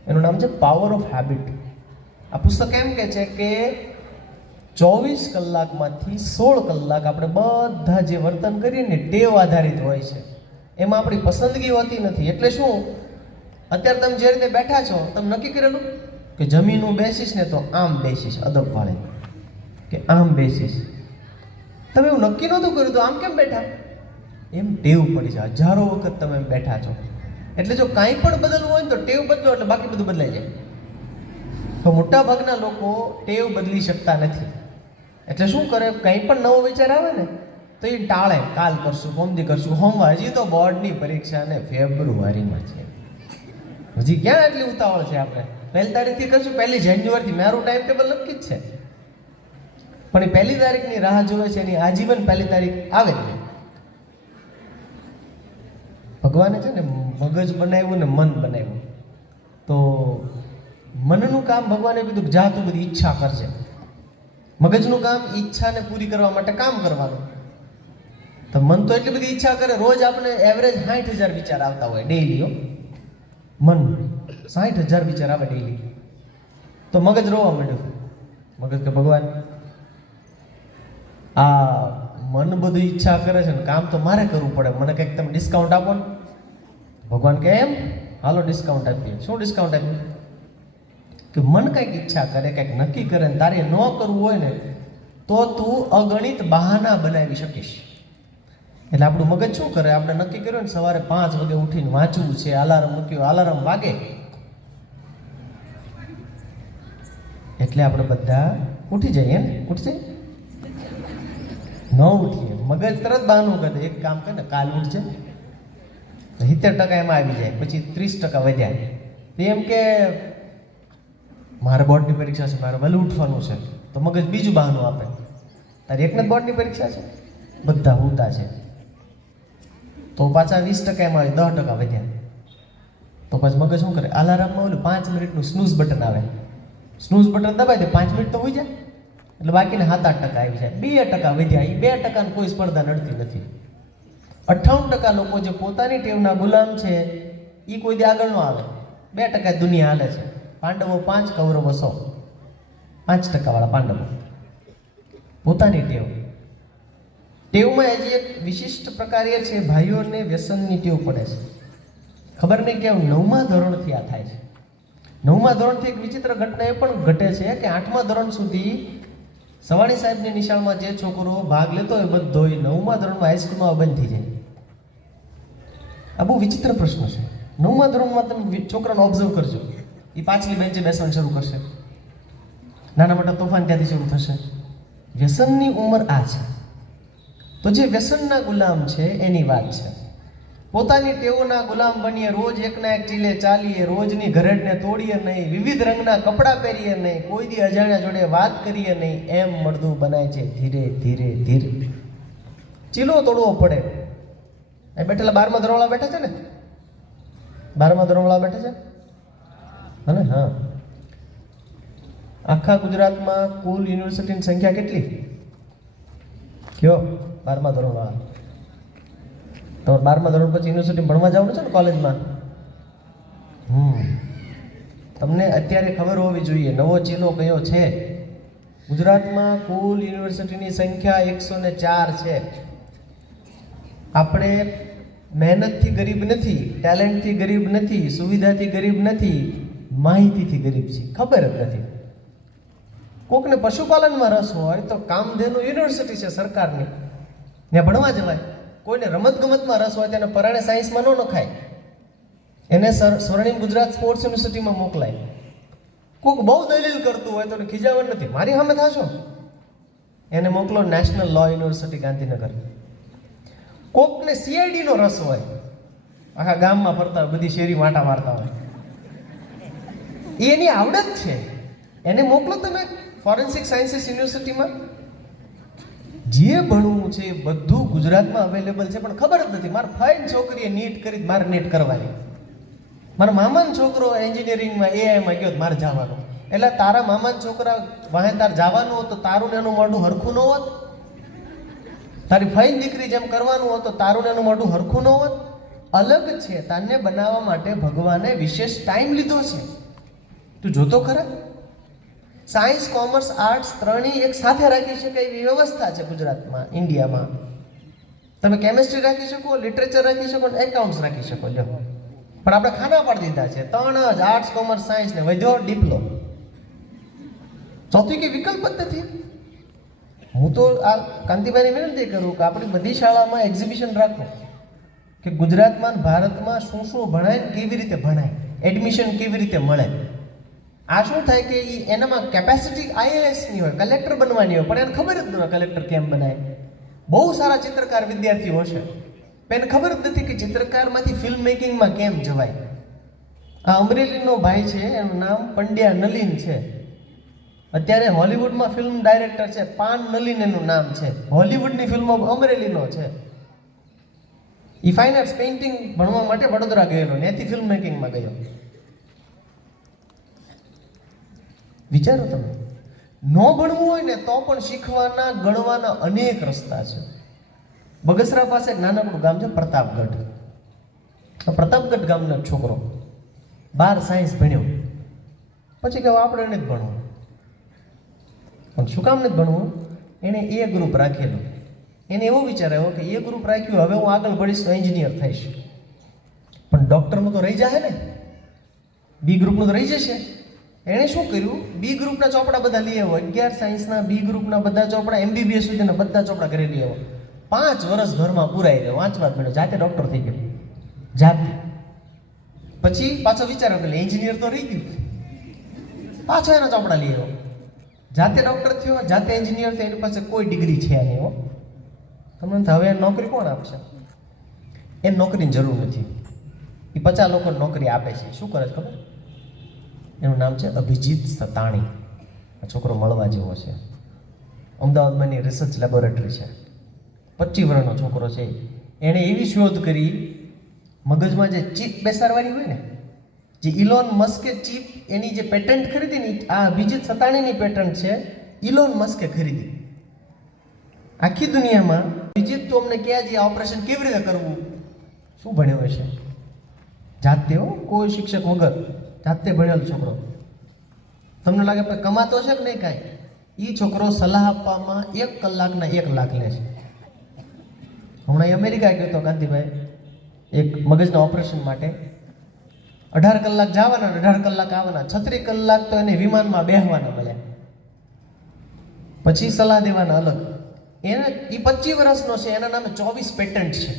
એનું નામ છે પાવર ઓફ હેબિટ. આ પુસ્તક એમ કે છે કે 24 કલાકમાંથી 16 કલાક આપણે બધા જે વર્તન કરીએ ને ટેવ આધારિત હોય છે. એમાં આપણી પસંદગી હોતી નથી. એટલે શું? અત્યારે તમે જે રીતે બેઠા છો, તમે નક્કી કરેલું કે જમીન હું બેસીશ ને તો આમ બેસીશ, અદબ વાળે કે આમ બેસીશ. તમે એવું નક્કી નહોતું કર્યું તો આમ કેમ બેઠા? એમ ટેવ પડી છે. હજારો વખત તમે બેઠા છો. એટલે જો કાંઈ પણ બદલવું હોય ને તો ટેવ બદલો એટલે બાકી બધું બદલાઈ જાય. તો મોટા ભાગના લોકો ટેવ બદલી શકતા નથી. એટલે શું કરે? કંઈ પણ નવો વિચાર આવે ને તો એ ટાળે. કાલ કરશું, મોમદી કરશું, હોમવાર. હજી તો બોર્ડની પરીક્ષા ને ફેબ્રુઆરીમાં છે. હજી ક્યાં આટલી ઉતાવળ છે આપણે? 1 તારીખથી કરશું, 1 જાન્યુઆરીથી. મારું ટાઈમ ટેબલ નક્કી જ છે. પણ એ 1 તારીખની રાહ જોવે છે, એની આજીવન 1 તારીખ આવે જ નહીં. ભગવાન ભગવાને છે ને મગજ બનાવ્યું ને મન બનાવ્યું. તો મનનું કામ ભગવાને કીધું કે જા તું બધી ઈચ્છા કરજે. મગજનું કામ ઈચ્છાને પૂરી કરવા માટે કામ કરવાનું. તો મન તો એટલી બધી ઈચ્છા કરે, રોજ આપણે એવરેજ 60,000 વિચાર આવતા હોય ડેઈલી. મન 60,000 વિચાર આવે ડેઈલી. તો મગજ રોવા માંડ્યું. મગજ કે ભગવાન આ મન બધું ઈચ્છા કરે છે ને કામ તો મારે કરવું પડે, મને કંઈક તમે ડિસ્કાઉન્ટ આપો ને. ભગવાન કે એમ, હાલો ડિસ્કાઉન્ટ આપીએ. શું ડિસ્કાઉન્ટ આપ્યું? કે મન કંઈક ઈચ્છા કરે, કંઈક નક્કી કરે ને તારે ન કરવું હોય ને તો તું અગણિત બહાના બનાવી શકીશ. એટલે આપણું મગજ શું કરે, આપણે નક્કી કર્યું ને સવારે 5 વાગે ઉઠીને વાંચવું છે, અલાર્મ મૂક્યો, અલાર્મ વાગે એટલે આપણે બધા ઉઠી જઈએ ને. ઉઠશે ન ઉઠીએ, મગજ તરત બહાનું કરે. એક કામ કરે ને, કાલ ઉઠશે, 70% એમાં આવી જાય, પછી 30% વધ્યા. એમ કે મારે બોર્ડની પરીક્ષા છે, મારે વહેલું ઉઠવાનું છે, તો મગજ બીજું બહાનું આપે. તારે એકને જ બોર્ડની પરીક્ષા છે, બધા ઉતા છે, તો પાછા 20% એમાં આવે, 10% વધ્યા. તો પછી મગજ શું કરે, અલાર્મમાં ઓલું 5 મિનિટનું સ્નૂઝ બટન આવે, સ્નૂઝ બટન દબાવી દે, 5 મિનિટ તો હોઈ જાય, એટલે બાકીને 7-8% આવી જાય. 2% વધ્યા. એ 2%ને કોઈ સ્પર્ધા નડતી નથી. 58% લોકો જે પોતાની ટેવના ગુલામ છે એ કોઈ દી આગળ ન આવે. 2% દુનિયા હાલે છે. પાંડવો 5, કૌરવો 100. 5% વાળા પાંડવો. પોતાની ટેવ. ટેવમાં હજી એક વિશિષ્ટ પ્રકાર એ છે, ભાઈઓને વ્યસનની ટેવ પડે છે. ખબર નહીં કેમ 9મા ધોરણથી આ થાય છે. 9મા ધોરણથી એક વિચિત્ર ઘટના એ પણ ઘટે છે કે 8મા ધોરણ સુધી સવાણી સાહેબની નિશાળમાં જે છોકરો ભાગ લેતો હોય બધો 9મા ધોરણમાં હાઈસ્કૂલમાં બંધ થઈ જાય. આ બહુ વિચિત્ર પ્રશ્ન છે. 9મા ધોરણમાં તમે છોકરાને ઓબ્ઝર્વ કરજો, એ પાછલી બેન્ચે બેસવાનું શરૂ કરશે, નાના મોટા તોફાન ત્યાંથી શરૂ થશે. વ્યસનની ઉંમર આ છે. તો જે વ્યસનના ગુલામ છે એની વાત છે. પોતાની ટેવોના ગુલામ બનીએ, રોજ એકના એક ચીલે ચાલીએ, રોજની ઘરેડને તોડીએ નહીં, વિવિધ રંગના કપડાં પહેરીએ નહીં, કોઈ દી અજાણ્યા જોડે વાત કરીએ નહીં, એમ મળદું બનાય છે ધીરે ધીરે ધીરે. ચીલો તોડવો પડે. એ બેઠેલા 12મા ધોરણવાળા બેઠા છે ને, 12મા ધોરણવાળા બેઠા છે અને હા, આખા ગુજરાતમાં કુલ યુનિવર્સિટીની સંખ્યા કેટલી કયો? 12મા ધોરણવાળા. તમારે 12મા ધોરણ પછી યુનિવર્સિટી ભણવા જવાનું છે ને, કોલેજમાં. તમને અત્યારે ખબર હોવી જોઈએ નવો ચીલો કયો છે. ગુજરાતમાં કુલ યુનિવર્સિટીની સંખ્યા 104 છે. આપણે મહેનતથી ગરીબ નથી, ટેલેન્ટથી ગરીબ નથી, સુવિધાથી ગરીબ નથી, માહિતીથી ગરીબ છીએ. ખબર જ નથી. કોકને પશુપાલનમાં રસ હોય તો કામધેનુ યુનિવર્સિટી છે સરકારની, ત્યાં ભણવા જવાય. કોઈને રમતગમતમાં રસ હોય તેને પરાણે સાયન્સમાં ન નખાય, એને સ્વર્ણિમ ગુજરાત સ્પોર્ટ્સ યુનિવર્સિટીમાં મોકલાય. કોઈક બહુ દલીલ કરતું હોય તો ખીજાવવાનું નથી, મારી સામે થશો, એને મોકલો નેશનલ લો યુનિવર્સિટી ગાંધીનગર. કોકને CID નો રસ હોય, આખા ગામમાં ફરતા હોય, બધી શેરી વાંટા મારતા હોય, એની આવડત છે, એને મોકલો તમે ફોરેન્સિક સાયન્સીસ યુનિવર્સિટીમાં. જે ભણવું છે બધું ગુજરાતમાં અવેલેબલ છે, પણ ખબર જ નથી. મારા ફાઇન છોકરીએ નીટ કરી, મારે નીટ કરવાની. મારા મામાનો છોકરો એન્જિનિયરિંગમાં AI ગયો, મારે જવાનું. એટલે તારા મામાના છોકરા વાહે તાર જવાનું હોત તો તારું ને એનું મોઢું હરખું ન હોત. તારી ફાઇન દીકરી જેમ કરવાનું હોત તો તારું ને એનું મોઢું હરખું ન હોત. અલગ છે. તાને બનાવવા માટે ભગવાને વિશેષ ટાઈમ લીધો છે. તું જોતો ખરા? સાયન્સ, કોમર્સ, આર્ટ્સ ત્રણેય એક સાથે રાખી શકાય એવી વ્યવસ્થા છે ગુજરાતમાં, ઇન્ડિયામાં. તમે કેમિસ્ટ્રી રાખી શકો, લિટરેચર રાખી શકો, એકાઉન્ટ્સ રાખી શકો. લ્યો, પણ આપણે ખાના પાડી દીધા છે 3 જ, આર્ટ્સ, કોમર્સ, સાયન્સ ને વધ્યો ડિપ્લો. ચોથી કે વિકલ્પ જ નથી. હું તો આ કાંતિભાઈને વિનંતી કરું કે આપણી બધી શાળામાં એક્ઝિબિશન રાખો કે ગુજરાતમાં ભારતમાં શું શું ભણાય, કેવી રીતે ભણાય, એડમિશન કેવી રીતે મળે. આ શું થાય કે એનામાં કેપેસિટી IASની હોય, કલેક્ટર બનવાની હોય, પણ એને ખબર જ ન હોય કલેક્ટર કેમ બનાય. બહુ સારા ચિત્રકાર વિદ્યાર્થીઓ હશે, પણ એને ખબર જ નથી કે ચિત્રકારમાંથી ફિલ્મ મેકિંગમાં કેમ જવાય. આ અમરેલીનો ભાઈ છે, એનું નામ પંડ્યા નલિન છે. અત્યારે હોલિવૂડમાં ફિલ્મ ડાયરેક્ટર છે, પાન નલિન એનું નામ છે. હોલિવૂડની ફિલ્મો અમરેલીનો છે. એ ફાઇન આર્ટ્સ પેઇન્ટિંગ ભણવા માટે વડોદરા ગયેલો, ત્યાંથી ફિલ્મ મેકિંગમાં ગયો. વિચારો તમે, ન ભણવું હોય ને તો પણ શીખવાના ગણવાના અનેક રસ્તા છે. બગસરા પાસે એક નાનકડું ગામ છે પ્રતાપગઢ. પ્રતાપગઢ ગામનો એક છોકરો 12 સાયન્સ ભણ્યો, પછી કહ્યું આપણે એને જ ભણવું. પણ શું કામ નથી ભણવું? એણે એ ગ્રુપ રાખેલું. એને એવો વિચાર આવ્યો કે એ ગ્રુપ રાખ્યું, હવે હું આગળ ભણીશ તો એન્જિનિયર થઈશ. પણ ડૉક્ટરનું તો રહી જાય ને, બી ગ્રુપનું તો રહી જશે. એણે શું કર્યું, બી ગ્રુપના ચોપડા બધા લઈ આવ્યો. 11 સાયન્સના બી ગ્રુપના બધા ચોપડા, MBBS સુધીના બધા ચોપડા ઘરે લઈ આવ્યો. 5 વર્ષ ઘરમાં પુરાઈ ગયો, વાંચવા જ મળ્યો, જાતે ડૉક્ટર થઈ ગયો, જાતે. પછી પાછો વિચાર આવ્યો કે એન્જિનિયર તો રહી ગયું, પાછો એના ચોપડા લઈ આવ્યો, જાતે ડૉક્ટર થયો, જાતે એન્જિનિયર થયો. એની પાસે કોઈ ડિગ્રી છે નહીં હો. તમને હવે એને નોકરી કોણ આપશે? એને નોકરીની જરૂર નથી. એ 50 લોકોને નોકરી આપે છે. શું કરે છે ખબર? એનું નામ છે અભિજીત સતાણી. આ છોકરો મળવા જેવો છે. અમદાવાદમાં એની રિસર્ચ લેબોરેટરી છે. 25 વર્ષનો છોકરો છે. એણે એવી શોધ કરી, મગજમાં જે ચીપ બેસાડવાની હોય ને, જે ઇલોન મસ્કે ચીપ એની જે પેટન્ટ ખરીદી ને, આ અભિજીત સતાણીની પેટન્ટ છે. ઇલોન મસ્કે ખરીદી. આખી દુનિયામાં અભિજીત તો અમને કહે છે આ ઓપરેશન કેવી રીતે કરવું. શું ભણ્યો હશે? જાતે હો, કોઈ શિક્ષક વગર, જાતે ભણેલો છોકરો. તમને લાગે પણ કમાતો છે કે નહીં કાંઈ? એ છોકરો સલાહ આપવામાં 1 કલાકના 1 લાખ લે છે. હમણાં અમેરિકા ગયો હતો કાંતિભાઈ એક મગજના ઓપરેશન માટે. 18 કલાક જવાના, 18 કલાક આવવાના, 36 કલાક તો એને વિમાનમાં બેહવાના મળ્યા. પછી સલાહ દેવાના અલગ. એને એ 25 વર્ષનો છે, એના નામે 24 પેટન્ટ છે.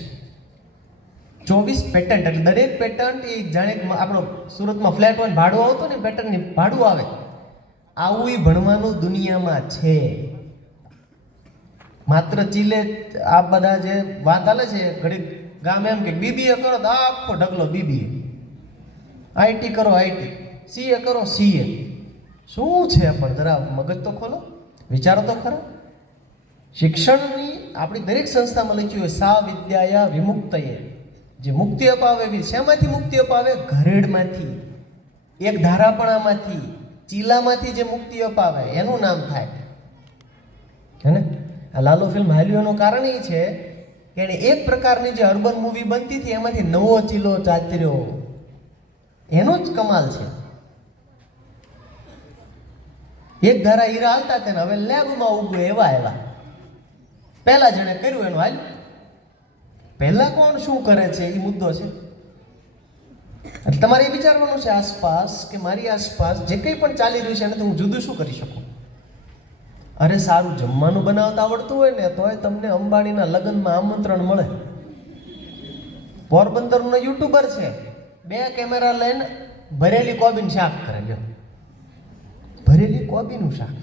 24 પેટન્ટ, એટલે દરેક પેટન્ટ એ જાણે આપણો સુરતમાં ફ્લેટ હોય ભાડું આવતું ને, પેટર્નની ભાડું આવે. આવું એ ભણવાનું દુનિયામાં છે. માત્ર ચીલે આ બધા જે વાત હાલે છે, ઘડી ગામ એમ કે BBA કરો તો આખો ઢગલો BBA, IT કરો IT, CA કરો CA. શું છે પણ જરા મગજ તો ખોલો, વિચારો તો ખરા. શિક્ષણની આપણી દરેક સંસ્થામાં લખ્યું હોય સા વિદ્યાયા વિમુક્તયે, જે મુક્તિ અપાવે એવી. શેમાંથી મુક્તિ અપાવે? ઘરેડમાંથી, એક ધારાપણામાંથી, ચીલામાંથી જે મુક્તિ અપાવે એનું નામ થાય. હે ને? આ લાલો ફિલ્મ હાલ્યું એનું કારણ એ છે કે એને એક પ્રકારની જે અર્બન મૂવી બનતી હતી એમાંથી નવો ચીલો ચાતર્યો. એનો જ કમાલ છે. એક ધારા હીરા હાલતા હતા ને હવે લેબમાં ઉગવે એવા એવા. પહેલા જેણે કર્યું એનું હાલ. પહેલા કોણ શું કરે છે એ મુદ્દો છે. એટલે તમારે એ વિચારવાનું છે આસપાસ કે મારી આસપાસ જે કંઈ પણ ચાલી રહ્યું છે એને તો હું જુદું શું કરી શકું. અરે સારું જમવાનું બનાવતા આવડતું હોય ને તોય તમને અંબાણીના લગ્નમાં આમંત્રણ મળે. પોરબંદરનો યુટ્યુબર છે, 2 કેમેરા લઈને ભરેલી કોબીનું શાક કરે. લ્યો, ભરેલી કોબીનું શાક,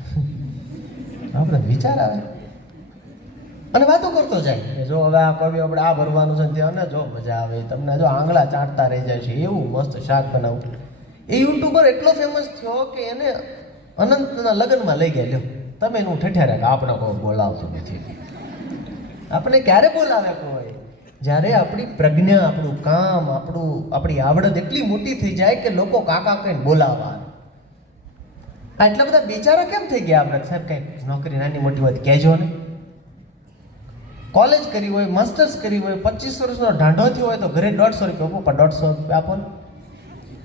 આપણે વિચાર આવે. અને વાતો કરતો જાય જો હવે આ કોબી આપણે આ ભરવાનું છે ત્યાં, ને જો મજા આવે તમને, જો આંગળા ચાટતા રહી જાય છે, એવું મસ્ત શાક બનાવું. એ યુટ્યુબર એટલો ફેમસ થયો કે એને અનંતના લગ્નમાં લઈ ગયા. લ્યો, તમે એનું ઠઠ્યારે કે આપણે કોઈ બોલાવતું નથી. આપણે ક્યારે બોલાવે કોઈ? જ્યારે આપણી પ્રજ્ઞા, આપણું કામ, આપણી આવડત એટલી મોટી થઈ જાય કે લોકો કાકા કહીને બોલાવવા. એટલા બધા બેચારા કેમ થઈ ગયા આપણે? સાહેબ કંઈક નોકરી નાની મોટી વાત કહેજો ને. કોલેજ કરી હોય, માસ્ટર્સ કરી હોય, 25 વર્ષનો ઢાંઢો થયો હોય તો ઘરે 150 રૂપિયા આપો, 150 રૂપિયા આપો ને.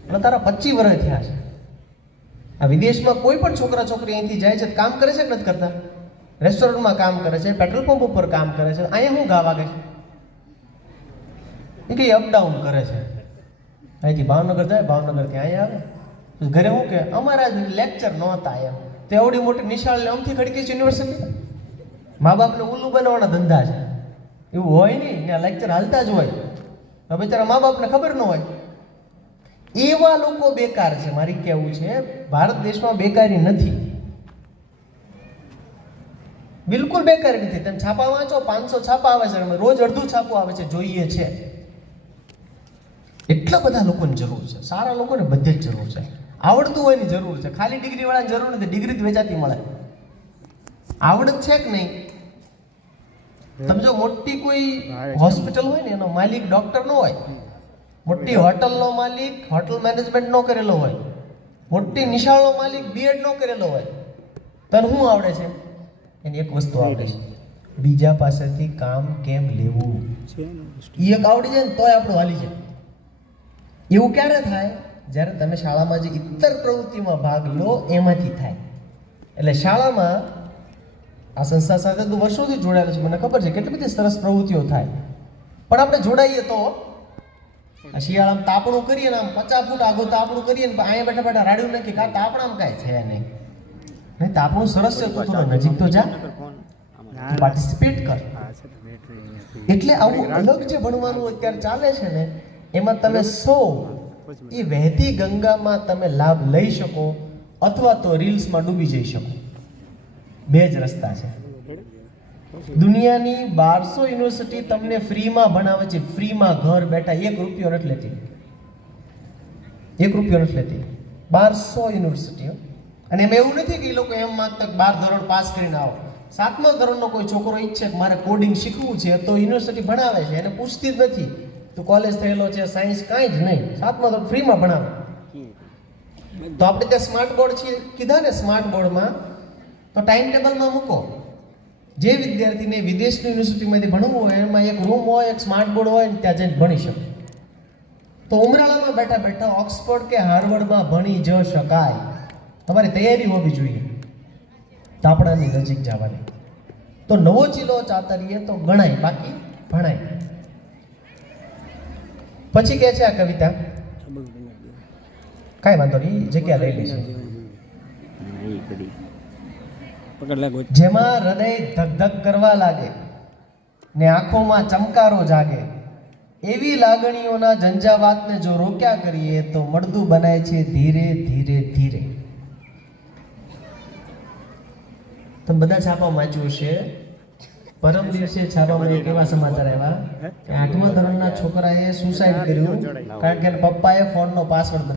એટલે તારા 25 વર્ષ થયા છે. આ વિદેશમાં કોઈ પણ છોકરા છોકરી અહીંથી જાય છે કામ કરે છે કે નથી કરતા? રેસ્ટોરન્ટમાં કામ કરે છે, પેટ્રોલ પંપ ઉપર કામ કરે છે. અહીંયા શું ગા વાગે છે? એ કંઈ અપડાઉન કરે છે. અહીંથી ભાવનગર જાય, ભાવનગરથી અહીંયા આવે. ઘરે શું કે અમારા લેક્ચર નહોતા એમ. તે એવડી મોટી નિશાળને આમથી ખડકી છે યુનિવર્સિટી. મા બાપને ઉલ્લુ બનાવવાના ધંધા છે. એવું હોય નહીં, ત્યાં લેક્ચર હાલતા જ હોય. તો બિચારા મા બાપને ખબર ન હોય. એવા લોકો બેકાર છે. મારી કહેવું છે ભારત દેશમાં બેકારી નથી, બિલકુલ બેકારી નથી. તમે છાપા વાંચો, 500 છાપા આવે છે, રોજ અડધું છાપું આવે છે, જોઈએ છે. એટલા બધા લોકોની જરૂર છે. સારા લોકોને બધે જ જરૂર છે. આવડતું હોય ની જરૂર છે. ખાલી ડિગ્રી વાળાની જરૂર નથી, ડિગ્રી જ વેચાતી મળે. આવડત છે કે નહીં સમજો મોટી કોઈ હોસ્પિટલ હોય ને એનો માલિક ડોક્ટર ન હોય, મોટી હોટલનો માલિક હોટલ મેનેજમેન્ટ નો કરેલો હોય, મોટી નિશાળનો માલિક બીએડ નો કરેલો હોય, તને શું આવડે છે? એની એક વસ્તુ આવડે છે, બીજા પાસેથી કામ કેમ લેવું. એ એક આવડી જાય ને તોય આપણું હાલી જાય. એવું ક્યારે થાય? જ્યારે તમે શાળામાં જે ઇતર પ્રવૃત્તિમાં ભાગ લો એમાંથી થાય. એટલે શાળામાં આ સંસ્થા સાથે તો વર્ષોથી જોડાયેલો છે, મને ખબર છે કેટલી બધી સરસ પ્રવૃત્તિઓ થાય, પણ આપણે જોડાઈએ તો આ શિયાળામાં તાપણું કરીએ ને આમ 50 ફૂટ આગળ તાપણું કરીએ ને અહીંયા બેઠા બેઠા રાડ્યું નાખી કા તાપણામાં કાંઈ છે નહીં તાપણું સરસ છે તો થોડો નજીક તો જા, પાર્ટિસિપેટ કર. એટલે આવું અલગ જે ભણવાનું અત્યારે ચાલે છે ને એમાં તમે સૌ એ વહેતી ગંગામાં તમે લાભ લઈ શકો અથવા તો રીલ્સમાં ડૂબી જઈ શકો. બે જ રસ્તા છે. દુનિયાની 1200 યુનિવર્સિટી તમને ફ્રીમાં ભણાવે છે, ફ્રીમાં ઘર બેઠા, 1 રૂપિયો નથી લેતી, 1 રૂપિયો નથી લેતી. 1200 યુનિવર્સિટીઓ. અને એમાં એવું નથી કે એ લોકો એમ માંગતા 12 ધોરણ પાસ કરીને આવો. 7મા ધોરણનો કોઈ છોકરો ઈચ્છે કે મારે કોડિંગ શીખવું છે તો યુનિવર્સિટી ભણાવે છે, એને પૂછતી જ નથી તો કોલેજ થયેલો છે, સાયન્સ કાંઈ જ નહીં, 7મા ધોરણ ફ્રીમાં ભણાવે. તો આપણે ત્યાં સ્માર્ટ બોર્ડ છે કીધા ને, સ્માર્ટ બોર્ડમાં તો ટાઈમ ટેબલમાં મૂકો. જે વિદ્યાર્થીને વિદેશની યુનિવર્સિટીમાંથી ભણવું હોય એમાં એક રૂમ હોય, એક સ્માર્ટ બોર્ડ હોય ને ત્યાં જઈને ભણી શકે. તો ઉમરાળામાં બેઠા બેઠા ઓક્સફોર્ડ કે હાર્વર્ડમાં ભણી જ શકાય. તમારી તૈયારી હોવી જોઈએ તાપણાની નજીક જવાની. તો નવો ચીલો ચાતરીએ તો ગણાય, બાકી ભણાય. પછી કહે છે આ કવિતા, કાંઈ વાંધો નહીં, જગ્યા લઈ લેશે. જેમાં હૃદય ધક ધક કરવા લાગે ને આંખોમાં ચમકારો જાગે, એવી લાગણીઓના ઝંઝાવાતને જો રોક્યા કરીએ તો મળદું બનાય છે ધીરે ધીરે ધીરે. તમે બધા છાપા વાંચ્યું છે. પરમ દિવસે છાપામાં એક એવા સમાચાર આવ્યા કે 8મા ધોરણના છોકરાએ સુસાઇડ કર્યું કારણ કે પપ્પાએ ફોનનો પાસવર્ડ